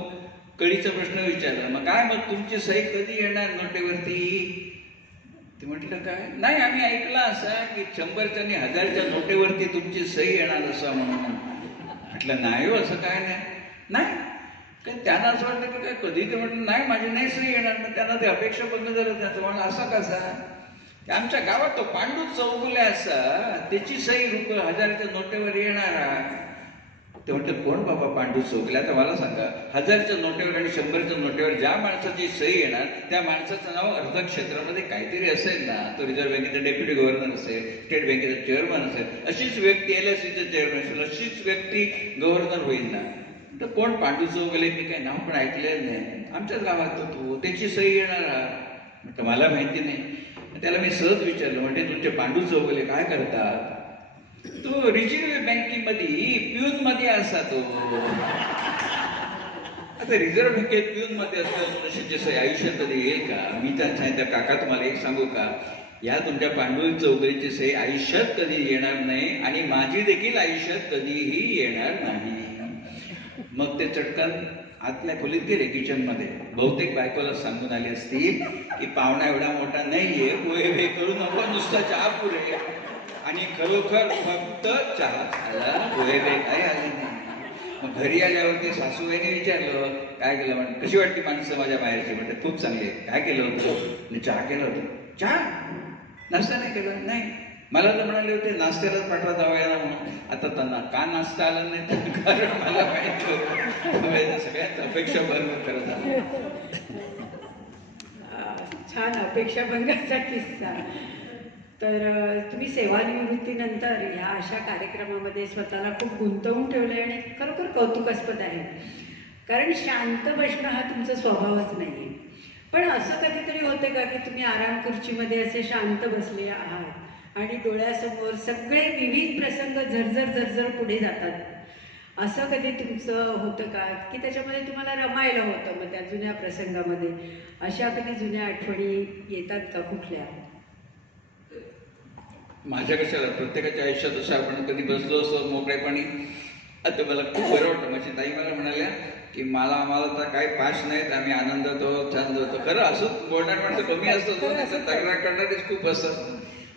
कळीचा प्रश्न विचारला, मग काय मग तुमची सही कधी येणार नोटेवरती. ते म्हटलं काय नाही, आम्ही ऐकलं असं की 100च्या आणि 1000च्या नोटेवरती तुमची सही येणार असं म्हणून. म्हटलं नाही हो, असं काय नाही. कारण त्यांना असं वाटलं की काय कधी ते म्हटलं नाही माझी नाही सही येणार. मग त्यांना ते अपेक्षा बंद झालं. त्याचं म्हणलं असा कसा, आमच्या गावात तो पांडू चौगुले असा त्याची सही 1000च्या नोटेवर येणार. ते म्हणतात कोण बाबा पांडू चौगुले? आता मला सांगा, 1000च्या नोटेवर आणि 100च्या नोटेवर ज्या माणसाची सही येणार त्या माणसाचं नाव अर्थक्षेत्रामध्ये काहीतरी असेल ना. तो रिझर्व्ह बँकेचा डेप्युटी गव्हर्नर असेल, स्टेट बँकेचा चेअरमन असेल, अशीच व्यक्ती LICचे चेअरमन असेल, अशीच व्यक्ती गव्हर्नर होईल ना. तर कोण पांडू चौगुले? मी काही नाव पण ऐकलेलं नाही. आमच्याच गावात तो त्याची सही येणार. म्हटलं मला माहिती नाही. त्याला मी सहज विचारलं, म्हणजे तुमचे पांडू चौगुले काय करतात? तो रिझर्व्ह बँकेमध्ये प्यून मध्ये असा तो. आता रिझर्व्ह बँकेत प्यून मध्ये असतो तशी सही आयुष्यात कधी येईल का? मी त्यांना सांगितलं काका तुम्हाला एक सांगू का, या तुमच्या पांडू चौगुलेची सही आयुष्यात कधी येणार नाही आणि माझी देखील आयुष्यात कधीही येणार नाही. मग ते चटकन आतल्या खोलीत गेले किचनमध्ये. बहुतेक बायकोला सांगून आली असती की पाहुणा एवढा मोठा नाहीये, पोहे करू नको, नुसता चहा पुरे. आणि खरोखर फक्त चहा आला, पोहे काही आले नाही. मग घरी आल्यावरती सासूबाईने विचारलं काय केलं. म्हणजे कशी वाटली माणसं माझ्या बाहेरची? म्हणजे खूप चांगली. काय केलं होतं? चहा केलं होतं. चहा? नाश्ता नाही केला? नाही. मला तर म्हणाले होते नाश्त्यालाच पाठवा जावयाला म्हणून. आता त्यांना का नाश्ता आला नाही तर कारण मला माहिती होतं सगळ्यात अपेक्षा बरोबर करत आला. छान अपेक्षा भंगाचा किस्सा. तर तुम्ही सेवानिवृत्तीनंतर ह्या अशा कार्यक्रमामध्ये स्वतःला खूप गुंतवून ठेवलं आणि खरोखर कौतुकास्पद आहे. कारण शांत बसणं हा तुमचा स्वभावच नाही आहे. पण असं कधीतरी होतं का की तुम्ही आराम खुर्चीमध्ये असे शांत बसले आहात आणि डोळ्यासमोर सगळे विविध प्रसंग झरझर पुढे जातात? असं कधी तुमचं होतं का की त्याच्यामध्ये तुम्हाला रमायला होतं? मग त्या जुन्या प्रसंगामध्ये अशा कधी जुन्या आठवणी येतात का कुठल्या? माझ्या कशाला, प्रत्येकाच्या आयुष्यात असं आपण कधी बसलो असं मोकळेपणी. आता मला खूप बरं वाटतं. माझी ताई मला म्हणाल्या की आम्हाला तर काही पाश नाहीत, आम्ही आनंदात आहोत, छंद होतो. खरं असं बोलणारी माणसं कमी असतात, तक्रार करणारीच खूप असतात.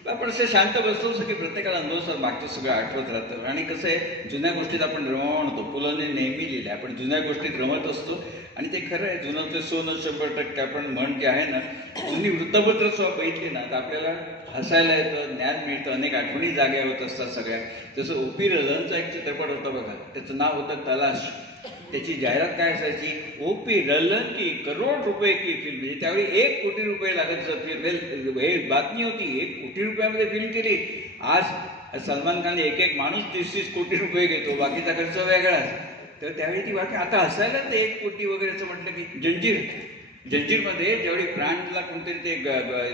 आपण असं शांत बसतो असं की प्रत्येकाला अनुभव मागचं सगळं आठवत राहतं. आणि कसं आहे, जुन्या गोष्टीत आपण रमावा म्हणतो. पुलंने नेहमी लिहिले आपण जुन्या गोष्टीत रमत असतो. आणि ते खरं आहे, जुनं ते सोनं 100% आपण म्हण जे आहे ना, जुनी वृत्तपत्र सुद्धा बघितली ना तर आपल्याला हसायला येतं, ज्ञान मिळतं, अनेक आठवणी जाग्या होत असतात सगळ्या. जसं O.P. रलनचा एक चित्रपट होता बघा, त्याचं नाव होतं तलाश. त्याची जाहिरात काय असायची? O.P. रलन की करोड रुपये की फिल्म. म्हणजे त्यावेळी 1 कोटी रुपये लागत. हे बातमी होती, 1 कोटी रुपयामध्ये फिल्म केली. आज सलमान खान एक माणूस 30-30 कोटी रुपये घेतो, बाकीचा खर्च वेगळाच. तर त्यावेळी ती बाकी आता हसायला ते 1 कोटी वगैरे असं म्हटलं की जंजीरमध्ये ज्यावेळी ब्रँडला कोणतरी ते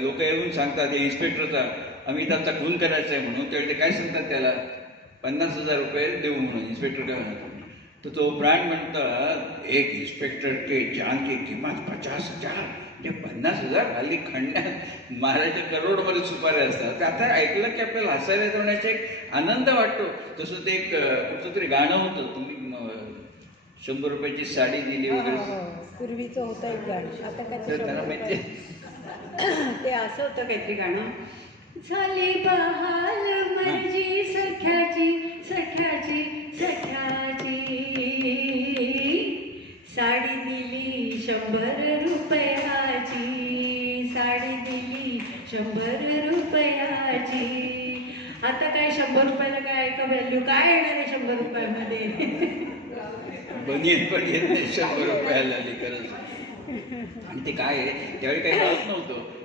लोक येऊन सांगतात इन्स्पेक्टरचा अमिताभचा खून करायचा आहे म्हणून, त्यावेळी ते काय सांगतात त्याला 50,000 रुपये देऊ म्हणून. इन्स्पेक्टर काय म्हणतात तर तो ब्रँड म्हणतात एक इन्स्पेक्टर के जान की किंमत 50,000. म्हणजे 50,000 हल्ली खंड्यात महाराजा करोडमध्ये सुपाऱ्या असतात. तर आता ऐकलं की आपल्याला हसायला येण्याचा एक आनंद वाटतो. तसं ते एक कुठचं तरी गाणं होतं, तुम्ही 100 रुपयाची साडी दिली वगैरे, पूर्वीचं होतं एक गाणं. आता काय त्याला माहिती ते असं होतं काहीतरी गाणं. झाली बहाल मर्जी सख्याची सख्याची सख्याची, साडी दिली 100 रुपयाची, साडी दिली 100 रुपयाची. आता काय 100 रुपयाला काय का व्हॅल्यू काय येणार आहे 100 रुपयामध्ये? बनियन पण येत नाही 100 रुपयाला खरंच. आणि ते काय आहे, त्यावेळी काही कळत नव्हतं.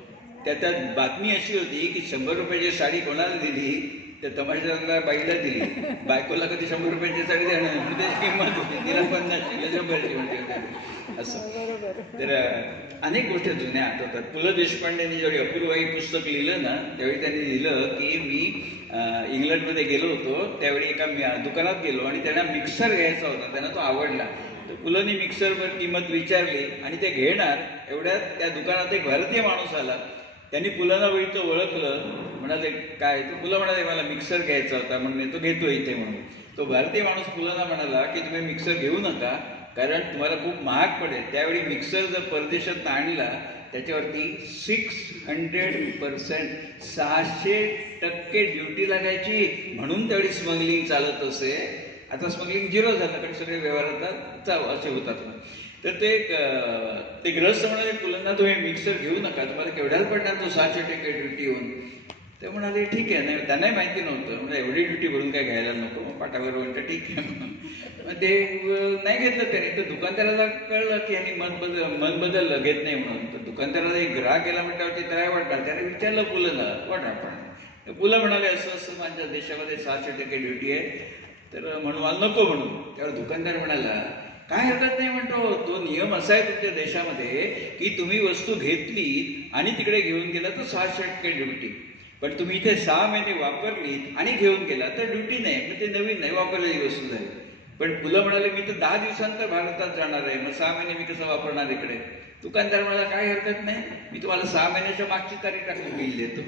त्यात बातमी अशी होती की 100 रुपयाची साडी कोणाला दिली? त्या तमाशाला बाईला दिली. बायकोला कधी 100 रुपयाची साडी देणार, त्याची किंमत होती, तिला 50ची 100ची म्हणजे असं. तर अनेक गोष्टी जुन्या आठवतात. पु ल देशपांडेंनी जेवढी अपूर्वाई पुस्तक लिहिलं ना, त्यावेळी त्यांनी लिहिलं की मी इंग्लंडमध्ये गेलो होतो. त्यावेळी एका दुकानात गेलो आणि त्यांना मिक्सर घ्यायचा होता, त्यांना तो आवडला. तर पुलंनी मिक्सरवर किंमत विचारली आणि ते घेणार एवढ्यात त्या दुकानात एक भारतीय माणूस आला. त्यांनी पुलांना वेळीचं ओळखलं, म्हणाले काय? तो पुलं म्हणाले मला मिक्सर घ्यायचा होता म्हणून तो घेतो इथे म्हणून. तो भारतीय माणूस पुलांना म्हणाला की तुम्ही मिक्सर घेऊ नका, कारण तुम्हाला खूप महाग पडेल. त्यावेळी मिक्सर जर परदेशात आणला त्याच्यावरती 600% 600% ड्युटी लागायची. म्हणून त्यावेळी स्मगलिंग चालत असे. आता स्मगलिंग 0 झालं कारण सगळे व्यवहार आता असे होतात. तर ते ग्रस्त म्हणाले पुलंना तुम्ही मिक्सर घेऊ नका, तुम्हाला केवढ्याला पडणार तो 600% ड्युटी होऊन. ते म्हणाले ठीक आहे. नाही त्यांनाही माहिती नव्हतं म्हणजे एवढी ड्युटी भरून काय घ्यायला नको. पाठावर म्हणतं ठीक आहे म्हणून ते नाही घेतलं त्याने. तर दुकानदाराला कळलं की यांनी मन बदललं, घेत नाही म्हणून. तर दुकानदाराला एक ग्राहक गेला म्हटल्यावरती त्याला वाटणार. त्याने विचारलं पुलंना वाट आपण. पुलं म्हणाले असं असं माझ्या देशामध्ये 600% ड्युटी आहे तर म्हणून मला नको म्हणून. त्यावर दुकानदार म्हणाला काय हरकत नाही म्हणतो, तो नियम असा आहे तुमच्या देशामध्ये की तुम्ही वस्तू घेतली आणि तिकडे घेऊन गेला तर 600% ड्युटी. पण तुम्ही इथे 6 महिने वापरलीत आणि घेऊन गेला तर ड्युटी नाही, मग ते नवीन नाही वापरलेली वस्तू झाली. पण पुलं म्हणाले मी तर 10 दिवसांतर भारतात जाणार आहे, मग 6 महिने मी कसं वापरणार इकडे. दुकानदार म्हणाला काय हरकत नाही, मी तुम्हाला 6 महिन्याच्या मागची तारीख टाकून बिल देतो.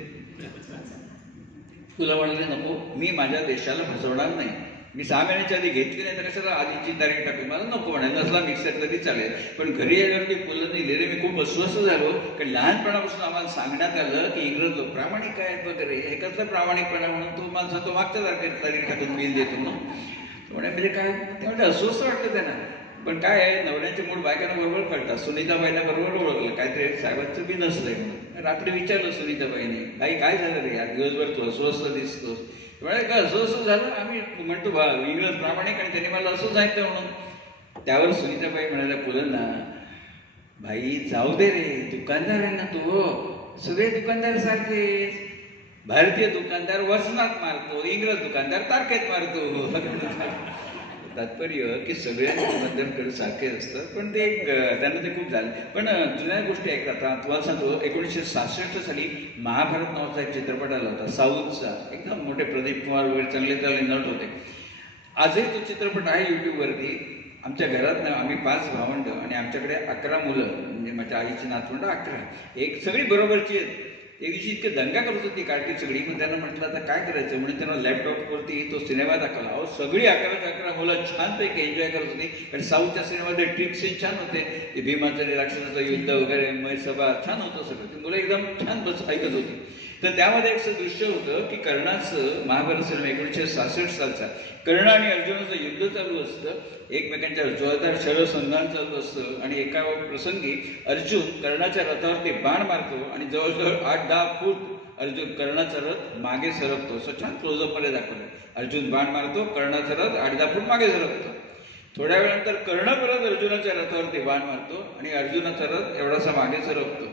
पुलं म्हणाले नको, मी माझ्या देशाला फसवणार नाही. मी 6 महिन्याच्या आधी घेतली नाही तर कशाला आधीची तारीख टाकून मला नको म्हणायला. असला मिक्सर तरी चालेल. पण घरी आल्यावरती पुलंनी लिहिले मी खूप अस्वस्थ झालो कारण लहानपणापासून आम्हाला सांगण्यात आलं की इंग्रज लोक प्रामाणिक आहेत वगैरे. हे कसलं प्रामाणिकपणा म्हणून तो माझा तो मागच्या तारीख टाकून बिल देतो म्हणून. म्हणजे काय ते म्हणजे अस्वस्थ वाटतं त्यांना. पण काय आहे नवऱ्याचे मूळ बायकांना बरोबर कळतात. सुनीताबाईंना बरोबर ओळखलं काहीतरी साहेबांचं बी नसलंय म्हणून. रात्री विचारलं सुनीताबाईने बाई काय झालं रे आज दिवसभर तू अस्वस्थ दिसतोस. म्हणजे काय अस्वस्थ झालं. आम्ही म्हणतो इंग्रज प्रामाणिक आणि त्यांनी मला असं सांगितलं म्हणून. त्यावर सुनीताबाई म्हणाल्या पुलंना भाई जाऊ दे रे, दुकानदार आहे ना तू, सगळे दुकानदार सारखे. भारतीय दुकानदार वचनात मारतो, इंग्रज दुकानदार तारखेत मारतो. तात्पर्य की सगळ्यांकडे सारखे असतं. पण ते त्यांना ते खूप झालं. पण जुन्या गोष्टी ऐकतात. आता तुम्हाला सांगतो 1966 साली महाभारत नावाचा एक चित्रपट आला होता साऊथचा. एकदम मोठे प्रदीप कुमार वगैरे चांगले नट होते. आजही तो चित्रपट आहे यूट्यूबवरती. आमच्या घरात आम्ही 5 भावंड आणि आमच्याकडे 11 मुलं म्हणजे माझ्या आईची नातवंड 11. एक सगळी बरोबरची आहेत. एक दिवशी इतके दंगा करत होती कार्टी सगळी. मग त्यांना म्हटलं आता काय करायचं म्हणून त्यांना लॅपटॉपवरती तो सिनेमा दाखवला. अहो सगळी 11 मुलं छानपैकी एन्जॉय करत होती. कारण साऊथच्या सिनेमामध्ये ट्रिक सीन छान होते. ते भीमाचं राक्षसाचं युद्ध वगैरे मयसभा छान होतं सगळं. ती मुलं एकदम छान ऐकत होती. तर त्यामध्ये एक दृश्य होतं की कर्णाचं महाभारत सिनेमा 1966 सालचा. कर्ण आणि अर्जुनाचं युद्ध चालू असतं. एकमेकांच्या जोरदार शरसंधान चालू असतं आणि एका प्रसंगी अर्जुन कर्णाच्या रथावरती बाण मारतो आणि जवळजवळ 8-10 फूट अर्जुन कर्णाचा रथ मागे सरकतो. असं छान क्लोजअप मध्ये दाखवलं. अर्जुन बाण मारतो, कर्णाचा रथ 8-10 फूट मागे सरकतो. थोड्या वेळानंतर कर्ण परत अर्जुनाच्या रथावरती बाण मारतो आणि अर्जुनाचा रथ एवढासा मागे सरकतो.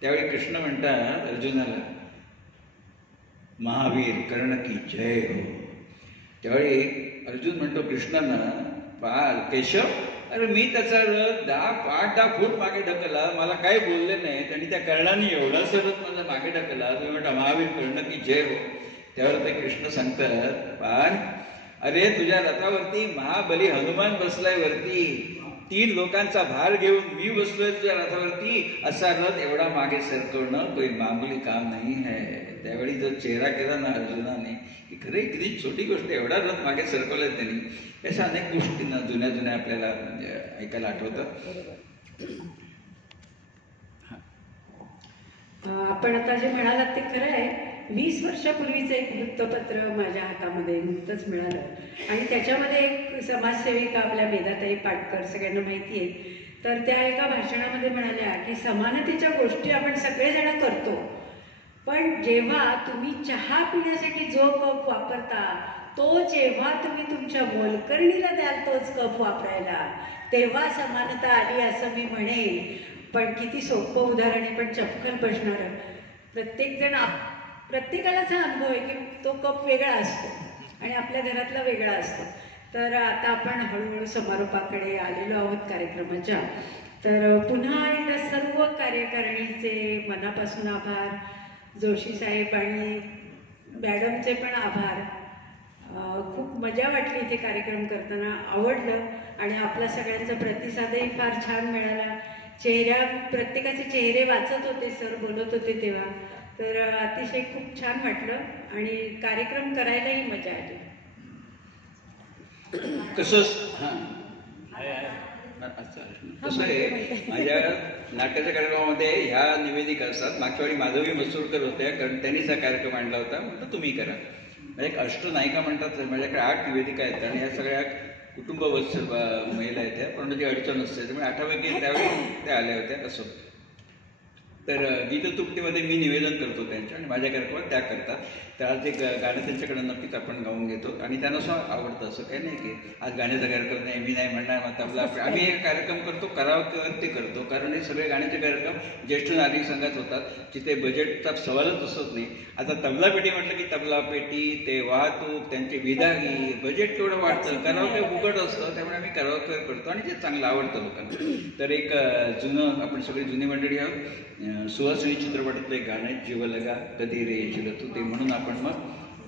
त्यावेळी कृष्ण म्हणतात अर्जुनाला महावीर कर्ण की जय हो. त्यावेळी अर्जुन म्हणतो कृष्णांना पाल केशव अरे मी त्याचा रथ 8-10 फूट मागे ढकलला, मला काही बोलले नाहीत आणि त्या कर्णाने एवढा सरत माझा मागे ढकलला. तुम्ही म्हणता महावीर कर्ण की जय हो. त्यावर ते कृष्ण सांगतात पाल अरे तुझ्या रथावरती महाबली हनुमान बसलाय वरती. 3 लोकांचा भार घेऊन मी बसलोय तुझ्या रथावरती. असा रथ एवढा मागे सरकवणं कोई मामूली काम नाही है. त्यावेळी जो चेहरा केला ना अर्जुनाने की खरे किती छोटी गोष्ट, एवढा रथ मागे सरकवलाय त्यांनी. अशा अनेक गोष्टी ना जुन्या जुन्या आपल्याला ऐकायला आठवतात. आपण आता जे म्हणालात ते खरं आहे. 20 वर्षापूर्वीचं एक वृत्तपत्र माझ्या हातामध्ये नुकतंच मिळालं आणि त्याच्यामध्ये एक समाजसेविका आपल्या मेधाताई पाटकर सगळ्यांना माहिती आहे. तर त्या एका भाषणामध्ये म्हणाल्या की समानतेच्या गोष्टी आपण सगळेजण करतो, पण जेव्हा तुम्ही चहा पिण्यासाठी जो कप वापरता तो जेव्हा तुम्ही तुमच्या मोलकरणीला द्याल तोच कप वापरायला, तेव्हा समानता आली असं मी म्हणेन. पण किती सोपं उदाहरण आहे पण चपखल बसणारं. प्रत्येकालाच हा अनुभव आहे की तो कप वेगळा असतो आणि आपल्या घरातला वेगळा असतो. तर आता आपण हळूहळू समारोपाकडे आलेलो आहोत कार्यक्रमाच्या. तर पुन्हा एकदा सर्व कार्यकारिणीचे मनापासून आभार, जोशी साहेब आणि मॅडमचे पण आभार. खूप मजा वाटली इथे कार्यक्रम करताना, आवडलं आणि आपला सगळ्यांचा प्रतिसादही फार छान मिळाला. प्रत्येकाचे चेहरे वाचत होते सर बोलत होते तेव्हा. तर अतिशय खूप छान वाटलं आणि कार्यक्रम करायलाही मजा आली. कसं कसं आहे, माझ्या नाट्याच्या कार्यक्रमामध्ये ह्या निवेदिका असतात. मागच्या वेळी माधवी मसूरकर होत्या, कारण त्यांनीच हा कार्यक्रम आणला होता. म्हटलं तुम्ही करा. म्हणजे एक अष्टनायिका म्हणतात, माझ्याकडे 8 निवेदिका आहेत आणि ह्या सगळ्या कुटुंबवत्सल महिला आहेत ह्या, पण ती अडचण असते. त्यामुळे 8व्या त्यावेळी त्या आल्या होत्या. असं तर गीततृप्तीमध्ये मी निवेदन करतो त्यांच्या आणि माझ्या कार्यक्रमात त्या करतात. तर आज एक गाणं त्यांच्याकडं नक्कीच आपण गाऊन घेतो आणि त्यांना असं आवडतं. असं काही नाही की आज गाण्याचा कार्यक्रम नाही, मी नाही म्हणणार, मग तबला. आम्ही एक कार्यक्रम करतो, करावं करतो, कारण हे सगळे गाण्याचे कार्यक्रम ज्येष्ठ नागरिक संघात होतात, जिथे बजेटचा सवालच असत नाही. आता तबला पेटी म्हटलं की तबला पेटी, ते वाहतूक, त्यांची विधागी, बजेट केवढं वाढतं. करावं फुकट असतं, त्यामुळे आम्ही करावं करतो आणि ते चांगलं आवडतं लोकांना. तर एक जुनं, आपण सगळी जुनी मंडळी आहोत, सुहासिनी चित्रपटातलं एक गाणं आहे, जीव लगा कधी रे येशील तू, ते म्हणून आपण मग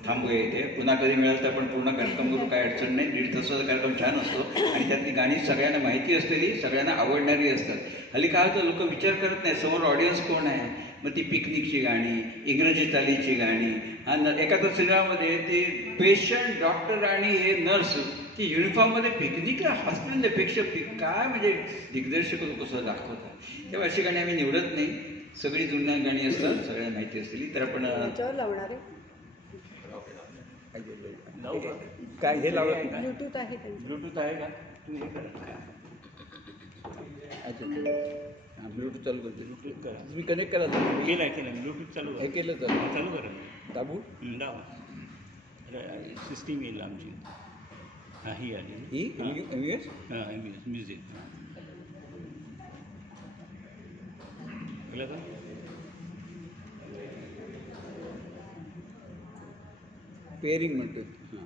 थांबूया इथे. पुन्हा कधी मिळालं तर आपण पूर्ण कार्यक्रम करू, काय अडचण नाही. 1.5 तासाचा कार्यक्रम छान असतो आणि त्यातली गाणी सगळ्यांना माहिती असलेली, सगळ्यांना आवडणारी असतात. हल्ली काय होतं, लोक विचार करत नाही समोर ऑडियन्स कोण आहे. मग ती पिकनिकची गाणी, इंग्रजी तालीची गाणी, आणि एखाद्या सिनेमामध्ये ते पेशंट, डॉक्टर आणि हे नर्स ती युनिफॉर्ममध्ये पिकनिक हॉस्पिटलपेक्षा काय म्हणजे दिग्दर्शक लोक कसं दाखवतात. तेव्हा अशी गाणी आम्ही निवडत नाही, सगळी जुन्या गाणी असतात, सगळ्यांना माहिती असलेली. तर आपण लावणार आहे काय हे लावलं, ब्लूटूथ आहे, ब्लूटूथ आहे का? तुम्ही हे करा. अच्छा, हां ब्लूटूथ चालू करते. ब्लूटूथ करा, तुम्ही कनेक्ट करा. केलं ब्लूटूथ चालू, हे केलं तर चालू करा. दाबू सिस्टीम येईल आमची. हां ही आली, ही MUS, हां MUS म्युझिक का पेरिंग म्हणतो. हां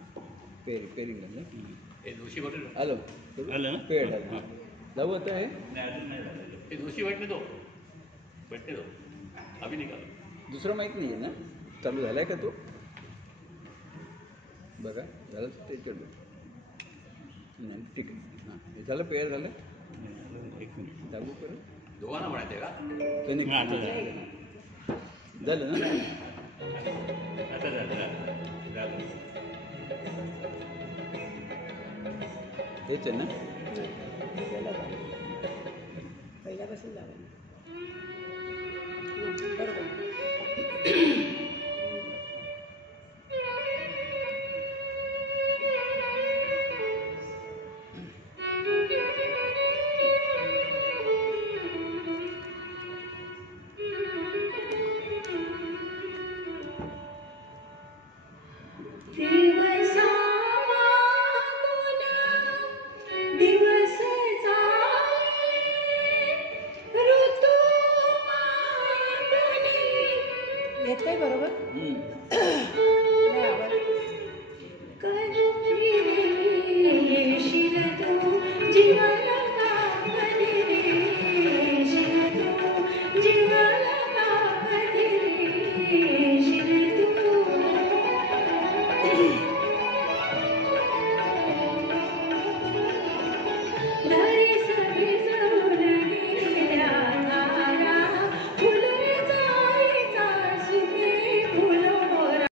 पेरिंग झालं. हे दोषी वाटलं आलं ना, पेड आलं. जाऊ आता हे नाही दोषी वाटले, तो भेटते तो आम्ही निघालो. दुसरं माहीत नाही आहे ना, चालू झाला आहे का तो? बघा झालं ते नाही, ठीक आहे. हां हे झालं, पेअर झालं. एक मिनिट लागू करू, दोघांना म्हणायचं का? झालं ना, आता झालं. हेच आहे ना, पहिल्यापासून लावा बरोबर. येतंय बरोबर.